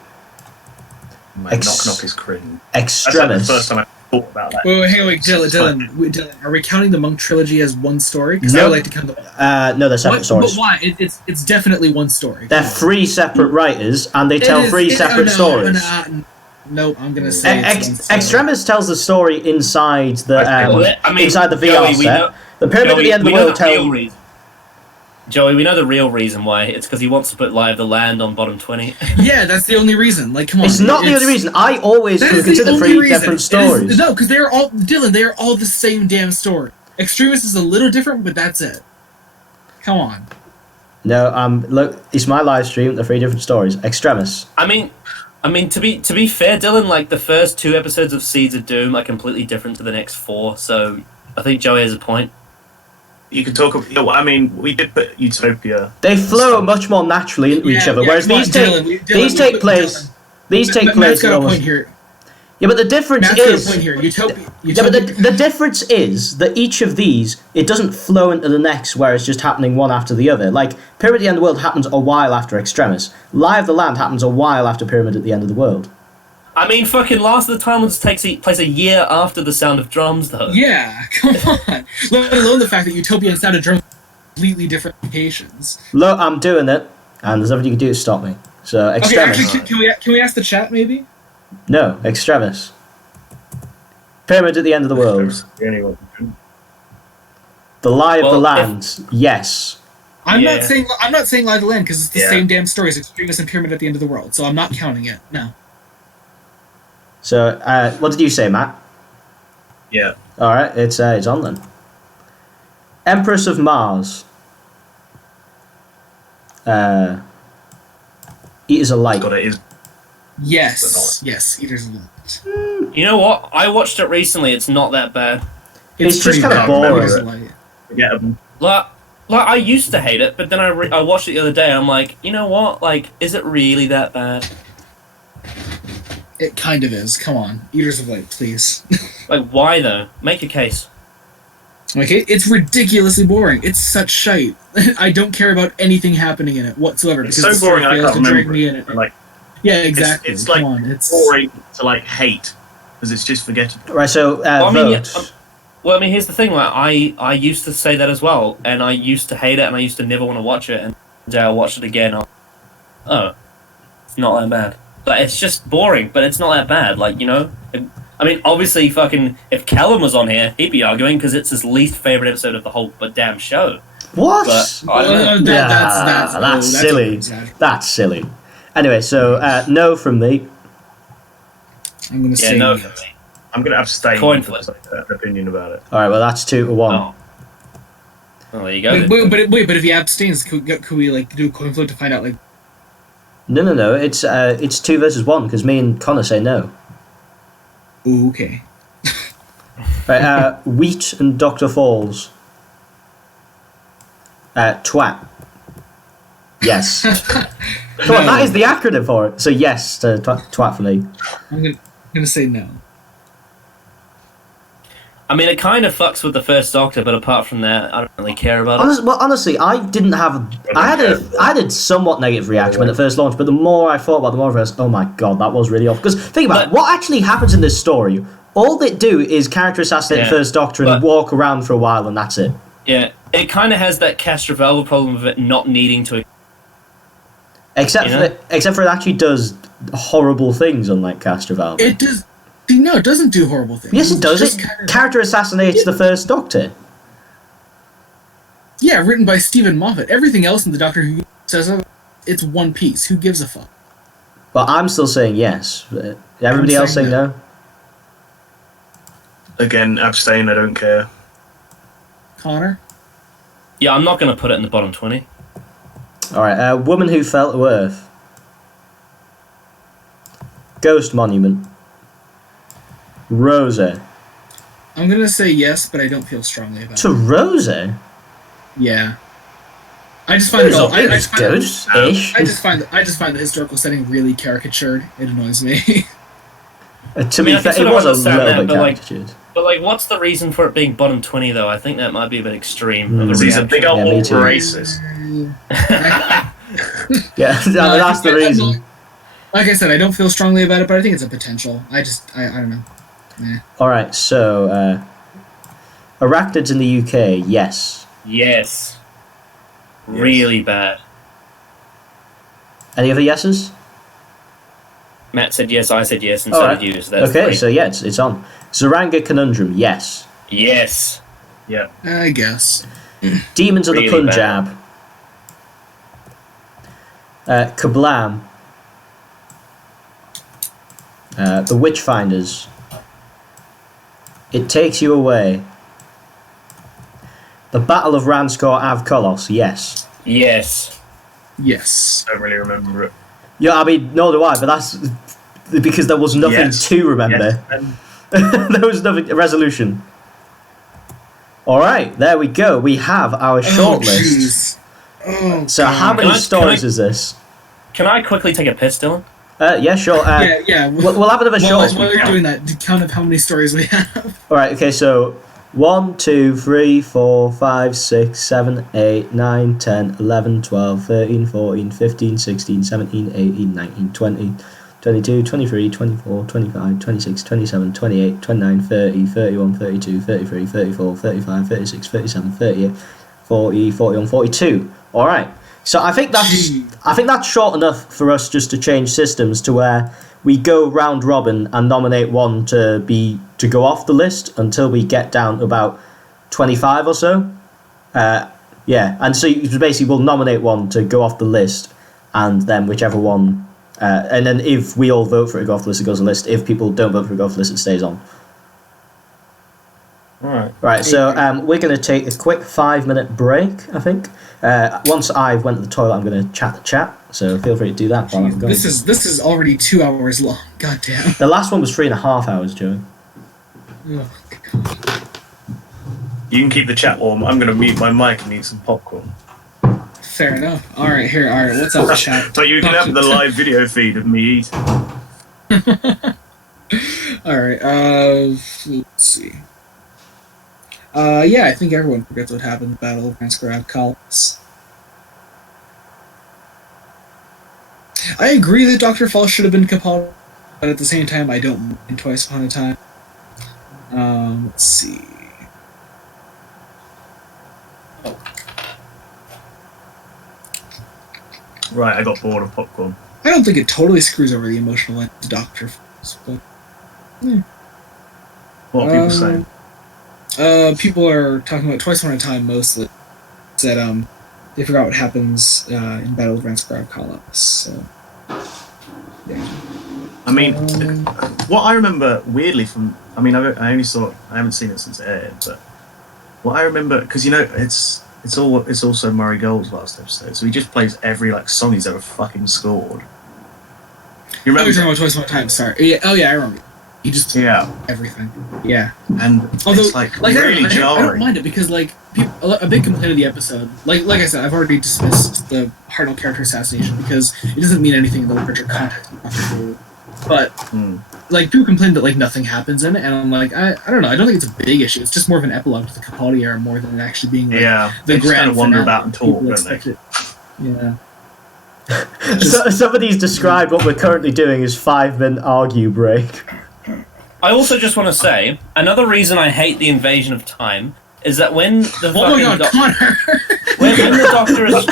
My Ex- knock knock is cringe. That's like the Extremis. first time I thought about that. Wait, Dylan, are we counting the Monk trilogy as one story? Because I No. would like to count the. No, they're separate But stories. why? It's definitely one story. They're three separate writers, and they tell three separate stories. No, I'm gonna say it's one story. Extremis tells the story inside the inside the VR Joey, we set. know- The Pyramid at the End of the we know World the real tells. reason. Joey, we know the real reason why. It's because he wants to put Live the Land on bottom 20. Yeah, that's the only reason. Like, come on. It's not the only reason. I always That is the consider only three reason. different It is- stories. No, because they're all Dylan. They are all the same damn story. Extremis is a little different, but that's it. Come on. No, look, it's my live stream. The three different stories. Extremis. I mean, to be fair, Dylan, like the first 2 episodes of Seeds of Doom are completely different to the next 4. So I think Joey has a point. You could talk. I mean, we did put Utopia. They flow much more naturally into each Yeah, other, yeah, whereas come on, these take Dylan, these Dylan, take Dylan. place. These take Matt's place. got a almost- point here. Yeah, but the difference Matt's got a is. point here. Utopia. Yeah, but the difference is that each of these, it doesn't flow into the next where it's just happening one after the other. Like, Pyramid at the End of the World happens a while after Extremis. Live the Land happens a while after Pyramid at the End of the World. I mean, fucking Last of the Time Lords takes place a year after The Sound of Drums, though. Yeah, come on. Let alone the fact that Utopia and Sound of Drums are completely different locations. Look, I'm doing it, and there's nothing you can do to stop me. So, Okay, Extremis. actually, can we ask the chat, maybe? No, Extremis. Pyramid at the end of the world. The Lie of the Land. Yes. I'm Yeah. not saying Lie of the Land, because it's the Yeah. same damn story as Extremis and Pyramid at the End of the World, so I'm not counting it, no. So, what did you say, Matt? Yeah. Alright, it's on then. Empress of Mars. Eaters of Light. God, it is. Yes, Eaters of Light. You know what? I watched it recently. It's not that bad. It's just pretty kinda bad, boring. Eaters of Light. Forgettable. Like I used to hate it, but then I watched it the other day, and I'm like, you know what? Like, is it really that bad? It kind of is, come on. Eaters of Light, please. Like, why though? Make a case. Okay, it's ridiculously boring. It's such shite. I don't care about anything happening in it whatsoever. It's because so the story boring I fails can't to drag remember me in it. it. Like, Yeah, exactly. it's like Come on, it's boring to like hate because it's just forgettable. Right, so, Well, I mean, vote. Well, I mean, here's the thing. Like, I used to say that as well, and I used to hate it, and I used to never want to watch it. And today I watched it again. Oh, it's not that bad. But it's just boring. But it's not that bad. Like, you know. I mean, obviously, fucking, if Callum was on here, he'd be arguing because it's his least favorite episode of the whole damn show. What? But I don't know. That's silly. That's silly. Anyway, so no from me. I'm gonna Yeah, say no. yes. I'm going to abstain Coin from flip. an opinion about it. All right, well that's 2-1. Oh. Well, there you go. then. Wait, but if he abstains, could we like do a coin flip to find out like? No. It's 2 versus 1 because me and Connor say no. Ooh, okay. Right, Wheat and Dr. Falls. Twat. Yes. Come on, that is the acronym for it. So yes to twat for me. I'm gonna say no. I mean, it kind of fucks with the first Doctor, but apart from that, I don't really care about it. Honestly, I didn't have. I had a somewhat negative reaction when it first launched, but the more I thought about it, the more I realized, oh my god, that was really off. Because think about it, what actually happens in this story. All they do is character assassinate the first Doctor and walk around for a while, and that's it. Yeah, it kind of has that Cast Revolver problem of it not needing to. Except for it actually does horrible things, unlike Castroval. It does. No, it doesn't do horrible things. Yes, it does. It's It just character assassinates the first Doctor. Yeah, written by Stephen Moffat. Everything else in the Doctor Who says it's one piece. Who gives a fuck? Well, I'm still saying yes. Everybody else saying no? Again, abstain, I don't care. Connor? Yeah, I'm not going to put it in the bottom 20. Alright, Woman Who Fell to Earth. Ghost Monument. Rosa. I'm gonna say yes, but I don't feel strongly about To it. Rosa? Yeah. I just find it all. I just find Good-ish. I just find the historical setting really caricatured. It annoys me. To be fair, it was a little bit caricatured. But, like, what's the reason for it being bottom 20, though? I think that might be a bit extreme. Of a He's a big old Yeah, me too. racist. Yeah, that's the reason. Like I said, I don't feel strongly about it, but I think it's a potential. I don't know. Alright, so, Arachnids in the UK, yes. Yes. Really bad. Any other yeses? Matt said yes, I said yes, and so Alright. did you. So that's Okay, three. so yeah, it's on. Zaranga Conundrum, yes. Yes. Yeah. I guess. Demons of the Really Punjab. Kablam. The Witchfinders. It Takes You Away. The Battle of Ranskor Av Kolos, yes. Yes. Yes. I don't really remember it. Yeah, I mean, nor do I, but that's because there was nothing Yes. to remember. Yes. And There was nothing. Resolution. Alright, there we go. We have our shortlist. jeez. Oh, So, God. how many Can I- stories is this? Can I quickly take a piss, Dylan? Yeah, sure. Yeah. We'll have another While short. you're doing that, count up how many stories we have. Alright, okay, so 1, 2, 3, 4, 5, 6, 7, 8, 9, 10, 11, 12, 13, 14, 15, 16, 17, 18, 19, 20, 22, 23, 24, 25, 26, 27, 28, 29, 30, 31, 32, 33, 34, 35, 36, 37, 38, 40, 41, 42. All right. So I think that's short enough for us just to change systems to where we go round robin and nominate one to go off the list until we get down to about 25 or so. Yeah, and so you basically will nominate one to go off the list, and then whichever one, and then if we all vote for it to go off the list, it goes on the list. If people don't vote for it to go off the list, it stays on. Right, so we're going to take a quick 5-minute break, I think. Once I've went to the toilet, I'm going to chat the chat, so feel free to do that while I'm going. This is already 2 hours long. God damn. The last one was 3.5 hours, Joey. Oh, You can keep the chat warm. I'm going to mute my mic and eat some popcorn. fair enough. All right, what's up, chat? But you can have the live video feed of me eating. All right, let's see. Yeah, I think everyone forgets what happened in the Battle of Transcribe Columns. I agree that Dr. Falls should have been Capaldi, but at the same time, I don't mind Twice Upon a Time. Let's see. Right, I got bored of popcorn. I don't think it totally screws over the emotional end of Dr. Falls, but... What are people saying? People are talking about Twice Upon a Time mostly. That they forgot what happens in Battle of Transcribe Columns. So, yeah. I mean, what I remember weirdly from, I mean, I haven't seen it since it aired, but what I remember, because it's also Murray Gold's last episode, so he just plays every song he's ever fucking scored. You remember? You're talking about Twice Upon a Time. Sorry. Yeah. Oh yeah, I remember. He just everything. Yeah. And although it's really jarring. I don't mind it because a big complaint of the episode, like I said, I've already dismissed the Hartnell character assassination because it doesn't mean anything in the literature context. But people complain that nothing happens in it, and I'm like, I don't know. I don't think it's a big issue. It's just more of an epilogue to the Capaldi era more than it actually being the they grand kind of wander finale. about and talk, People don't they? expect it. Yeah. So, somebody's described what we're currently doing as 5-minute argue break. I also just want to say, another reason I hate the Invasion of Time is that when the Oh my God, Connor! when the Doctor is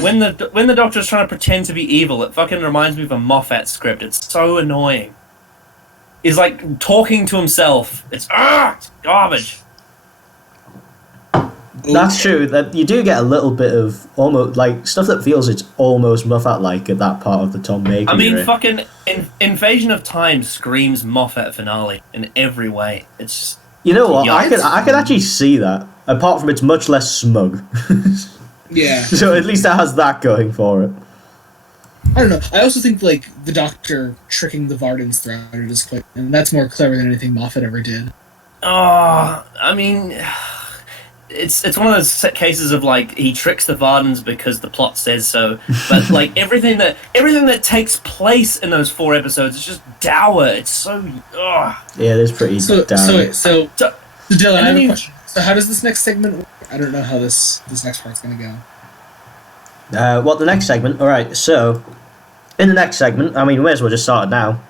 when the Doctor is trying to pretend to be evil, it fucking reminds me of a Moffat script. It's so annoying. He's talking to himself. It's garbage. That's true. That you do get a little bit of almost stuff that feels it's almost Moffat-like at that part of the Tom Baker. I mean, era. fucking Invasion of Time screams Moffat finale in every way. It's you know what? I could actually see that. Apart from it's much less smug. Yeah. So at least it has that going for it. I don't know. I also think the Doctor tricking the Vardens throughout it is quite, and that's more clever than anything Moffat ever did. I mean, it's one of those cases of he tricks the Vardens because the plot says so, but everything that takes place in those 4 episodes is just dour. It's so Yeah, it is pretty dour. So Dylan, I have a question. So how does this next segment work? I don't know how this next part's gonna go. What the next segment? All right. So in the next segment, I mean, we may as well just start it now.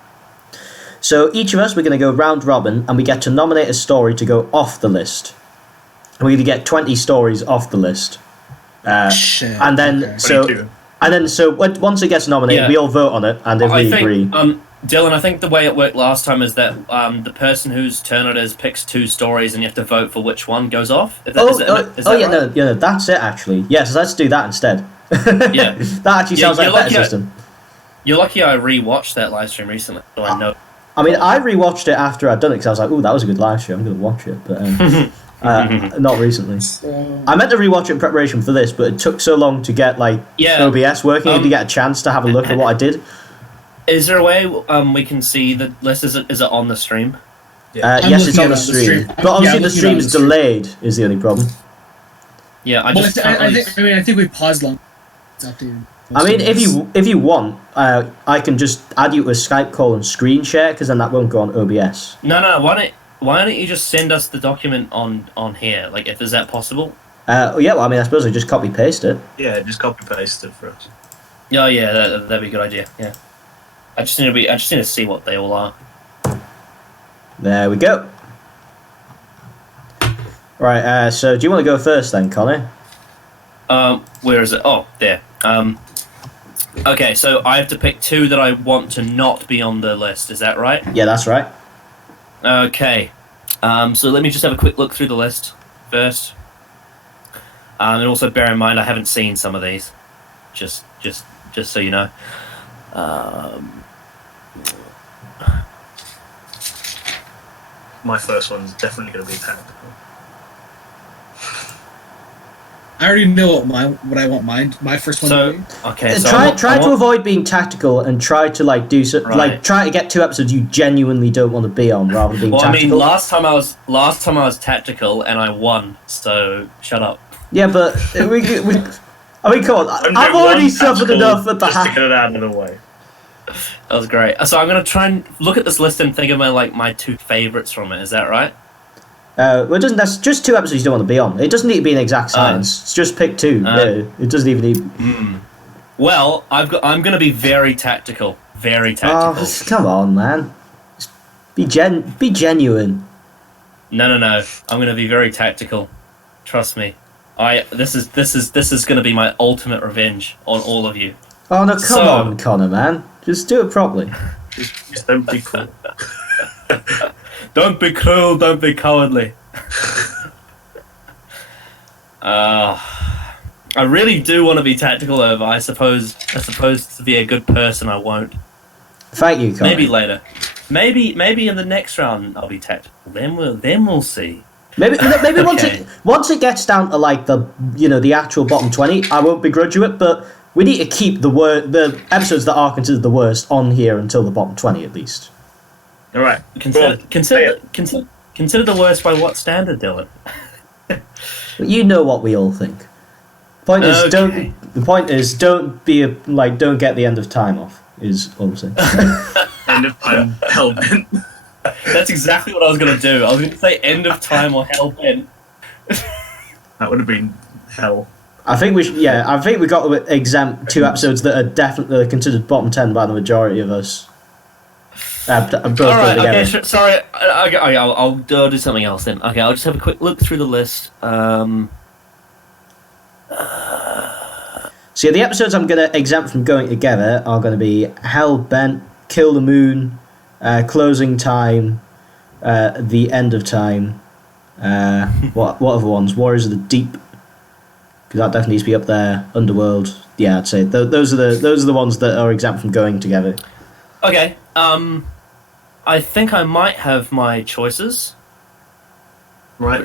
So each of us, we're going to go round robin, and we get to nominate a story to go off the list. We're going to get 20 stories off the list. Shit. And then okay. Once it gets nominated, we all vote on it, and if we agree. Dylan, I think the way it worked last time is that the person whose turn it is picks 2 stories, and you have to vote for which one goes off. Is that right? No, that's it actually. Yes, let's do that instead. Yeah, that actually sounds like a better system. You're lucky I rewatched that live stream recently, so I know. I mean, I rewatched it after I'd done it because I was like, "Ooh, that was a good live stream. I'm going to watch it," but not recently. I meant to rewatch it in preparation for this, but it took so long to get OBS working and to get a chance to have a look at what I did. Is there a way we can see the list? Is it on the stream? Yes, it's on the stream. But obviously the stream is delayed, is the only problem. Yeah, I think we paused long. I mean, if you want, I can just add you to a Skype call and screen share, because then that won't go on OBS. No, why don't you just send us the document on here? Is that possible? Yeah, well, I mean, I suppose I just copy paste it. Yeah, just copy paste it for us. Oh yeah, that'd be a good idea. Yeah. I just need to see what they all are. There we go. Right. So do you want to go first then, Connor? Where is it? Oh, there. Okay, so I have to pick 2 that I want to not be on the list. Is that right? Yeah, that's right. Okay. So let me just have a quick look through the list first. And also bear in mind I haven't seen some of these. Just so you know. My first one's definitely going to be tactical. I already know what I want my first one So to be. okay, so try to avoid being tactical and try to like do so, Right. like try to get 2 episodes you genuinely don't want to be on rather than being Well, I tactical. mean, last time I was tactical and I won. So shut up. Yeah, but I mean, come on. I'm I've doing already one suffered tactical enough at the just to get it out of the way. That was great. So I'm gonna try and look at this list and think of my 2 favorites from it. Is that right? Well, it doesn't. That's just 2 episodes you don't want to be on. It doesn't need to be an exact science. It's just pick 2. Yeah, it doesn't even need. Well, I'm gonna be very tactical. Very tactical. Oh, come on, man. Just be genuine. No. I'm gonna be very tactical. Trust me. This is gonna be my ultimate revenge on all of you. Oh no, come So- on, Connor, man. Just do it properly. Just don't be cool. Don't be cruel. Don't be cowardly. I really do want to be tactical, though. But I suppose to be a good person, I won't. Thank you, Connor. Maybe later. Maybe in the next round I'll be tactical. Then we'll see. Maybe Okay. once it gets down to like the actual bottom 20, I won't begrudge you it, but we need to keep the episodes that are considered the worst on here until the bottom 20 at least. All right. Consider the worst by what standard, Dylan? But you know what we all think. Point is, Okay. don't get the end of time off. Is all I'm saying. End of time, hell-bent. That's exactly what I was gonna do. I was gonna say end of time or hellbent. That would have been hell. I think we got to exempt 2 episodes that are definitely considered bottom 10 by the majority of us. Both All right. together. Okay. Sorry. I'll do something else then. Okay. I'll just have a quick look through the list. So yeah, the episodes I'm going to exempt from going together are going to be Hellbent, Kill the Moon, Closing Time, The End of Time. What other ones? Warriors of the Deep, because that definitely needs to be up there. Underworld. Yeah, I'd say those are the ones that are exempt from going together. Okay. I think I might have my choices. Right.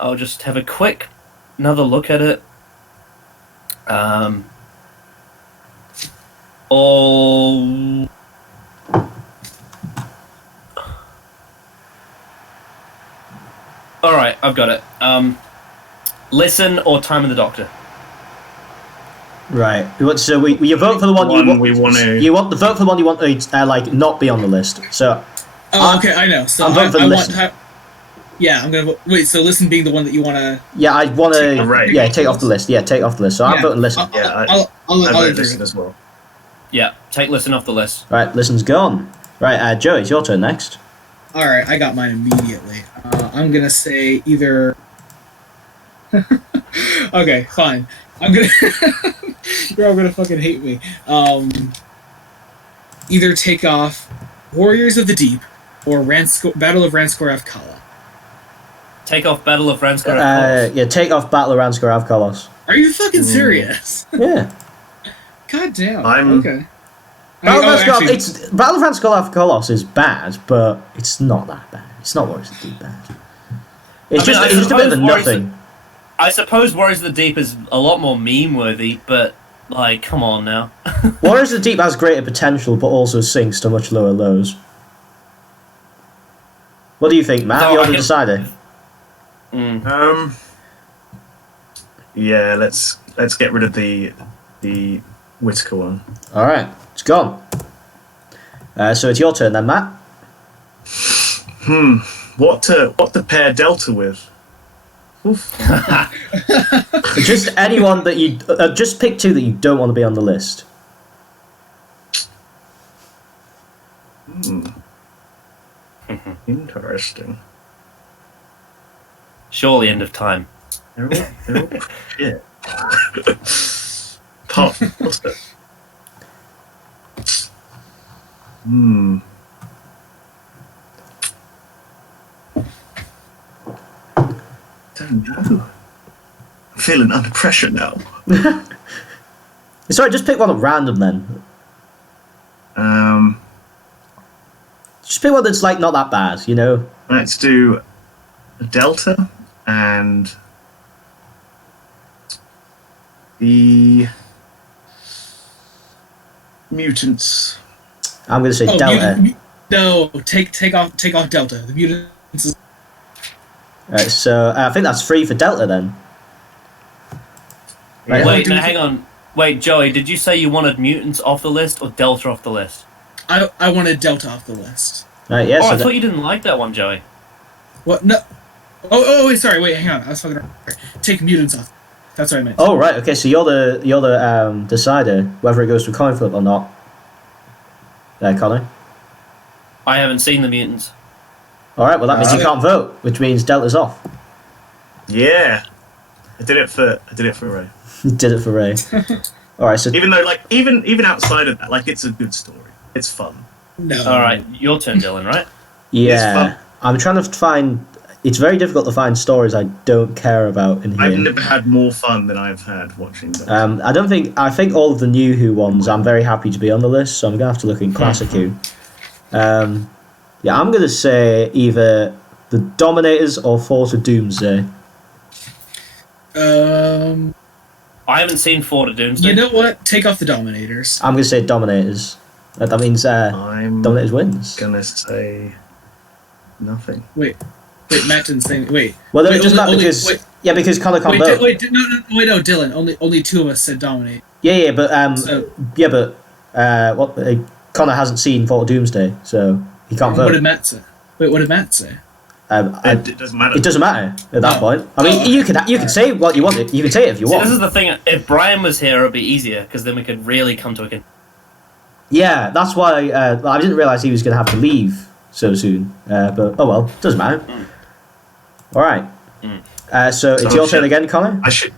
I'll just have a quick another look at it. All right, I've got it. Listen or Time of the Doctor. Right. So you vote for the one you want. We want to. You want the vote for the one you want to like not be on the list. So. Okay, I know. So I'm voting for I Listen. want. Yeah, I'm gonna wait. So Listen being the one that you want to. Yeah, I want to. Right. Yeah, take off the list. Yeah, take off the list. So I'm voting Listen. I'll I vote agree. Listen as well. Yeah, take Listen off the list. Right, Listen's gone. Right, Joey, it's your turn next. All right, I got mine immediately. I'm gonna say either. Okay, fine. I'm gonna. You're all gonna fucking hate me. Either take off Warriors of the Deep or Battle of Ranskor Kala. Take off Battle of Ranskor. Yeah, take off Battle of Ranskor Avkolos. Are you fucking serious? Yeah. God damn. I'm- Okay. Battle of actually- Ranskor Avkolos is bad, but it's not that bad. It's not Warriors of the Deep bad. It's I just a bit of a suppose Warriors nothing. I suppose Warriors of the Deep is a lot more meme-worthy, but, like, come on now. Warriors of the Deep has greater potential, but also sinks to much lower lows. What do you think, Matt? So You're I the can- decider. Yeah, let's get rid of the Whitaker one. All right, it's gone. So it's your turn then, Matt. What to pair Delta with? Oof. Just anyone that you just pick 2 that you don't want to be on the list. Interesting. Surely end of time. They're all shit. Apart from what's it? Don't know. I'm feeling under pressure now. Sorry, just pick one at random then. Just pick one that's like not that bad, you know. Let's do Delta and the mutants. I'm gonna say Delta. No, take off Delta. The mutants. Is... Right, so I think that's 3 for Delta then. Right, Wait, no, hang on. Wait, Joey, did you say you wanted mutants off the list or Delta off the list? I wanted Delta off the list. Right, yeah. Oh, So I thought you didn't like that one, Joey. What? No. Oh, wait, sorry. Wait, hang on. I was fucking. Take mutants off. That's what I meant. Oh right, okay. So you're the decider whether it goes to coin flip or not. Connor. I haven't seen the mutants. All right. Well, that means you can't vote, which means Delta's off. Yeah, I did it for Ray. You did it for Ray. All right. So Even though, like, even outside of that, like, it's a good story. It's fun. No. All right, your turn, Dylan. Right? yeah, fun. I'm trying to find. It's very difficult to find stories I don't care about in here. I've never had more fun than I've had watching them. I think all of the new Who ones I'm very happy to be on the list, so I'm gonna have to look in Classic Who. Yeah, I'm gonna say either the Dominators or Force of Doomsday. I haven't seen Fort of Doomsday. You know what? Take off the Dominators. I'm gonna say Dominators. That means I'm Dominators wins. gonna say nothing. Wait, Matt didn't say. Wait. Well, then wait, it doesn't matter because because Connor can't vote. No, Dylan. Only 2 of us said dominate. Yeah, but So- Connor hasn't seen Fort of Doomsday, so he can't What vote. did Matt say? Wait, what did Matt say? It doesn't matter. It doesn't matter at that Oh. point. I mean, Oh, you can say what you want. You can say it if you See, want. this is the thing. If Brian was here, it'd be easier because then we could really come to a. Yeah, that's why I didn't realise he was going to have to leave so soon. But oh well, doesn't matter. All right. So it's your turn again, Connor. I should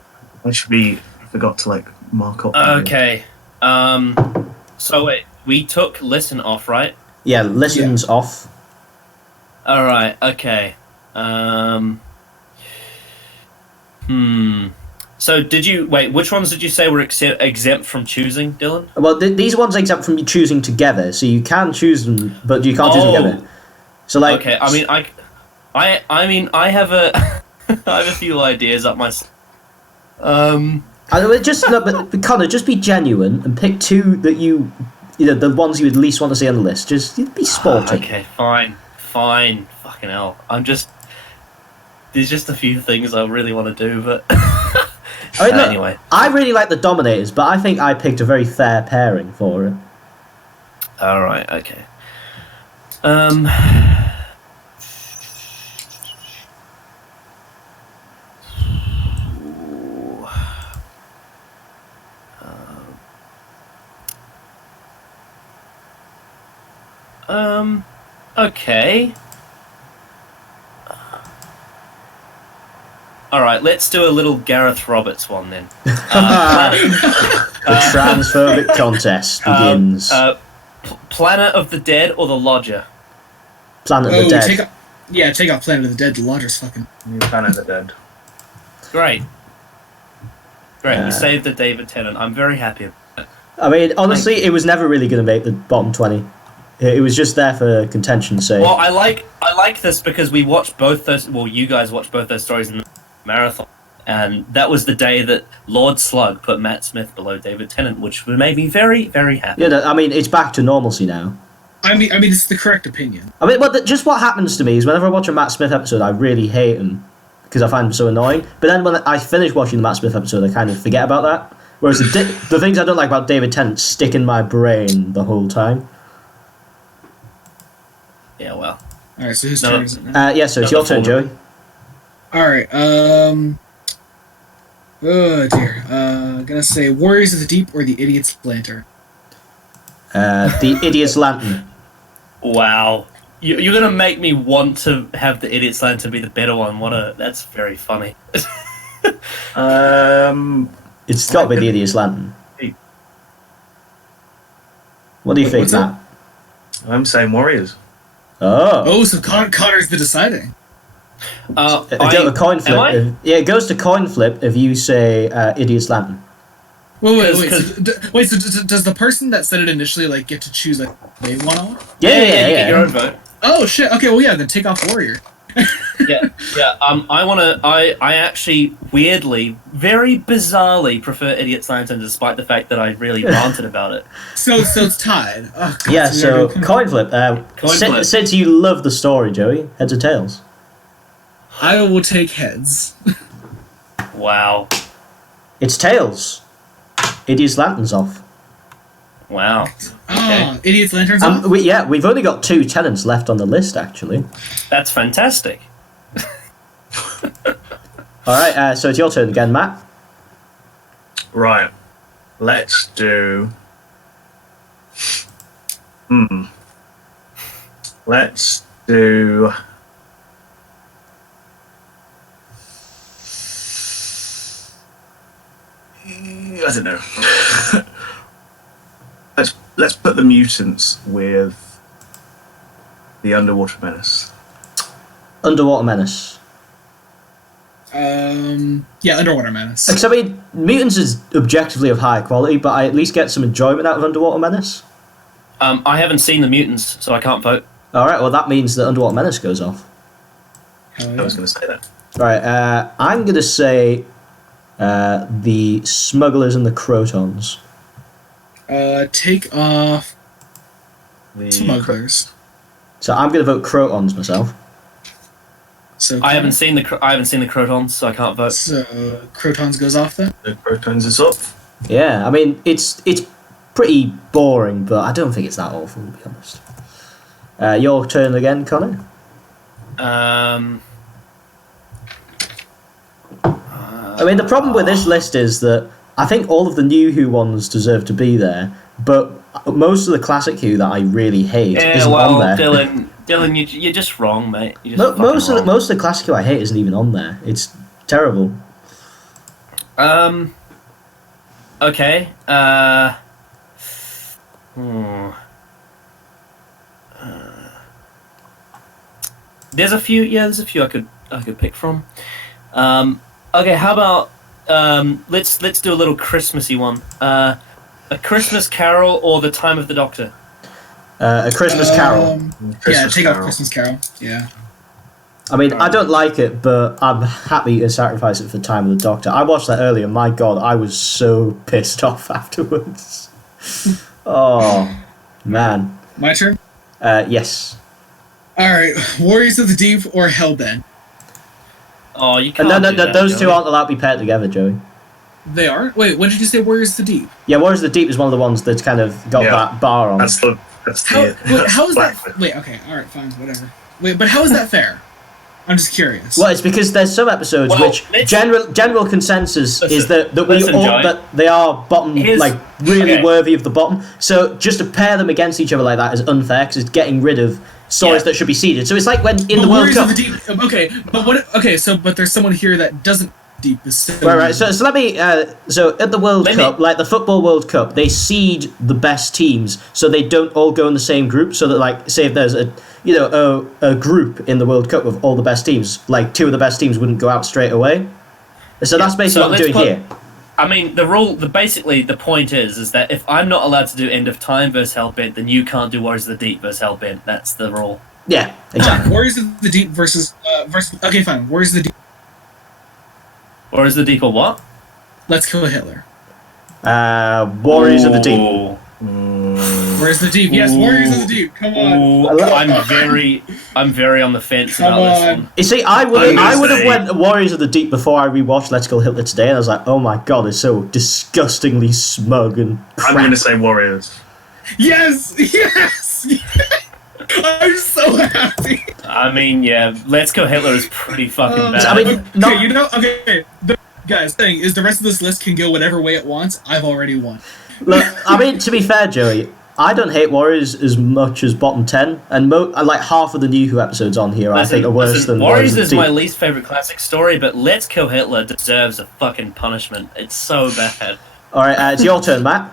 be. I forgot to like mark up. Okay. So wait, we took listen off, right? Yeah, listens off. All right. Okay. So did you wait? Which ones did you say were exempt from choosing, Dylan? Well, these ones are exempt from choosing together, so you can choose them, but you can't choose them together. So like, Okay. I mean, I have a, I have a few ideas up my. but Connor, just be genuine and pick 2 that you know, the ones you would least want to see on the list. Just be sporty. Okay. Fine. Fucking hell. There's just a few things I really want to do, but. I mean, look, anyway. I really like the Dominators, but I think I picked a very fair pairing for it. All right. Okay. Okay. All right, let's do a little Gareth Roberts one then. The transphobic contest begins. Planet of the Dead or The Lodger? Planet of the Dead. Take off Planet of the Dead. The Lodger's fucking. Planet of the Dead. Great. We saved the David Tennant. I'm very happy. I mean, honestly, it was never really going to make the bottom 20. It was just there for contention's sake. Well, I like this because we watched both those. Well, you guys watched both those stories in the marathon, and that was the day that Lord Slug put Matt Smith below David Tennant, which made me very, very happy. Yeah, I mean, it's back to normalcy now. I mean, it's the correct opinion. I mean, just what happens to me is whenever I watch a Matt Smith episode, I really hate him because I find him so annoying. But then when I finish watching the Matt Smith episode, I kind of forget about that. Whereas the things I don't like about David Tennant stick in my brain the whole time. Yeah, well. All right, so whose turn is it now? So it's your turn, Joey. All right. Oh dear. Gonna say Warriors of the Deep or the Idiot's Lantern. The Idiot's Lantern. Wow. You're gonna make me want to have the Idiot's Lantern be the better one. That's very funny. It's got to be the Idiot's Lantern. What do you think, what's that? Matt? I'm saying Warriors. Oh, so Connor's the deciding. A coin flip. Am I? It goes to coin flip if you say Idiot's Lantern. Wait. Because- So does the person that said it initially like get to choose like they want on? Yeah. You get your own vote. Oh shit. Okay. Well, yeah. Then take off Warrior. Yeah. I actually weirdly, very bizarrely prefer Idiot's Lantern, despite the fact that I really ranted about it. So it's tied. Oh, God, Yeah, we so gotta go- coin flip. flip. Since you love the story, Joey, heads or tails? I will take heads. Wow. It's tails. Idiot's Lantern's off. Wow. Ah, Idiot's Lanterns. off? We've only got 2 tenants left on the list, actually. That's fantastic. Alright, so it's your turn again, Matt. Right. Let's do. Let's do. I don't know. let's put the mutants with the Underwater Menace. Underwater Menace. Yeah, Underwater Menace. Because, I mean, Mutants is objectively of higher quality, but I at least get some enjoyment out of Underwater Menace. I haven't seen the mutants, so I can't vote. Alright, well, that means that Underwater Menace goes off. Hell I yeah. was going to say that. Right, I'm going to say the Smugglers and the Crotons. Take off The Smugglers. So I'm going to vote Crotons myself. So I haven't seen the Crotons, so I can't vote. So Crotons goes off then. The Protons is up. Yeah, I mean, it's pretty boring, but I don't think it's that awful, to be honest. Your turn again, Connor. I mean, the problem with this list is that I think all of the new Who ones deserve to be there, but most of the classic Who that I really hate isn't on there. Dylan, you're just wrong, mate. You're just Most wrong. of the classic Who I hate isn't even on there. It's terrible. Okay. There's a few. Yeah, there's a few I could pick from. Okay, how about let's do a little Christmassy one. A Christmas Carol or The Time of the Doctor. A Christmas Carol. Yeah, take off Christmas Carol. Yeah. I mean, I don't like it, but I'm happy to sacrifice it for Time of the Doctor. I watched that earlier. My God, I was so pissed off afterwards. Oh, man. My turn. Yes. All right, Warriors of the Deep or Hellbent. Oh, you can't. No, do that, those two Joey. aren't allowed to be paired together, Joey. They are. Wait, when did you say Warriors of the Deep? Yeah, Warriors of the Deep is one of the ones that's kind of got Yeah. that bar on. That's the. How is Black- that? Wait, okay, all right, fine, whatever. Wait, but how is that fair? I'm just curious. Well, it's because there's some episodes Well, which let's- general consensus is that listen, Joey. that they are bottom, Here's- like really okay. worthy of the bottom. So just to pair them against each other like that is unfair because it's getting rid of stories Yeah. that should be seeded. So it's like when in But the World Warriors Cup. of the Deep. Okay, but what? Okay, so but there's someone here that doesn't deep is so Right. So let me. So at the World Cup, like the Football World Cup, they seed the best teams so they don't all go in the same group. So that, like, say if there's a group in the World Cup of all the best teams, like 2 of the best teams wouldn't go out straight away. So that's basically what I'm doing here. I mean, basically the point is that if I'm not allowed to do End of Time versus Hellbent, then you can't do Warriors of the Deep versus Hellbent. That's the rule. Yeah, exactly. Warriors of the Deep versus. Okay, fine. Warriors of the Deep. Warriors of the Deep or what? Let's kill Hitler. Warriors of the Deep. Ooh. Warriors of the Deep. Yes, Warriors of the Deep. Come on. Ooh, I'm very on the fence Come about this on. one. You see, I would gonna have say- went Warriors of the Deep before I rewatched Let's Kill Hitler today, and I was like, oh my God, it's so disgustingly smug and crap. I'm going to say Warriors. Yes. Yes. I'm so happy. I mean, yeah, Let's Go Hitler is pretty fucking bad. I mean, okay, not- okay. Guys, thing is, the rest of this list can go whatever way it wants. I've already won. Look, I mean, to be fair, Joey, I don't hate Warriors as much as bottom 10, and like half of the new Who episodes on here I think are worse than Warriors Warriors is my least favorite classic story, but Let's Kill Hitler deserves a fucking punishment. It's so bad. Alright, it's your turn, Matt.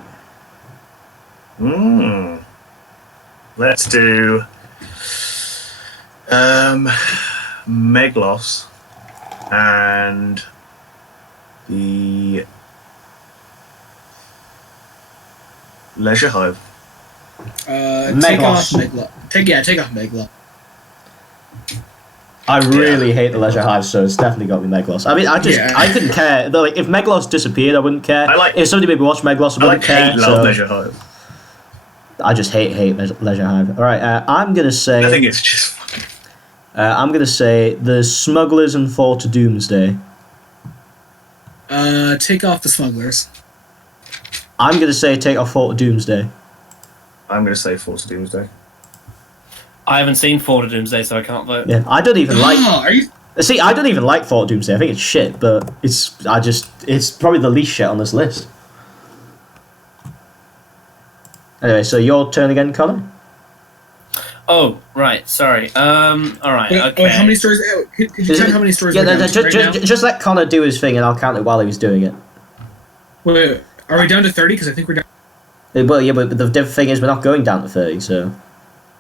Let's do Meglos and the Leisure Hive. Take off Megla. Take off Megla. I really hate the Leisure Hive, so it's definitely got to be Meglos. I mean, I couldn't care. Though, like, if Meglos disappeared, I wouldn't care. If somebody made me watch Meglos, I wouldn't care. Love Leisure Hive. I just hate Leisure Hive. Alright, I'm going to say... I think it's just fucking... I'm going to say the Smugglers and Fall to Doomsday. Take off the Smugglers. I'm going to say take off Fall to Doomsday. I'm going to say Fall to Doomsday. I haven't seen Fall to Doomsday, so I can't vote. Yeah, I don't even like... Are you... See, I don't even like Fall to Doomsday. I think it's shit, but it's probably the least shit on this list. Anyway, so your turn again, Colin? Oh, right, sorry. Alright, okay. Wait, how many stories... Could you tell me how many stories we're down to right now? Just let Connor do his thing, and I'll count it while he was doing it. Wait, are we down to 30? Because I think we're down... Well, yeah, but the different thing is we're not going down to 30, so...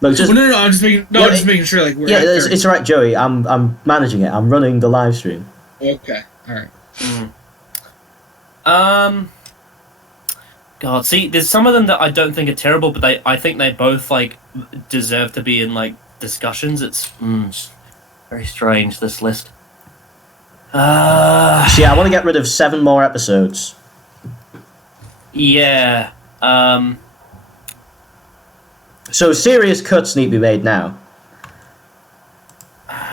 Look, just... no, I'm just making... No, I'm just making sure, like, we're Yeah, at 30. it's alright, Joey. I'm managing it. I'm running the live stream. Okay, alright. God, see, there's some of them that I don't think are terrible, but I think they both, like, deserve to be in, like, discussions. It's very strange, this list. So yeah, I want to get rid of 7 more episodes. Yeah. So serious cuts need to be made now.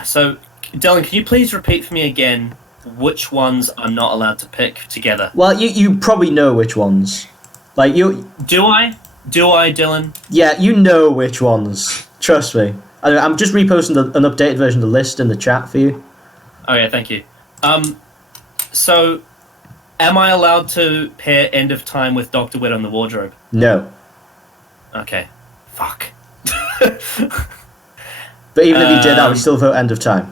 So, Dylan, can you please repeat for me again which ones I'm not allowed to pick together? Well, you probably know which ones. Like, you... Do I? Do I, Dylan? Yeah, you know which ones. Trust me. I'm just reposting an updated version of the list in the chat for you. Oh, yeah, thank you. So, am I allowed to pair End of Time with Dr. Witt on the wardrobe? No. Okay. Fuck. But even if you did, I would still vote End of Time.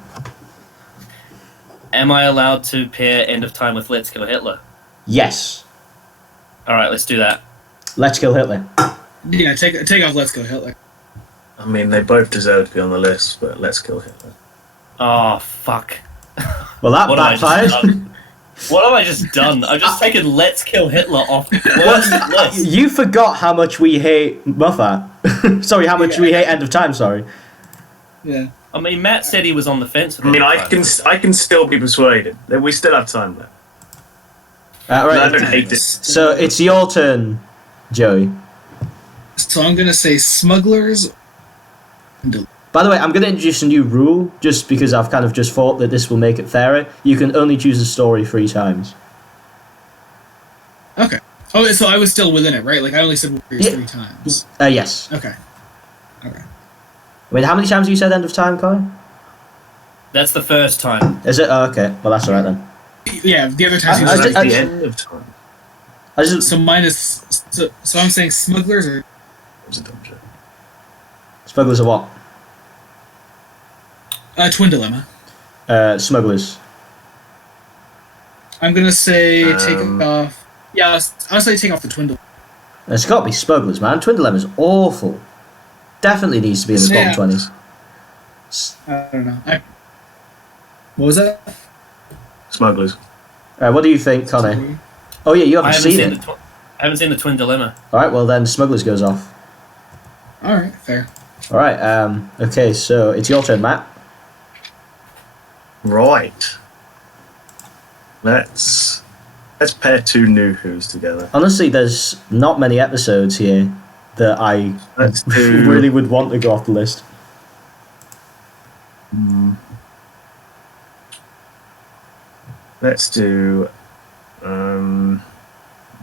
Am I allowed to pair End of Time with Let's Kill Hitler? Yes. Alright, let's do that. Let's Kill Hitler. Yeah, take off Let's Go Hitler. I mean, they both deserve to be on the list, but Let's Kill Hitler. Oh, fuck. Well, that What have I just backfired. done? What have I just done? I've just taken Let's Kill Hitler off the worst list. You forgot how much we hate Moffat. Sorry, how much we hate End of Time, sorry. Yeah. I mean, Matt said he was on the fence. I mean, I can still be persuaded. We still have time left. I Right. don't hate this. So it's your turn, Joey. So I'm gonna say Smugglers. By the way, I'm going to introduce a new rule, just because I've kind of just thought that this will make it fairer. You can only choose a story 3 times. Okay. Oh, so I was still within it, right? Like I only said Warriors 3 times. Yes. Okay. Okay. Wait, how many times have you said End of Time, Colin? That's the first time. Is it? Oh, okay. Well, that's alright then. Yeah, the other times. I you just- At the end of time. so mine is. So I'm saying Smugglers or. It was a dumb joke. Smugglers are what? Twin Dilemma. Smugglers. I'm gonna say take off. Yeah, I'll say take off the Twin Dilemma. It's got to be Smugglers, man. Twin Dilemma's awful. Definitely needs to be in the top 20s. I don't know. What was that? Smugglers. What do you think, Connor? Oh yeah, you haven't seen it. I haven't seen the Twin Dilemma. Alright, well then Smugglers goes off. Alright, fair. Alright, okay, so it's your turn, Matt. Right. Let's pair 2 new Who's together. Honestly, there's not many episodes here that I Let's do. really would want to go off the list. Let's do.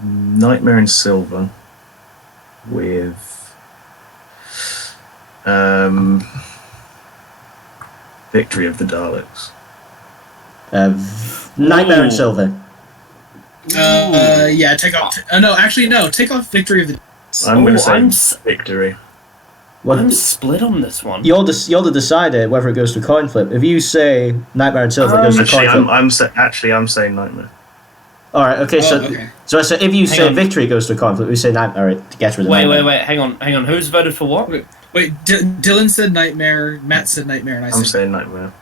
Nightmare in Silver with Victory of the Daleks. Nightmare and Ooh. Silver. Yeah, take off. No, actually, no. Take off Victory of the. I'm going to say I'm Victory. What, I'm split on this one. you're the decider whether it goes to coin flip. If you say Nightmare and Silver, it goes to Actually, coin flip. I'm saying Nightmare. All right. Okay. okay. So if you Hang say on. Victory goes to coin flip, we say Nightmare to get rid of Wait, Nightmare. hang on. Who's voted for what? Wait, Dylan said Nightmare, Matt said Nightmare, and I I'm said saying Nightmare.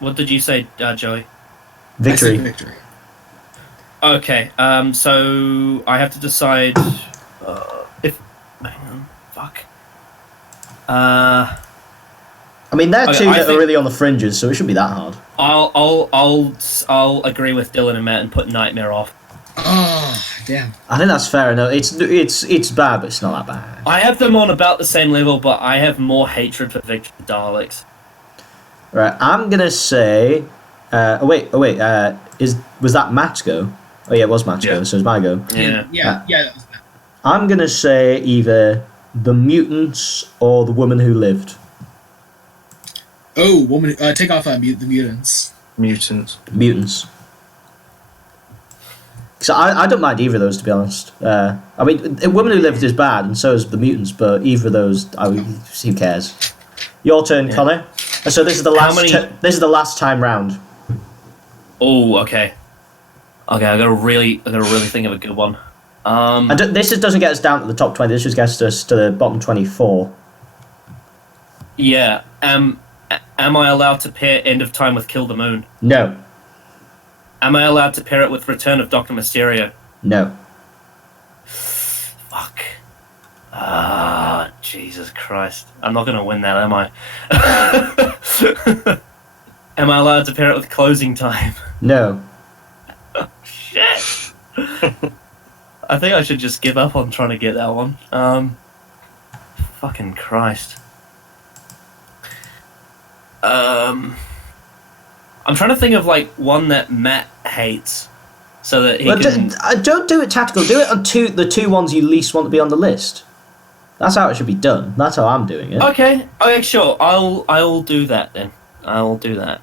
What did you say, Joey? Victory. I said Victory. Okay, so I have to decide if. Hang on, fuck. I mean, they're Okay, two I that are think- really on the fringes, so it shouldn't be that hard. I'll agree with Dylan and Matt and put Nightmare off. Oh, damn. I think that's fair enough. It's bad, but it's not that bad. I have them on about the same level, but I have more hatred for Victor Daleks. Right. I'm gonna say. Wait. Was that Matt's go? Oh yeah, it was Matt's go. Yeah. So it's my go. Yeah. Yeah, that was that. I'm gonna say either the mutants or the woman who lived. Oh, woman. Take off the mutants. Mutants. Mutants. So I don't mind either of those, to be honest. I mean, the woman who lived is bad, and so is the mutants. But either of those, who cares? Your turn, Yeah. Connor. So this is the How last. many- This is the last time round. Oh, okay. Okay, I gotta really think of a good one. This doesn't get us down to the top 20. This just gets us to the bottom 24. Yeah. Am I allowed to pair End of Time with Kill the Moon? No. Am I allowed to pair it with Return of Doctor Mysterio? No. Fuck. Ah, Jesus Christ. I'm not gonna win that, am I? Am I allowed to pair it with Closing Time? No. Shit! I think I should just give up on trying to get that one. Fucking Christ. I'm trying to think of like one that Matt hates, so that he Well, can. don't do it tactical. Do it on the two ones you least want to be on the list. That's how it should be done. That's how I'm doing it. Okay, sure. I'll do that then. I'll do that.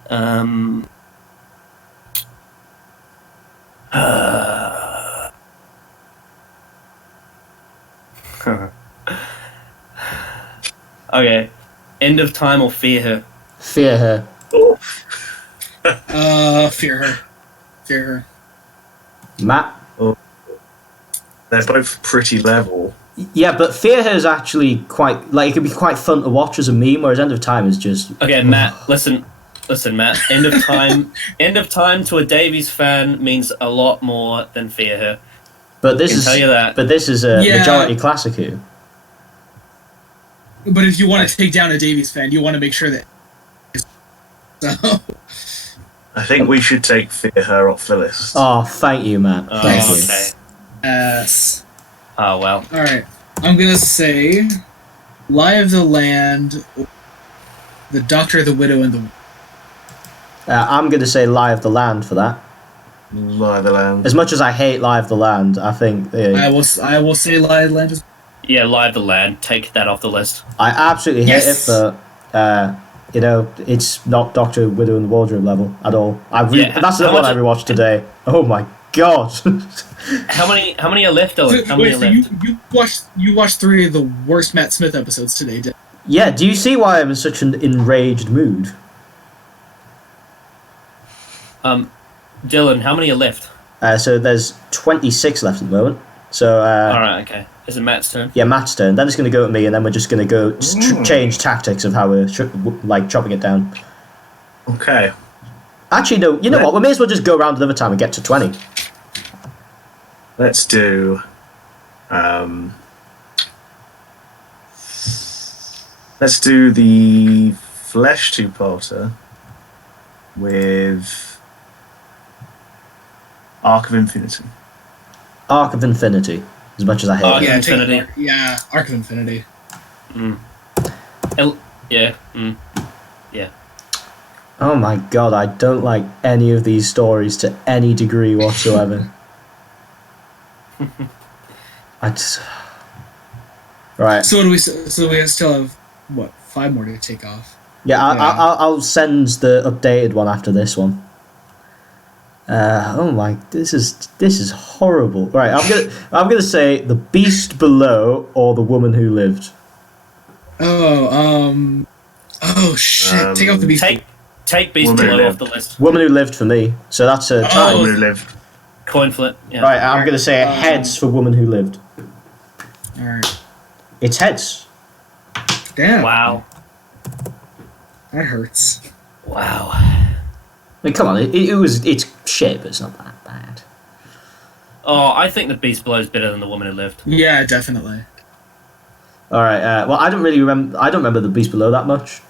Okay. End of Time or Fear Her? Fear her. Fear her. Fear her. Matt. They're both pretty level. Yeah, but Fear Her is actually quite it can be quite fun to watch as a meme, whereas End of Time is just. Okay, Matt. Listen, Matt. End of Time. End of Time to a Davies fan means a lot more than Fear Her. But this I can is. tell you that. But this is a Yeah. majority classic here. But if you want to take down a Davies fan, you want to make sure that. So, I think we should take Fear Her off the list. Oh, thank you, Matt. Oh, Thank you. okay. yes. Oh well. All right. I'm gonna say, Lie of the Land, The Doctor, the Widow, and the. I'm going to say Lie of the Land for that. Lie of the Land. As much as I hate Lie of the Land, I think I will say Lie of the Land. Yeah, Lie of the Land. Take that off the list. I absolutely hate Yes. it, but it's not Doctor Widow in the Wardrobe level at all. Yeah, That's the how one I much- rewatched today. Oh my god! How many are left, Dylan? How many Wait, are so left? you watched 3 of the worst Matt Smith episodes today, did Yeah, do you see why I'm in such an enraged mood? Dylan, how many are left? So there's 26 left at the moment. So All right, okay. Is it Matt's turn? yeah, Matt's turn. Then it's going to go at me, and then we're just going to go change tactics of how we're chopping it down. Okay. Actually, no. You know what? We may as well just go around another time and get to 20. Let's do. Let's do the Flesh two-parter with Arc of Infinity. Arc of Infinity. As much as I hate Arc it. of Infinity. Arc of Infinity. Yeah. Oh my god, I don't like any of these stories to any degree whatsoever. Right. So we still have what 5 more to take off. Yeah, Yeah. I'll send the updated one after this one. Oh my, this is horrible. Right, I'm gonna say The Beast Below or The Woman Who Lived. Oh shit! Take off the beast. Take Beast Woman Who Below off Lived. the list. Woman Who Lived for me. So that's a tie. Woman Who Lived. Coin flip. Yeah. Right, I'm gonna say heads for Woman Who Lived. All right. It's heads. Damn. Wow. That hurts. Wow. I mean, come on, it's shit, but it's not that bad. Oh, I think the Beast Below is better than the Woman Who Lived. Yeah, definitely. All right. Well, I don't remember The Beast Below that much.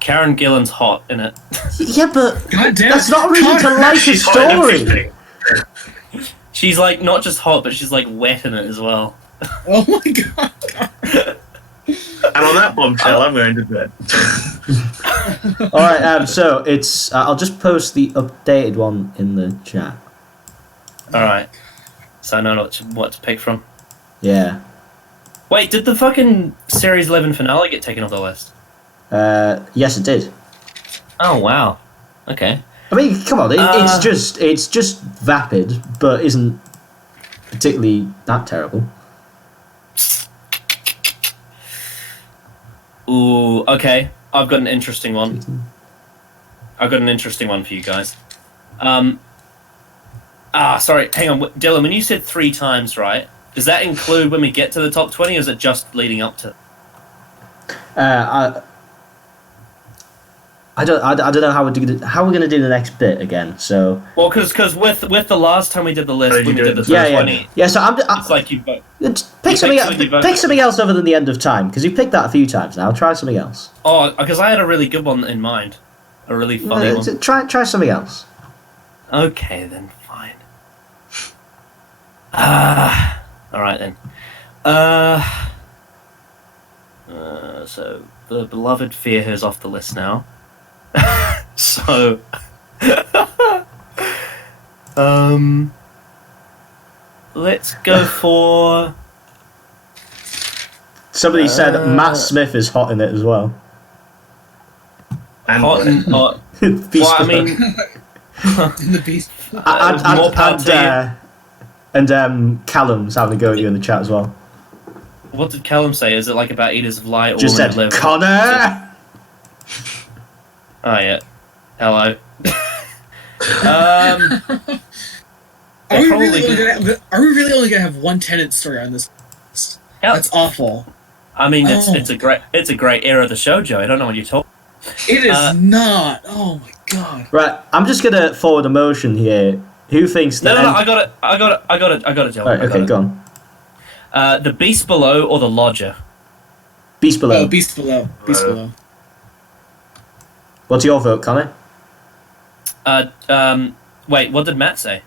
Karen Gillan's hot in it. Yeah, but God damn. that's not really to like a She's hot in story. everything. She's like not just hot, but she's like wet in it as well. Oh my god. And on that bombshell, I'm going to bed. All right. So it's. I'll just post the updated one in the chat. All right. So I know what to pick from. Yeah. Wait, did the fucking series 11 finale get taken off the list? Yes, it did. Oh wow. Okay. I mean, come on. It's just vapid, but isn't particularly that terrible. Ooh. Okay. I've got an interesting one. For you guys. Sorry. Hang on, Dylan. When you said 3 times, right? Does that include when we get to the top 20, or is it just leading up to? I don't know how we're gonna do the next bit again. So Well, because with the last time we did the list, Oh, when we you did the did. top yeah. 20, So it's like you vote. pick something pick else. something you vote Pick for. something else other than the end of time, because you picked that a few times now. Try something else. Oh, because I had a really good one in mind, a really funny one. Try something else. Okay, then fine. All right then. So the beloved Fear Her's off the list now. So, let's go for. Somebody said Matt Smith is hot in it as well. And Hot and hot. Beast Well, I Below. mean, In the beast. more power to and Callum's having a go at you in the chat as well. what did Callum say? Is it like about Eaters of Light or Just Women said Who Live? Connor. Oh yeah. Hello. Are we probably really only gonna have one Tenant story on this? Yeah. That's awful. I mean, Oh. it's a great era of the show, Joe. I don't know what you're talking. It is not. Oh my god. Right, I'm just gonna forward a motion here. Who thinks that? No, I got it, Joe. Right, okay, go on. The Beast Below or the Lodger? Beast Below. Oh, Beast Below. Beast Below. What's your vote, Connor? Wait, what did Matt say?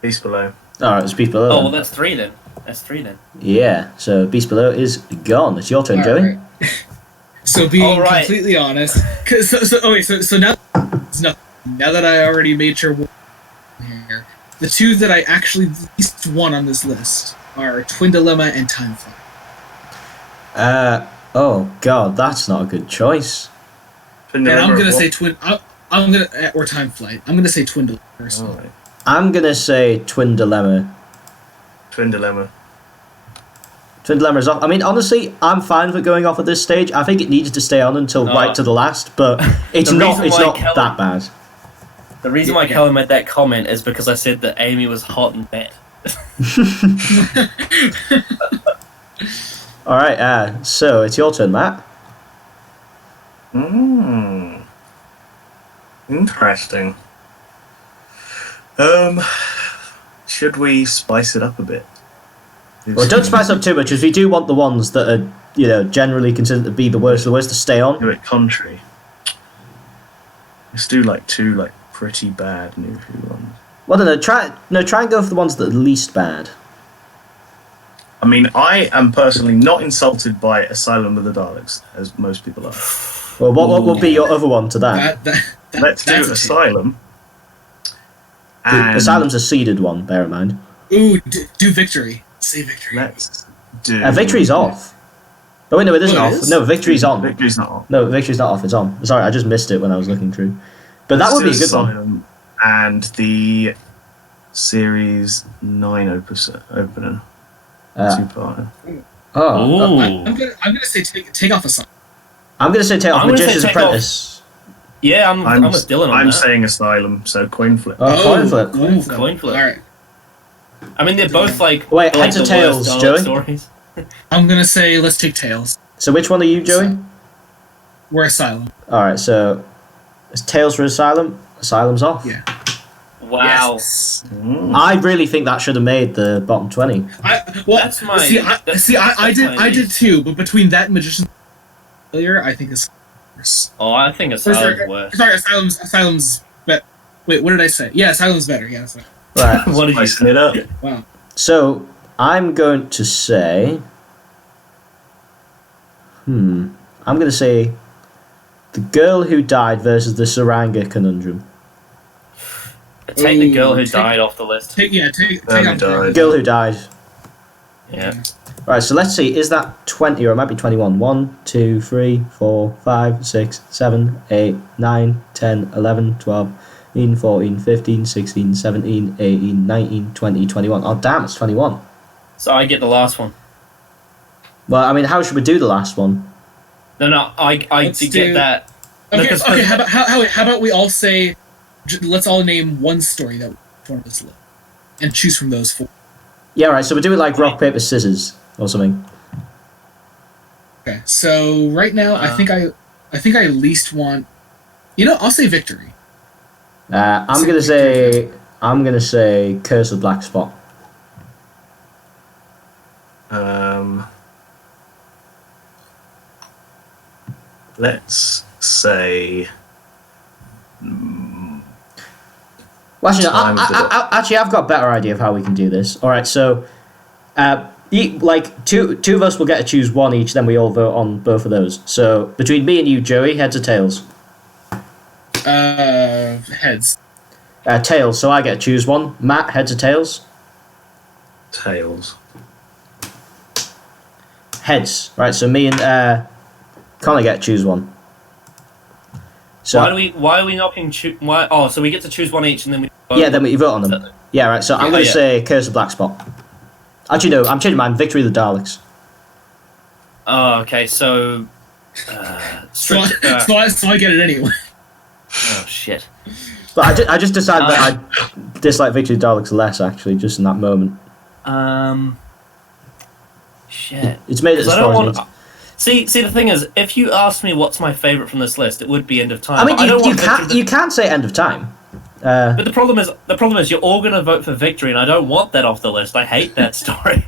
Beast Below. Alright, it's Beast Below. Oh, then. well, that's 3 then. That's 3 then. Yeah, so Beast Below is gone. It's your turn, Joey. Alright. So being Alright. completely honest, so now that I already made sure here, the 2 that I actually least want on this list are Twin Dilemma and Time Flight. Oh god, that's not a good choice. And I'm gonna say Twin. I'm gonna or Time Flight. I'm gonna say Twin Dilemma. Personally. Alright. I'm gonna say Twin Dilemma. Twin Dilemma. Twin Dilemma's off. I mean, honestly, I'm fine with it going off at this stage. I think it needed to stay on until right to the last, but it's The not. reason It's why not Callum- that bad. The reason why Callum made that comment is because I said that Amy was hot and fat. All right. So it's your turn, Matt. Interesting. Should we spice it up a bit? Well, don't spice up too much, because we do want the ones that are, generally considered to be the worst of the worst to stay on. Do it country. Let's do like 2 pretty bad new Who ones. Well, no, try and go for the ones that are least bad. I mean, I am personally not insulted by Asylum of the Daleks, as most people are. Well, what would be your other one to that? Let's do that's a Asylum. The And Asylum's a seeded one, bear in mind. Ooh, do Victory. Say Victory. let's do. Victory's off. Oh wait, no, it isn't Oh, it off. is? No, victory's on. Victory's not on. No, victory's not off. It's on. Sorry, I just missed it when I was looking through. But that would be a good one. Asylum and the Series 9 opener. Two-parter. Oh, Ooh. I'm gonna say take off a song. I'm gonna say take off I'm gonna say Magician's take Apprentice. Yeah, I'm with Dylan on I'm that. saying Asylum, so coin flip. Oh, coin flip. Ooh, coin flip. All right. I mean, they're both like Wait, like heads or the tails, worst Joey? Dalek stories. I'm gonna say let's take Tails. So which one are you, Joey? We're Asylum. All right, so it's Tails for Asylum. Asylum's off. Yeah. Wow. Yes. I really think that should have made the bottom 20. That's my- I did too, but between that and Magician's earlier, I think is worse. Oh, I think Asylum's worse. Sorry, Asylum's better. Wait, what did I say? Yeah, Asylum's better. Yeah, that's right. Right. What did you Spicing say? it up. Wow. So I'm going to say. I'm going to say the girl who died versus the Saranga conundrum. Take the girl who Ooh, died off the list. Take Who out died. The girl who died. Yeah. Right, so let's see. Is that 20 or it might be 21? 1, 2, 3, 4, 5, 6, 7, 8, 9, 10, 11, 12, 13, 14, 15, 16, 17, 18, 19, 20, 21. Oh, damn, it's 21. So I get the last one. Well, I mean, how should we do the last one? No, I Let's to get do- that. Okay, Because- okay. How about we all say, let's all name one story that one of us list, and choose from those four. Yeah, right, so we do it like rock, paper, scissors or something. Okay. So right now, I think I at least want. I'll say victory. I'm gonna say Curse of Black Spot. Let's say. Well, actually, Time of the I've got a better idea of how we can do this. All right, so, two of us will get to choose one each. Then we all vote on both of those. So between me and you, Joey, heads or tails? Heads. Tails. So I get to choose one. Matt, heads or tails? Tails. Heads. Right. So me and Connor get to choose one. So Why are we not being why? Oh, so we get to choose one each, and then we. yeah, then we vote on them. Yeah, right. So I'm going to yeah. say Curse of Black Spot. Actually, no, I'm changing mine. Victory of the Daleks. Oh, okay. So. So I get it anyway. Oh shit. But I just decided that I dislike Victory of the Daleks less, actually, just in that moment. Shit. It's made it as 'Cause I far don't as want. See, the thing is, if you asked me what's my favorite from this list, it would be End of Time. I mean, But don't want you can't say End of Time. But the problem is, you're all going to vote for Victory, and I don't want that off the list. I hate that story.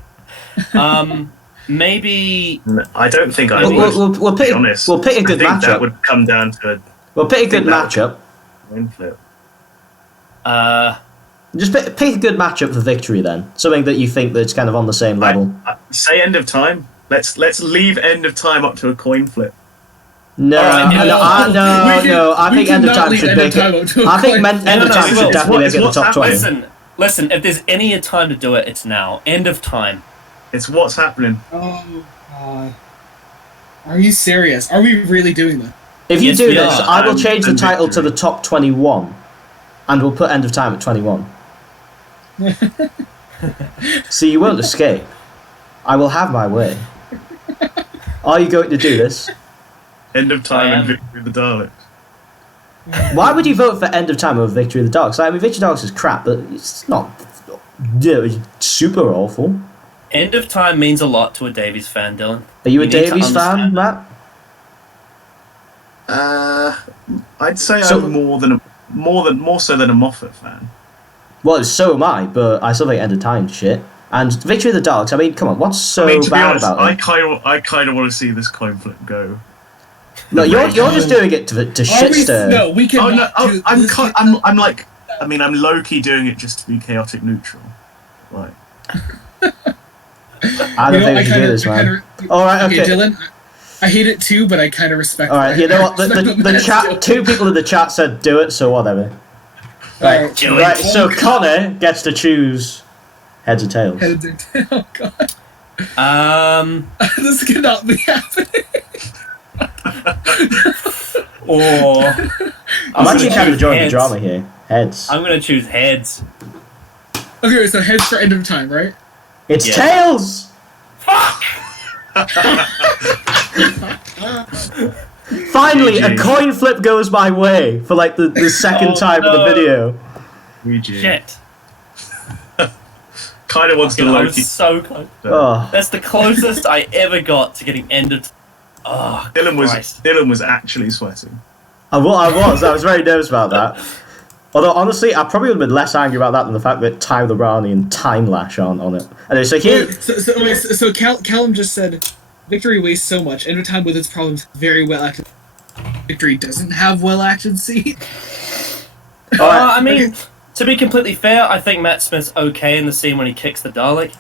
Maybe. No, I don't think I would. We'll pick. be honest. We'll pick a good I think that matchup. would come down to We'll pick a good that would- matchup. a coin flip. Just pick a good matchup for Victory then. Something that you think that's kind of on the same level. Say End of Time. Let's leave End of Time up to a coin flip. No, Alright, no. I think End of Time should make it. I think End of Time we should will. definitely make it the What's top 20. Listen. If there's any time to do it, it's now. End of Time. It's what's happening. Oh God. Are you serious? Are we really doing that? If you Yes, do we this, are. I will change the And title to Victory. the top 21, and we'll put End of Time at 21. So you won't escape. I will have my way. Are you going to do this? End of Time I and am. Victory of the Daleks. Why would you vote for End of Time over Victory of the Daleks? I mean, Victory of the Daleks is crap, but it's not super awful. End of Time means a lot to a Davies fan, Dylan. Are you a need to Davies fan, understand. Matt? I'd say So- I'm more so than a Moffat fan. Well, so am I, but I still think End of Time shit. And Victory of the Daleks, I mean, come on, what's so I mean, to be bad honest, about I it? kind of want to see this coin flip go. No, you're just doing it to Are shit we? stir. No, we can. Oh no, I'm like, I I mean, I'm low key doing it just to be chaotic neutral. Like, I don't think we can do this, man. Alright, okay. Dylan, I hate it too, but I kind of respect. Alright, you know what? The chat, two people in the chat said do it, so whatever. Right, Do it. right. So Connor gets to choose heads or tails. Oh God. This cannot be happening. Or I'm actually kind of enjoying the heads. drama here. Heads. I'm gonna choose heads. Okay, so heads for end of time, right? It's Yeah. tails! Finally, a GG. coin flip goes my way for like the second Oh, time in the no. video. Shit. Kind of wants to I Loki. was so close. Oh. That's the closest I ever got to getting ended. Oh, Christ. Dylan was actually sweating. I was very nervous about that. Although, honestly, I probably would have been less angry about that than the fact that Time the Brownie and Time Lash aren't on it. Anyway, so here... So Callum just said, Victory wastes so much. End of time with its problems, very well acted. Victory doesn't have well acted scene. Alright. I mean, to be completely fair, I think Matt Smith's okay in the scene when he kicks the Dalek.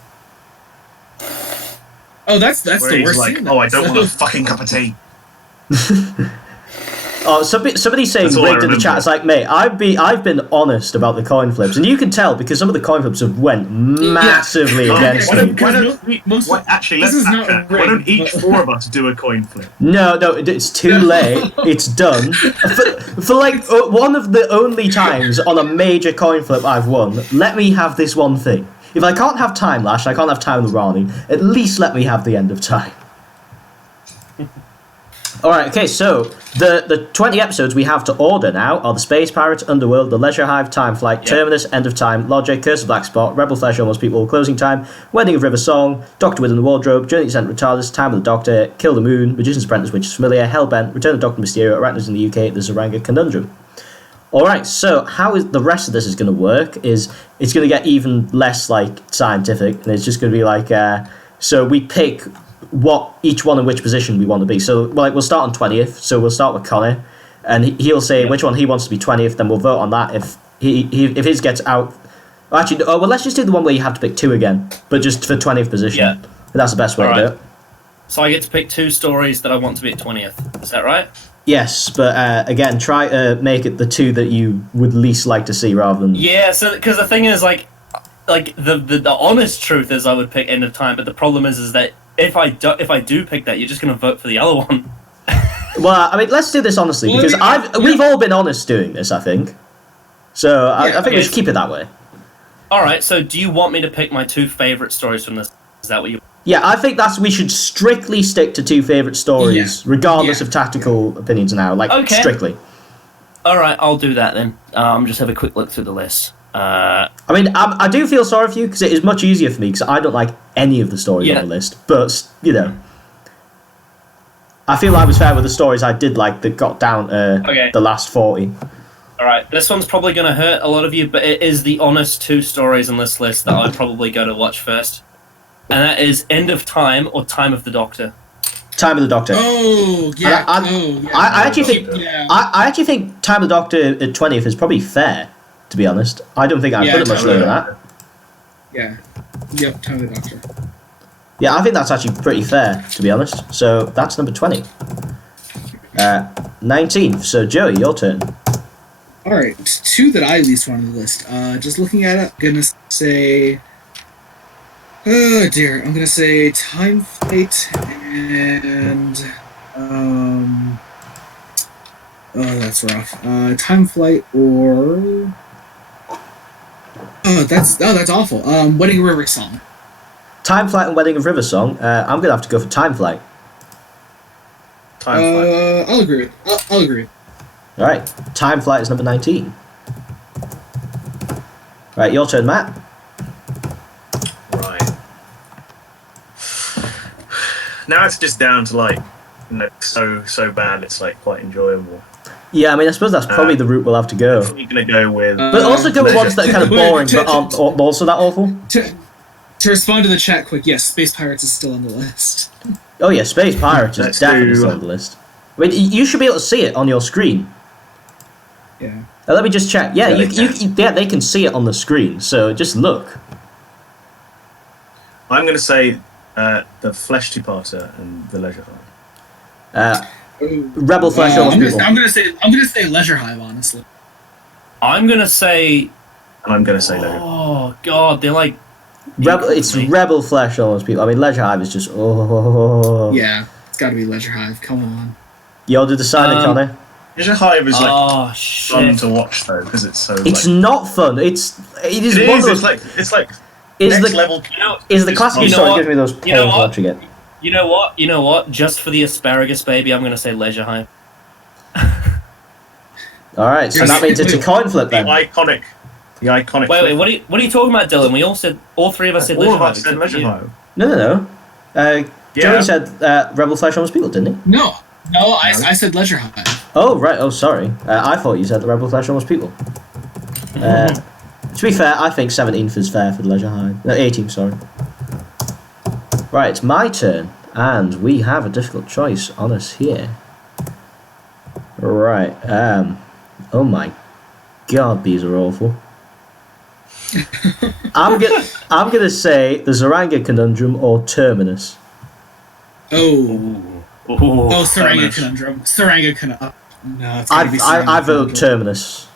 Oh, that's Where the he's worst like, scene. oh, I don't want a fucking cup of tea. Oh, somebody saying That's all I rigged in the remember. chat. It's like, mate, I've been honest about the coin flips, and you can tell because some of the coin flips have went massively Oh, against why them. don't we, Most- actually, this let's is not backtrack. Why don't rigged, each but- four of us do a coin flip? No, it's too late. It's done. For like one of the only times on a major coin flip I've won, let me have this one thing. If I can't have Time Lash, I can't have Time the Rani, at least let me have the end of time. Alright, okay, so the 20 episodes we have to order now are The Space Pirates, Underworld, The Leisure Hive, Time Flight, Terminus, End of Time, Logic, Curse of Black Spot, Rebel Flesh, Almost People, Closing Time, Wedding of River Song, Doctor Within the Wardrobe, Journey to Central TARDIS, Time of the Doctor, Kill the Moon, Magician's Apprentice, Which is Familiar, Hellbent, Return of Doctor Mysterio, Arachnids in the UK, The Zaranga Conundrum. Alright, so how is the rest of this is going to work is it's going to get even less like scientific, and it's just going to be like so we pick what each one in which position we want to be. So like we'll start on 20th, so we'll start with Connor, and he'll say which one he wants to be 20th, then we'll vote on that. If if his gets out, actually, well, let's just do the one where you have to pick two again, but just for 20th position. Yeah. That's the best way to do it. So I get to pick two stories that I want to be at 20th. Is that right? Yes, but again, try to make it the two that you would least like to see rather than... Yeah, so because the thing is, like the honest truth is I would pick End of Time, but the problem is that if I do pick that, you're just going to vote for the other one. Well, I mean, let's do this honestly, Well, because we've all been honest doing this, I think. So I think we should keep it that way. All right, so do you want me to pick my two favorite stories from this? Is that what you... Yeah, I think we should strictly stick to two favourite stories, regardless Yeah. of tactical opinions now. Like, Okay. strictly. All right, I'll do that then. Just have a quick look through the list. I mean, I do feel sorry for you, because it is much easier for me, because I don't like any of the stories on the list. But, you know, I feel I was fair with the stories I did like that got down the last 40. All right, this one's probably going to hurt a lot of you, but it is the honest two stories on this list that I'd probably go to watch first. And that is End of Time or Time of the Doctor. Time of the Doctor. Oh, yeah. I actually think Yeah. I actually think Time of the Doctor at 20th is probably fair, to be honest. I don't think I'd put it much lower than that. Yeah. Yep, Time of the Doctor. Yeah, I think that's actually pretty fair, to be honest. So that's number 20. 19th. So Joey, your turn. Alright, two that I least want on the list. Just looking at it, I'm gonna say... Oh dear, I'm gonna say Time Flight and... Oh, that's rough. Time Flight or... Oh, that's awful. Wedding River Song. Time Flight and Wedding of River Song. I'm going to have to go for Time Flight. Time flight. I'll agree. I'll agree. Alright, Time Flight is number 19. Right, your turn, Matt. Right. Now it's just down to like, you know, so bad it's like quite enjoyable. Yeah, I mean, I suppose that's probably the route we'll have to go. I'm probably gonna go with. But also go with Leisure. ones that are kind of boring, but aren't also that awful. To respond to the chat quick, yes, Space Pirates is still on the list. Oh yeah, Space Pirates is Let's definitely do- still on the list. I mean, you should be able to see it on your screen. Yeah. Let me just check. Yeah, Yeah, they can see it on the screen. So just look. I'm gonna say the Flesh Two-Parter and the Leisure Hive. Rebel Flesh Almost People. I'm gonna say Leisure Hive, honestly. I'm going to say... And I'm gonna say Leisure. Oh, God, they're like It's Rebel Flesh almost people. I mean, Leisure Hive is just Yeah, it's got to be Leisure Hive. Come on. You'll do the signing, Connor. Leisure Hive is fun shit. to watch though because it's so. It's not fun. It is. It's like next level. Is the classic story gives me those pains watching it. You know what? Just for the asparagus, baby, I'm gonna say Leisure Hive. All right, so that means it's a coin flip then. The iconic. Wait, what are you talking about, Dylan? All three of us said Leisure Hive. All of us said Leisure Hive. No. Joey said Rebel Flesh almost people, didn't he? No, I said Leisure Hive. Oh right. Oh sorry. I thought you said the Rebel Flesh almost people. To be fair, I think 17th is fair for the Leisure Hive. No, 18th, sorry. Right, it's my turn, and we have a difficult choice on us here. Right, oh my god, these are awful. I'm gonna say the Zaranga Conundrum or Terminus. Saranga Conundrum. Saranga Conundrum. No, it's gotta be Saranga I vote Terminus.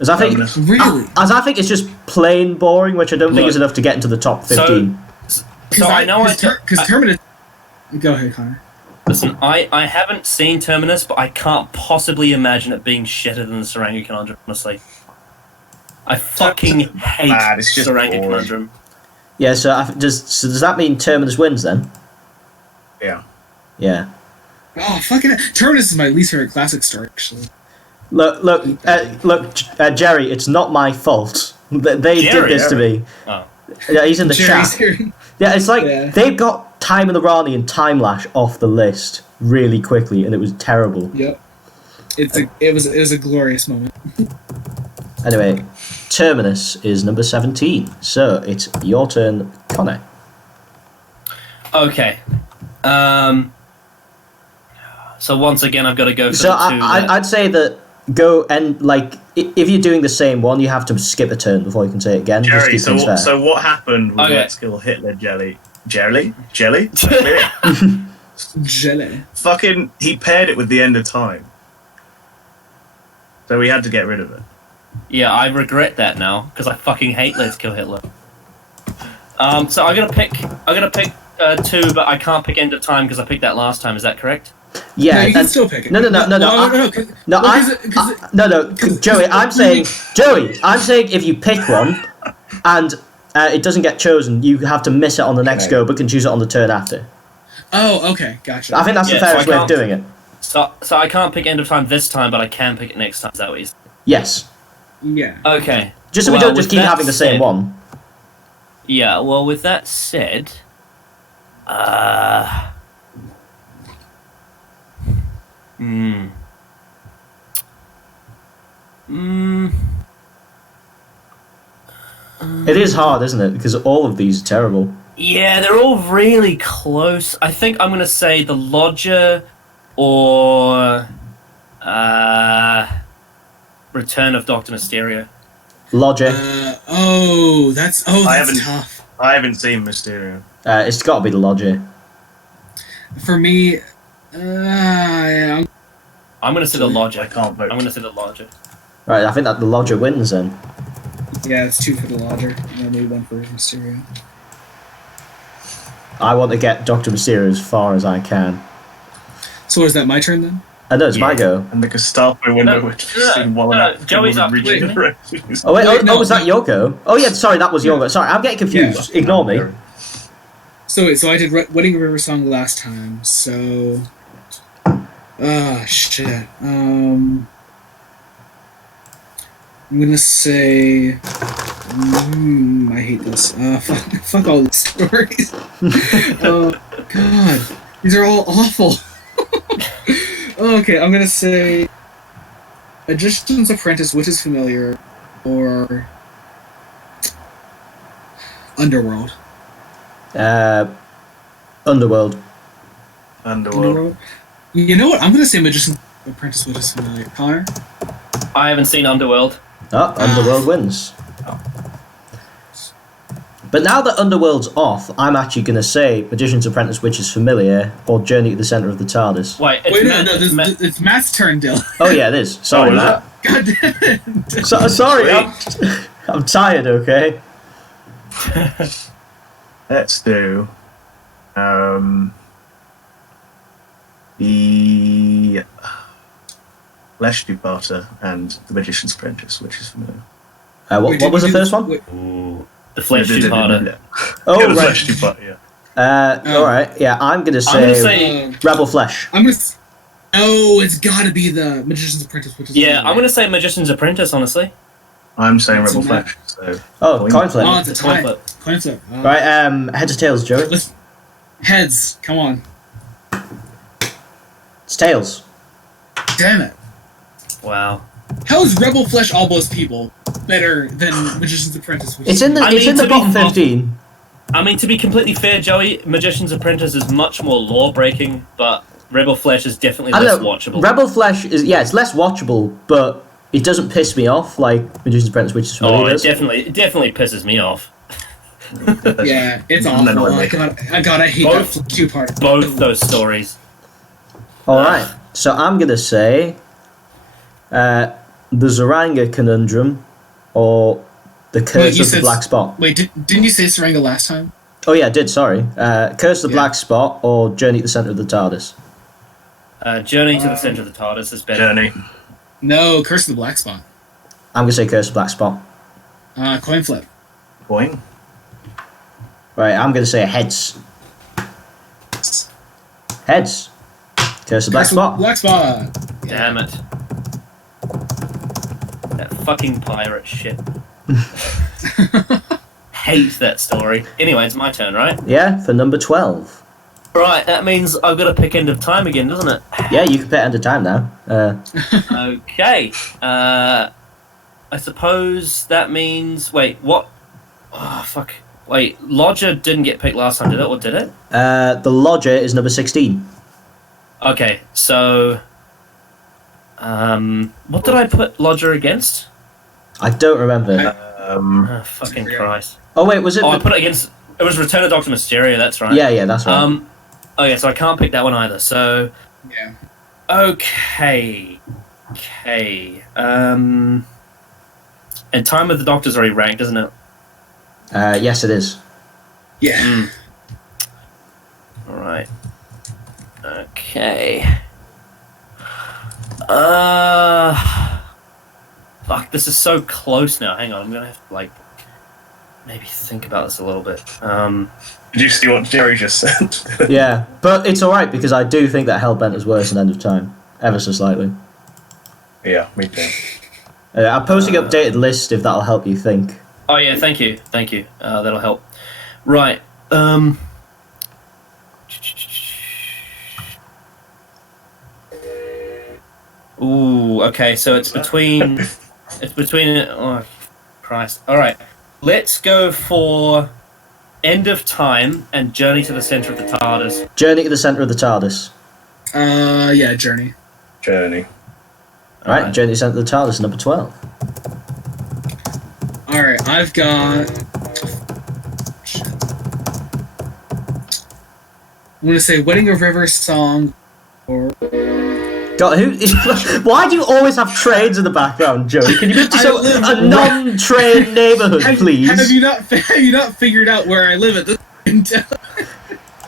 As I think, as I think it's just plain boring, which I don't think is enough to get into the top 15. So I know because Terminus. Go ahead, Connor. Listen, I haven't seen Terminus, but I can't possibly imagine it being shitter than the Saranga Conundrum, honestly. I fucking hate Saranga Conundrum. Yeah, so does that mean Terminus wins then? Yeah. Yeah. Oh, fucking Terminus is my least favorite classic story, actually. Look, Jerry, it's not my fault. They did this to me. Oh. Yeah, he's in the chat. Yeah, it's like they've got Time in the Rani and Time Lash off the list really quickly, and it was terrible. Yep. It was a glorious moment. Anyway, Terminus is number 17, so it's your turn, Connor. Okay. So once again, I've got to go for so I'd say that go and if you're doing the same one, you have to skip a turn before you can say it again. Jerry, so what happened with Let's Kill Hitler Jelly? Jelly? Fucking, he paired it with the End of Time. So we had to get rid of it. Yeah, I regret that now because I fucking hate Let's Kill Hitler. So I'm gonna pick two, but I can't pick End of Time because I picked that last time. Is that correct? Yeah, no, you can still pick it. No. Joey, I'm saying if you pick one and it doesn't get chosen, you have to miss it on the next go, but can choose it on the turn after. Oh, okay, gotcha. I think that's the fairest way of doing it. So I can't pick End of Time this time, but I can pick it next time. Is that what you said? Yes. Yeah. Okay. Just so we don't just keep having the same one. Yeah. Well, with that said, It is hard, isn't it? Because all of these are terrible. Yeah, they're all really close. I think I'm going to say the Lodger or Return of Dr. Mysterio. Logic. That's tough. I haven't seen Mysterio. It's got to be the Logic. For me, I'm going to say the Lodger. I can't vote. I'm going to say the Lodger. Right, I think that the Logic wins then. Yeah, it's 2 for the Lodger. Yeah, maybe 1 for Mysterio. I want to get Dr. Mysterio as far as I can. So is that my turn then? No, it's my go. And the Gestapo window, which Joey's up. Oh wait, was that your go? Oh yeah, sorry, that was your go. Sorry, I'm getting confused. Yeah. Ignore me. So I did Wedding River Song last time, so... shit. I'm gonna say... I hate this. Fuck all these stories. Oh, God. These are all awful. Okay, I'm gonna say... Magician's Apprentice, Which is Familiar, or... Underworld. Underworld. You know what? I'm gonna say Magician's Apprentice, Which is Familiar. Connor? I haven't seen Underworld. Oh, Underworld wins. But now that Underworld's off, I'm actually going to say Magician's Apprentice, Which is Familiar, or Journey to the Centre of the TARDIS. Wait, it's Matt's turn, Dylan. Oh yeah, it is. Sorry, Matt. God damn it. Sorry, I'm tired, okay? Let's do the Flesh Departer and the Magician's Apprentice, which is familiar. What was the first one? Ooh, the Flesh Two-Parter. Oh, the right. Flesh Departer, yeah. All right. Yeah, I'm gonna say Rebel Flesh. Oh, it's gotta be the Magician's Apprentice, which is I'm gonna say Magician's Apprentice. Honestly, I'm saying That's Rebel a Flesh. So Coin flip. Oh, it's a tie. Coin Coin flip. Right. Heads or tails, Joey? Heads. Come on. It's tails. Damn it. wow. How is Rebel Flesh all those people better than Magician's Apprentice? It's in the to be bottom fair- 15. I mean, to be completely fair, Joey, Magician's Apprentice is much more law-breaking, but Rebel Flesh is definitely I less don't know. watchable. Rebel Flesh it's less watchable, but it doesn't piss me off like Magician's Apprentice, which is really it does. definitely pisses me off. Yeah, it's No, awful. no, I hate Both- that two-part. Both those stories. All right. So I'm gonna say the Zaranga Conundrum or the Curse you of the said- Black Spot. Wait, didn't you say Saranga last time? Oh yeah, I did. Sorry. Curse of the Yeah. Black Spot or Journey to the Center of the TARDIS. Journey to the Center of the TARDIS is better. Journey. No, Curse of the Black Spot. I'm gonna say Curse of the Black Spot. Coin flip. Boing. Right. I'm gonna say heads. Heads. Curse of the Black Curse of Spot. Black Spot. Damn it. That fucking pirate shit. Hate that story. Anyway, it's my turn, right? Yeah, for number 12. Right, that means I've got to pick End of Time again, doesn't it? Yeah, you can put end of time now. Okay. I suppose that means... Wait, what? Oh, fuck. Wait, Lodger didn't get picked last time, did it? Or did it? The Lodger is number 16. Okay, so... what did I put Lodger against? I don't remember. Oh, fucking Christ. Oh wait, was it? Oh, I put it against... It was Return of Dr. Mysterio, that's right. Yeah, that's right. Okay, so I can't pick that one either, so... Yeah. Okay. And Time of the Doctor's already ranked, isn't it? Yes, it is. Yeah. Alright. Okay. Fuck, this is so close now. Hang on, I'm gonna have to, like, maybe think about this a little bit. Did you see what Jerry just said? Yeah, but it's alright because I do think that Hellbent is worse than End of Time. Ever so slightly. Yeah, me too. I'm posting updated list if that'll help you think. Oh yeah, thank you. That'll help. Right. Ooh, okay, so it's between... Oh, Christ. Alright, let's go for End of Time and Journey to the Center of the TARDIS. Journey to the Center of the TARDIS. Yeah, Journey. Journey. Right, Alright. Journey to the Center of the TARDIS, number 12. Alright, I've got... Shit. I'm gonna say Wedding of River Song or... God, why do you always have trains in the background, Joey? Can you move to a non-train neighborhood, please? Have you not figured out where I live at this point?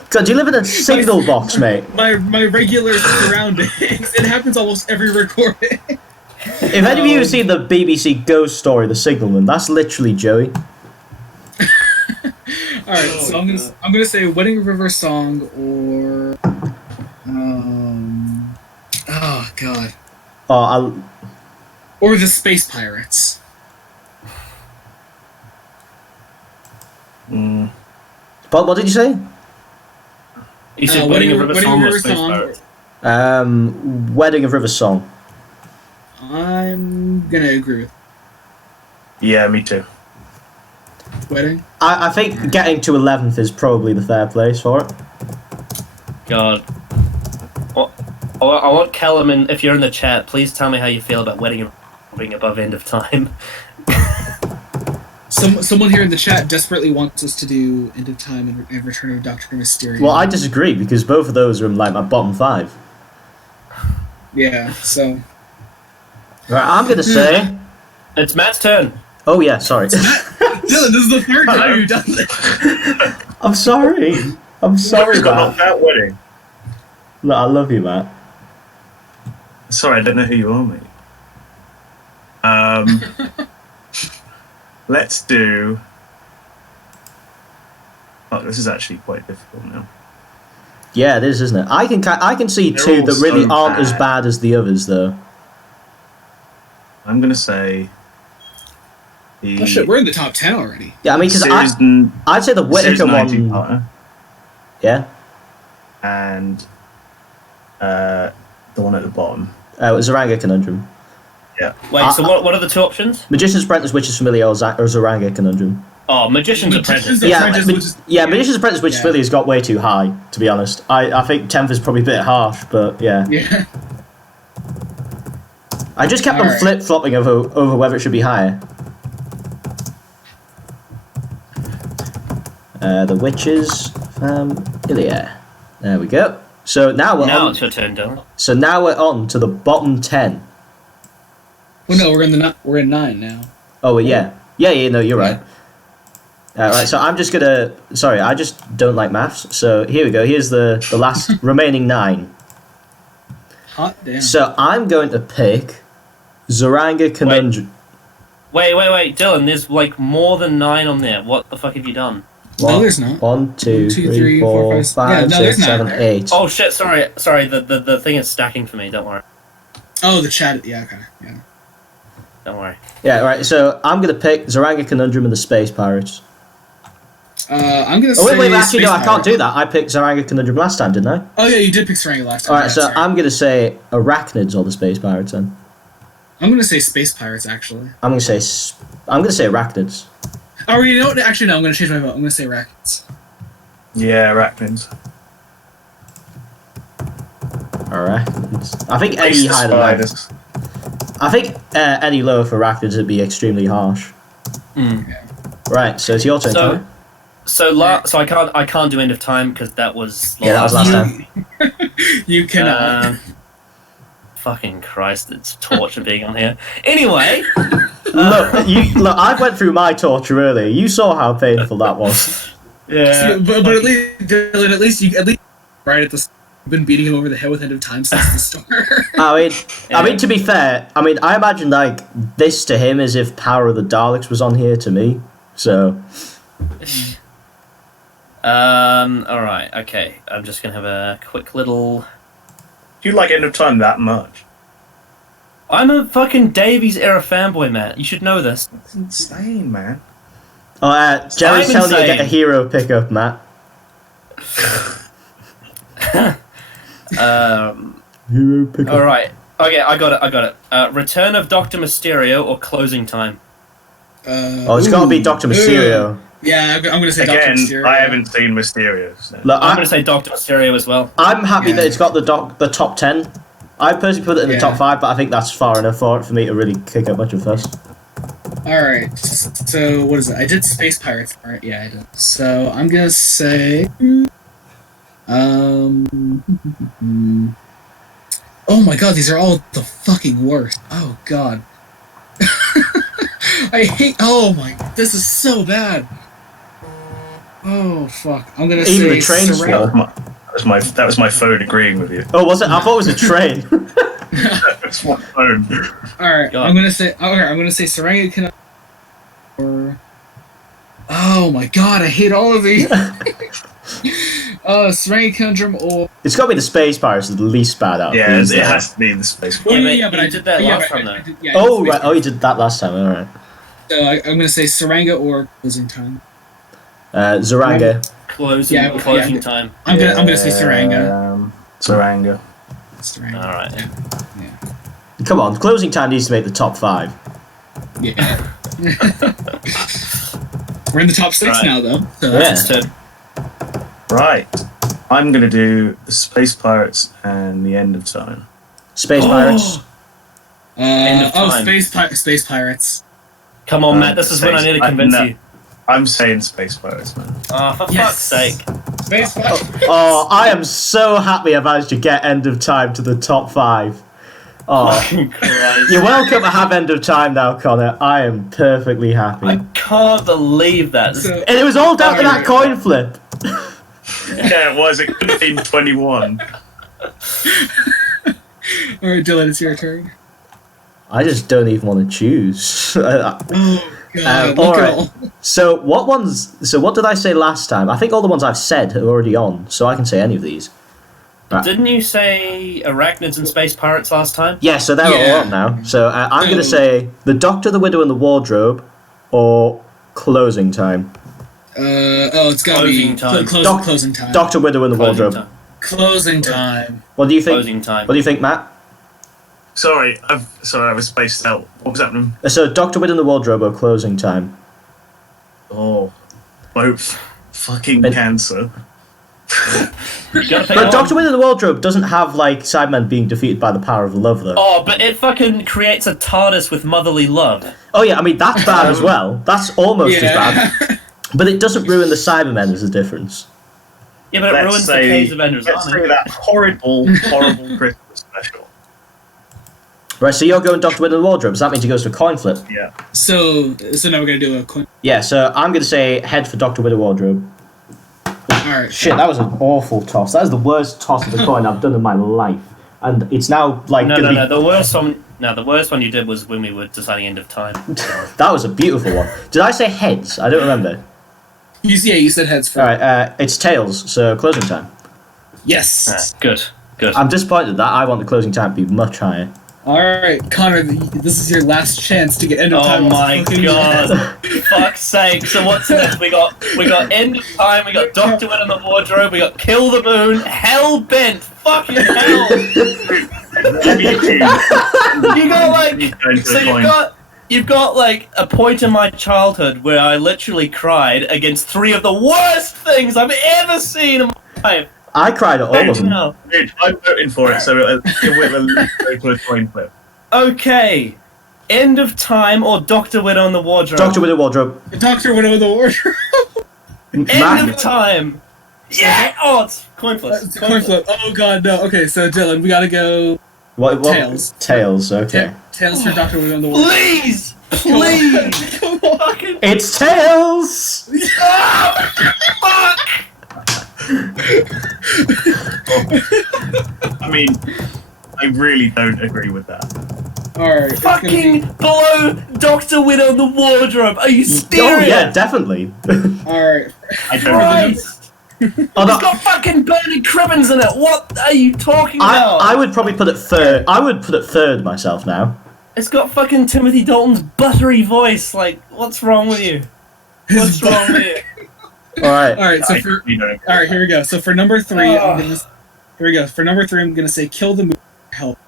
God, do you live in a signal box, mate? My regular surroundings. It happens almost every recording. If any of you have seen the BBC ghost story, The Signalman, that's literally Joey. Alright, so I'm gonna say Wedding River Song or oh god. Or the Space Pirates. But what did you say? You said Wedding of River Song or Space Pirates? Wedding of River Song. I'm gonna agree with Yeah, me too. Wedding. I think getting to 11th is probably the fair place for it. God. I want Callum, if you're in the chat, please tell me how you feel about Wedding being above End of Time. Someone here in the chat desperately wants us to do End of Time and Return of Dr. Mysterio. Well, I disagree because both of those are in like my bottom 5. Yeah, so... Right, I'm gonna say... It's Matt's turn. Oh yeah, sorry. Dylan, this is the third time you've done this. I'm sorry. I'm sorry, Got Matt. knocked out wedding. Look, I love you, Matt. Sorry, I don't know who you are, mate. Let's do. Oh, this is actually quite difficult now. Yeah, it is, isn't it? I can see They're two all that really so aren't as bad. bad as the others, though. I'm gonna say. The Oh shit, we're in the top 10 already. Yeah, I mean, because series, I'd say the series Whitaker 19 one. partner Yeah, and the one at the bottom. Zaranga Conundrum. Yeah. Wait, so what are the two options? Magician's Apprentice, Witch's Familiar, or Zaranga Conundrum. Oh, Magician's Magician's Apprentice. Yeah, Apprentice, which is- yeah, Magician's Apprentice, Witch's Yeah. Familiar's got way too high, to be honest. I think 10th is probably a bit harsh, but yeah. Yeah. I just kept on Alright. flip-flopping over whether it should be higher. The Witches Familiar. There we go. So now we're Now on. it's your turn, Dylan. So now we're on to the bottom 10. Well, no, we're in 9 now. Oh, well, yeah. Yeah, no, you're right. Right, so I'm just gonna... Sorry, I just don't like maths. So here we go. Here's the last remaining 9. Hot damn. So I'm going to pick Zaranga Conundrum. Wait, Dylan, there's like more than 9 on there. What the fuck have you done? No, there's not. 1, 2, 3, 4, 5, Yeah, no, 6, there's not 7, there. 8. Oh shit, sorry, the thing is stacking for me, don't worry. Oh, the chat. Yeah, okay. Yeah. Don't worry. Yeah, right. So I'm going to pick Zaranga Conundrum and the Space Pirates. I'm gonna Oh, say. wait, actually, Space no, I can't Pirate. do that. I picked Zaranga Conundrum last time, didn't I? Oh yeah, you did pick Seranga last time. Alright, Yeah, so sorry. I'm going to say Arachnids or the Space Pirates then. I'm gonna say Space Pirates actually. I'm going to say Arachnids. Oh, you know what? Actually, no. I'm gonna change my vote. I'm gonna say Rackets. Yeah, arachnids. Arachnids. I think any Ace the higher than that. spiders. I think any lower for Arachnids would be extremely harsh. Right, so it's your turn, So- Tommy. So I can't do end of time because that was Yeah, that was last time. You cannot. Fucking Christ, it's torture being on here. Anyway, Look, I went through my torture earlier. You saw how painful that was. yeah. but at least, Dylan, at least right at the start, you've been beating him over the head with End of Time since the start. I mean, to be fair, I imagine like this to him as if Power of the Daleks was on here to me. So All right. Okay. I'm just gonna have a quick little. Do you like End of Time that much? I'm a fucking Davies era fanboy, Matt. You should know this. It's insane, man. Jerry's I'm telling you to get a insane. hero pickup, Matt. Hero pickup. All right. Okay, I got it. Return of Doctor Mysterio or Closing Time. Oh, it's got to be Doctor Mysterio. Yeah, I'm gonna say Again, Doctor Mysterio. I haven't seen Mysterio. So. Look, I'm gonna say Doctor Mysterio as well. I'm happy Yeah. that it's got the top 10. I personally put it in the Yeah. top 5, but I think that's far enough for me to really kick up much of a fuss. All right. So what is it? I did Space Pirates. All right. Yeah, I did. So I'm gonna say. Oh my god, these are all the fucking worst. Oh god. I hate. Oh my. This is so bad. Oh fuck. I'm gonna Even say. the train's Saran- That was my phone agreeing with you. Oh, was it? I thought it was a train. That's my phone. All right. God. I'm gonna say. Okay. I'm gonna say Seranga Conundrum. Or. Oh my god, I hate all of these. Seranga Conundrum or. It's got to be the Space Pirates, the least bad out of Yeah, these. it has to be the space. Yeah, but you did that last time, though. Oh, right. Oh, you did that last time. All right. So I'm gonna say Seranga or Closing Time. Zaranga. Closing time. I'm gonna say Seranga. Saranga. Seranga. All right. Yeah. Come on, closing time needs to make the top 5. Yeah. We're in the top 6 Right. now, though. So Yeah. That's turn. Right. I'm gonna do the Space Pirates and the End of Time. Space Pirates. End of time. Space Pirates. Come on, Matt. This is when I need to convince you. I'm saying Space Pirates, man. Oh, for Yes. fuck's sake. Space Pirates. Oh, I am so happy I managed to get End of Time to the top 5. Oh, Fucking Christ. you're welcome to have end of time now, Connor. I am perfectly happy. I can't believe that. So, And it was all down to that coin flip. Yeah, it was. It could have been 21. Alright, Dylan, it's your turn. I just don't even want to choose. Oh, God. all Look at right. all. So what did I say last time? I think all the ones I've said are already on, so I can say any of these. Right. Didn't you say arachnids and space pirates last time? Yeah, so they're Yeah. all on now. So I'm going to say The Doctor, the Widow, and the Wardrobe, or Closing Time. It's gotta Closing be time. closing time. Doctor, Widow, and the Closing Wardrobe. time. Closing time. What do you think? Closing time. What do you think, Matt? Sorry, I was spaced out. What was happening? So Doctor, Widow, and the Wardrobe, or Closing Time. Oh, both. Fucking And- cancer. You gotta pick But one. Doctor, Widow, and the Wardrobe doesn't have like Cybermen being defeated by the power of love, though. Oh, but it fucking creates a TARDIS with motherly love. Oh yeah, I mean that's bad as well. That's almost as bad. Yeah. But it doesn't ruin the Cybermen as a difference. Yeah, but it Let's ruins the say- Caves Avengers Let's say army. that horrible Christmas special. Right, so you're going Doctor, Widow, and the Wardrobe, so that means he goes to coin flip. Yeah. So now we're gonna do a coin. Yeah, so I'm going to say head for Doctor, Widow, Wardrobe. Alright. Shit, that was an awful toss. That is the worst toss of the coin I've done in my life. And it's now like No, going to no, be... no. The worst one. No, the worst one you did was when we were deciding end of time. That was a beautiful one. Did I say heads? I don't remember. You said heads first. Alright, it's tails, so closing time. Yes. Good. Good. I'm disappointed that I want the closing time to be much higher. Alright, Connor, this is your last chance to get end of Oh time. my god! Fuck's sake! So what's next? We got end of time. We got Doctor Win on the Wardrobe. We got Kill the Moon. Hell bent. Fucking hell! You got like so you've got like a point in my childhood where I literally cried against three of the worst things I've ever seen in my life. I cried at all of them. No. Dude, I'm voting for it, so it will at least go to a coin flip. Okay. End of time or Doctor Win on the Wardrobe. Doctor, Widow, Wardrobe. Doctor went over the wardrobe. End Matt, of time. Yeah. Oh, it's coin flip. It's a coin flip. Oh god, no. Okay, so Dylan, we gotta go what? Tails. Tails, okay. tails for Doctor went on the wardrobe. Please, please. Come on. Fucking It's tails! fuck. I mean, I really don't agree with that. Alright. it's gonna Fucking below Doctor Win on the Wardrobe. Are you Oh serious? yeah, definitely. Alright. I don't. Christ. Oh, It's no, got fucking Bernie Cribbins in it. What are you talking about? I would probably put it third. I would put it third myself now. It's got fucking Timothy Dalton's buttery voice. Like, what's wrong with you? What's wrong with you? Alright. Alright, so I for really don't agree. Alright, here we go. So for number 3, Oh. here we go. For number 3, I'm gonna say kill the moon. Help.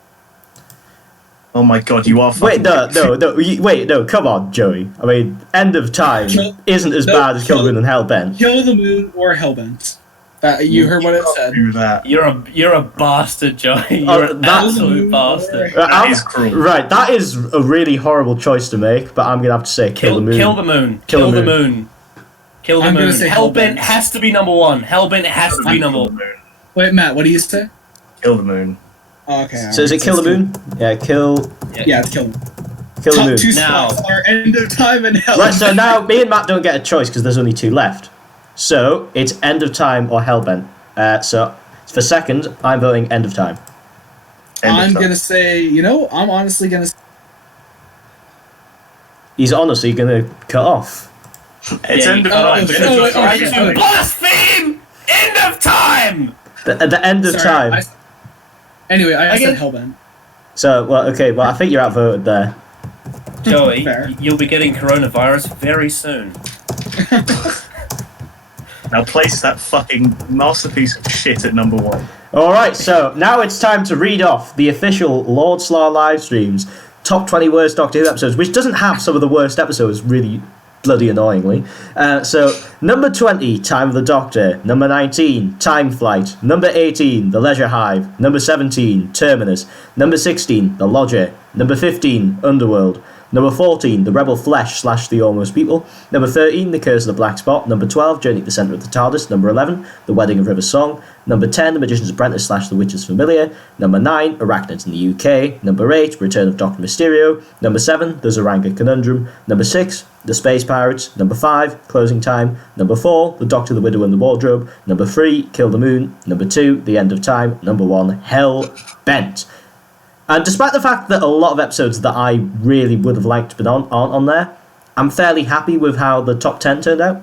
Oh my god, you are Wait, fucking wait, no, come on, Joey. I mean, End of Time isn't as No, bad as Kill the Moon and Hellbent. Kill the moon or Hellbent. You heard what it said. do that. You're a bastard, Joey. You're Oh, an that- absolute bastard. That is cruel. Right, that is a really horrible choice to make, but I'm gonna have to say Kill the Moon. Kill the moon. Kill Kill the the moon. Kill the I'm gonna moon. say Hellbent Hellbent. has to be number one. Hellbent has to be number Kill the one. moon. Wait, Matt, what do you say? Kill the moon. Oh, okay. So is it Kill the Moon? Yeah, Kill Yeah, it's kill the moon. the Top Moon. 2 Now. spots are end of time and hell. Right, so now me and Matt don't get a choice because there's only 2 left. So it's End of Time or Hellbent. So for second, I'm voting End of Time. End of I'm time. gonna say, I'm honestly gonna. He's honestly gonna cut off. It's Yeah, end of you- time. oh, End of oh, time. oh, Right to blaspheme! End of time! At the end of Sorry, time. Anyway, I said Again? Hellbent. So, well, okay, well, I think you're outvoted there. Joey, Fair. you'll be getting coronavirus very soon. Now place that fucking masterpiece of shit at number 1. Alright, so now it's time to read off the official Lord Slarr live streams top 20 worst Doctor Who episodes, which doesn't have some of the worst episodes, really bloody annoyingly. So, number 20, Time of the Doctor. Number 19, Time Flight. Number 18, The Leisure Hive. Number 17, Terminus. Number 16, The Lodger. Number 15, Underworld. Number 14, The Rebel Flesh / The Almost People. Number 13, The Curse of the Black Spot. Number 12, Journey to the Centre of the TARDIS. Number 11, The Wedding of River Song. Number 10, The Magician's Apprentice / The Witch's Familiar. Number 9, Arachnids in the UK. Number 8, Return of Dr. Mysterio. Number 7, The Zaranga Conundrum. Number 6, The Space Pirates. Number 5, Closing Time. Number 4, The Doctor, the Widow and the Wardrobe. Number 3, Kill the Moon. Number 2, The End of Time. Number 1, Hell Bent. And despite the fact that a lot of episodes that I really would have liked to be on aren't on there, I'm fairly happy with how the top 10 turned out.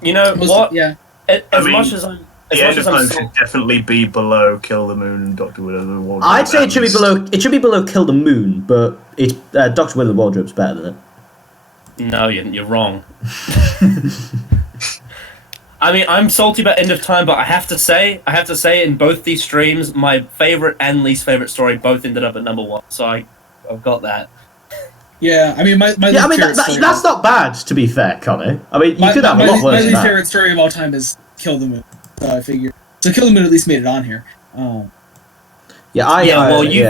You know what? Yeah. As much as I'm... The End of Time should definitely be below Kill the Moon and Doctor Widow and the Wardrobe. I'd say it should be below. It should be below Kill the Moon, but it's Doctor Widow and the Wardrobe's better than it. No, you're wrong. I mean, I'm salty about End of Time, but I have to say, in both these streams, my favorite and least favorite story both ended up at number 1. So I've got that. Yeah, I mean, that's not bad, to be fair, Connor. I mean, you could have a lot worse My than least that. favorite story of all time is Kill the Moon. So I figure. So Kill the Moon at least made it on here. You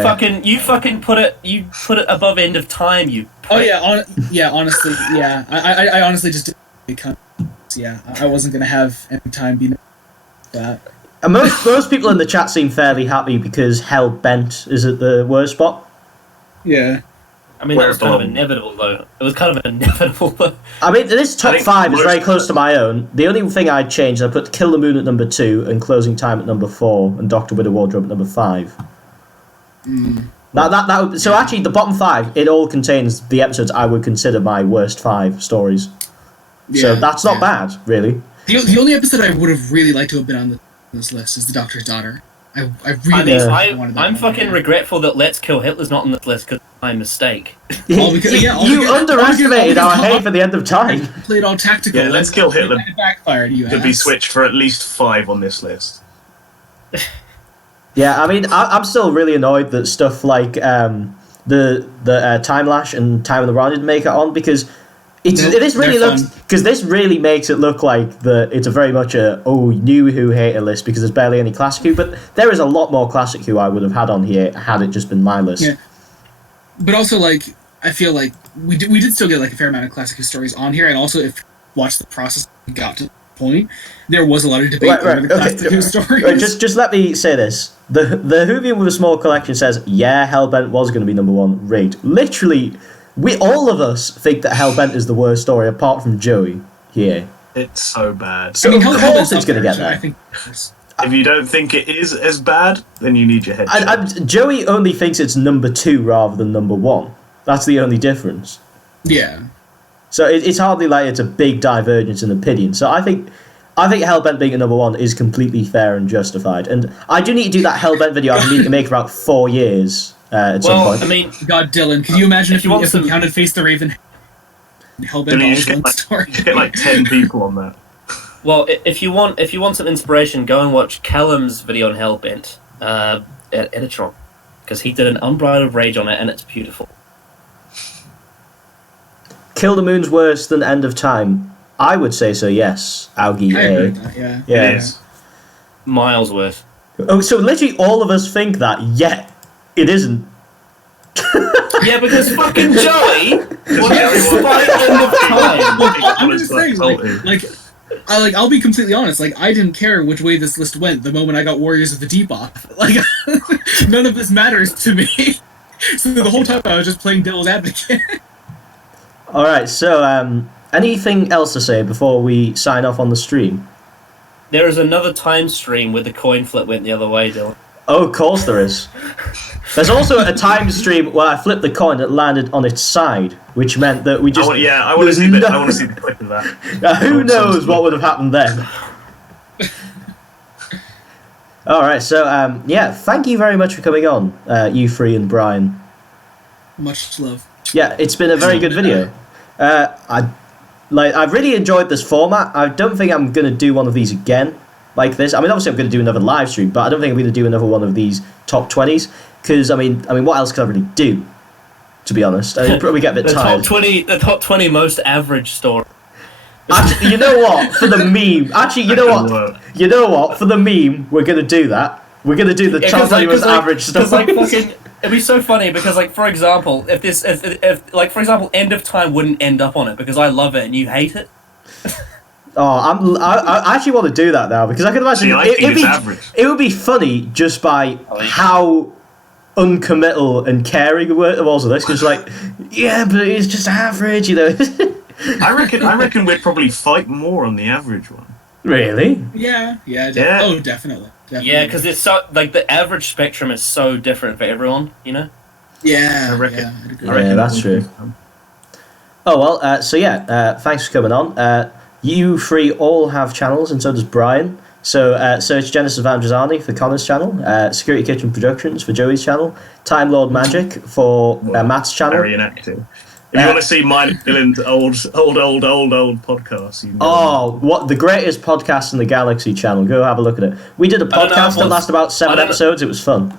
fucking put it above End of Time. Honestly, yeah. I honestly just didn't because I wasn't gonna have any time be that. And most people in the chat seem fairly happy because Hell Bent is at the worst spot. Yeah. I mean, that was kind of inevitable, though. It was kind of inevitable, though. I mean, this top 5 is very close to my own. The only thing I'd change is I put Kill the Moon at number 2 and Closing Time at number 4 and Doctor Widow Wardrobe at number 5. So actually, the bottom 5, it all contains the episodes I would consider my worst 5 stories. So that's not bad, really. The only episode I would have really liked to have been on this list is The Doctor's Daughter. I'm fucking regretful that Let's Kill Hitler's not on this list because it's my mistake. You underestimated our hate for the End of Time. Played all tactical. Yeah, Let's Kill Hitler backfired. Could be switched for at least 5 on this list. Yeah, I mean, I'm still really annoyed that stuff like the Time Lash and Time of the Round didn't make it on because this really makes it look like it's a very much a new Who hater list because there's barely any classic Who, but there is a lot more classic Who I would have had on here had it just been my list. Yeah. But also, like, I feel like we did still get like a fair amount of classic Who stories on here, and also if you watch the process we got to the point, there was a lot of debate over the classic Who stories. Right, just let me say this. The Whovian with a small collection says, yeah, Hellbent was going to be number 1 rate. Literally, all of us think that Hellbent is the worst story, apart from Joey here. It's so bad. So of course it's going to get there. I think if you don't think it is as bad, then you need your head checked. Joey only thinks it's number 2 rather than number 1. That's the only difference. Yeah. So it's hardly like it's a big divergence in opinion. So I think Hellbent being at number 1 is completely fair and justified. And I do need to do that Hellbent video. I need to make for about 4 years. At some point. I mean, God, Dylan, can you imagine if we counted Face the Raven? Dylan, you should get like 10 people on that. Well, if you want some inspiration, go and watch Callum's video on Hellbent at Editron, because he did an Unbridled Rage on it, and it's beautiful. Kill the Moon's worse than End of Time. I would say so. Yes, Augie. I agree with that, yeah. It is. Miles worth. Oh, so literally all of us think that, yet it isn't. Yeah, because fucking Joey was despite End of Time. I'm just saying, I'll be completely honest. Like, I didn't care which way this list went the moment I got Warriors of the Deep off. Like, none of this matters to me. So the whole time I was just playing devil's advocate. All right. So, anything else to say before we sign off on the stream? There is another time stream where the coin flip went the other way, Dylan. Oh, of course there is. There's also a time stream where I flipped the coin that landed on its side, which meant that we just... I want to see the clip of that. Who knows what would have happened then? Alright, so, thank you very much for coming on, you three and Brian. Much love. Yeah, it's been a very good video. I've really enjoyed this format. I don't think I'm going to do one of these again. Like this. I mean, obviously I'm going to do another live stream, but I don't think I'm going to do another one of these top 20s, because, I mean, what else could I really do, to be honest? I probably get a bit tired. The top 20 most average story. Actually, you know what? For the meme. Actually, you know what? For the meme, we're going to do that. We're going to do the top 20 most average stuff. Like fucking it'd be so funny because, like, for example, if for example, End of Time wouldn't end up on it because I love it and you hate it. Oh, I actually want to do that now because I can imagine it would be funny just by how uncommittal and caring it was with this. Because like, yeah, but it's just average, you know. I reckon we'd probably fight more on the average one. Really? Yeah. Oh, definitely. Yeah, because it's so like the average spectrum is so different for everyone, you know. Yeah, I reckon. Yeah, that's true. Oh well, thanks for coming on. You three all have channels, and so does Brian. So search Genesis Vandrasani for Connor's channel, Security Kitchen Productions for Joey's channel, Time Lord Magic for Matt's channel. Very inactive. If you want to see mine and Dylan's old podcasts, you can what the greatest podcast in the galaxy channel. Go have a look at it. We did a podcast that lasted about 7 episodes. It was fun.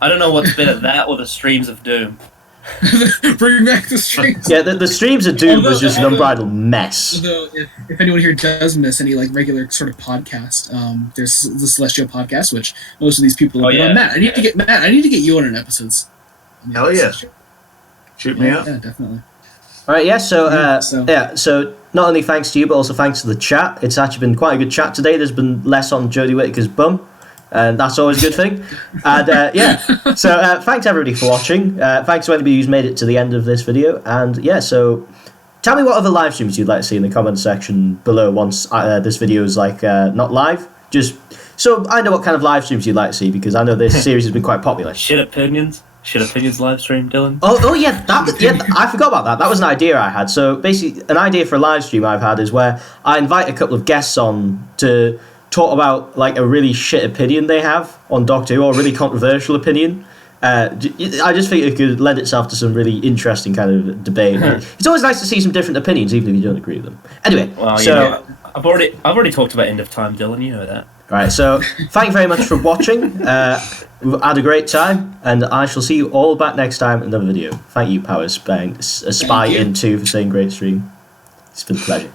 I don't know what's better, that or the Streams of Doom. Bring back the streams. Yeah, the Streams of Doom was just an unbridled mess. Although, if anyone here does miss any like regular sort of podcast, there's the Celestial podcast, which most of these people have been on. Matt, I need to get you on an episode. Hell yeah. Shoot me up. Yeah, definitely. All right, so not only thanks to you, but also thanks to the chat. It's actually been quite a good chat today. There's been less on Jodie Whittaker's bum, and that's always a good thing. And so thanks everybody for watching. Thanks to anybody who's made it to the end of this video. And so tell me what other live streams you'd like to see in the comment section below once this video is not live. Just so I know what kind of live streams you'd like to see, because I know this series has been quite popular. Shit opinions live stream, Dylan. Oh yeah, I forgot about that. That was an idea I had. So basically, an idea for a live stream I've had is where I invite a couple of guests on to talk about like a really shit opinion they have on Doctor Who, or a really controversial opinion. I just think it could lend itself to some really interesting kind of debate. It's always nice to see some different opinions, even if you don't agree with them. Anyway, I've already talked about End of Time, Dylan. You know that. Right, so thank you very much for watching. We've had a great time, and I shall see you all back next time in another video. Thank you, Power Spang, a spy in 2 for saying great stream. It's been a pleasure.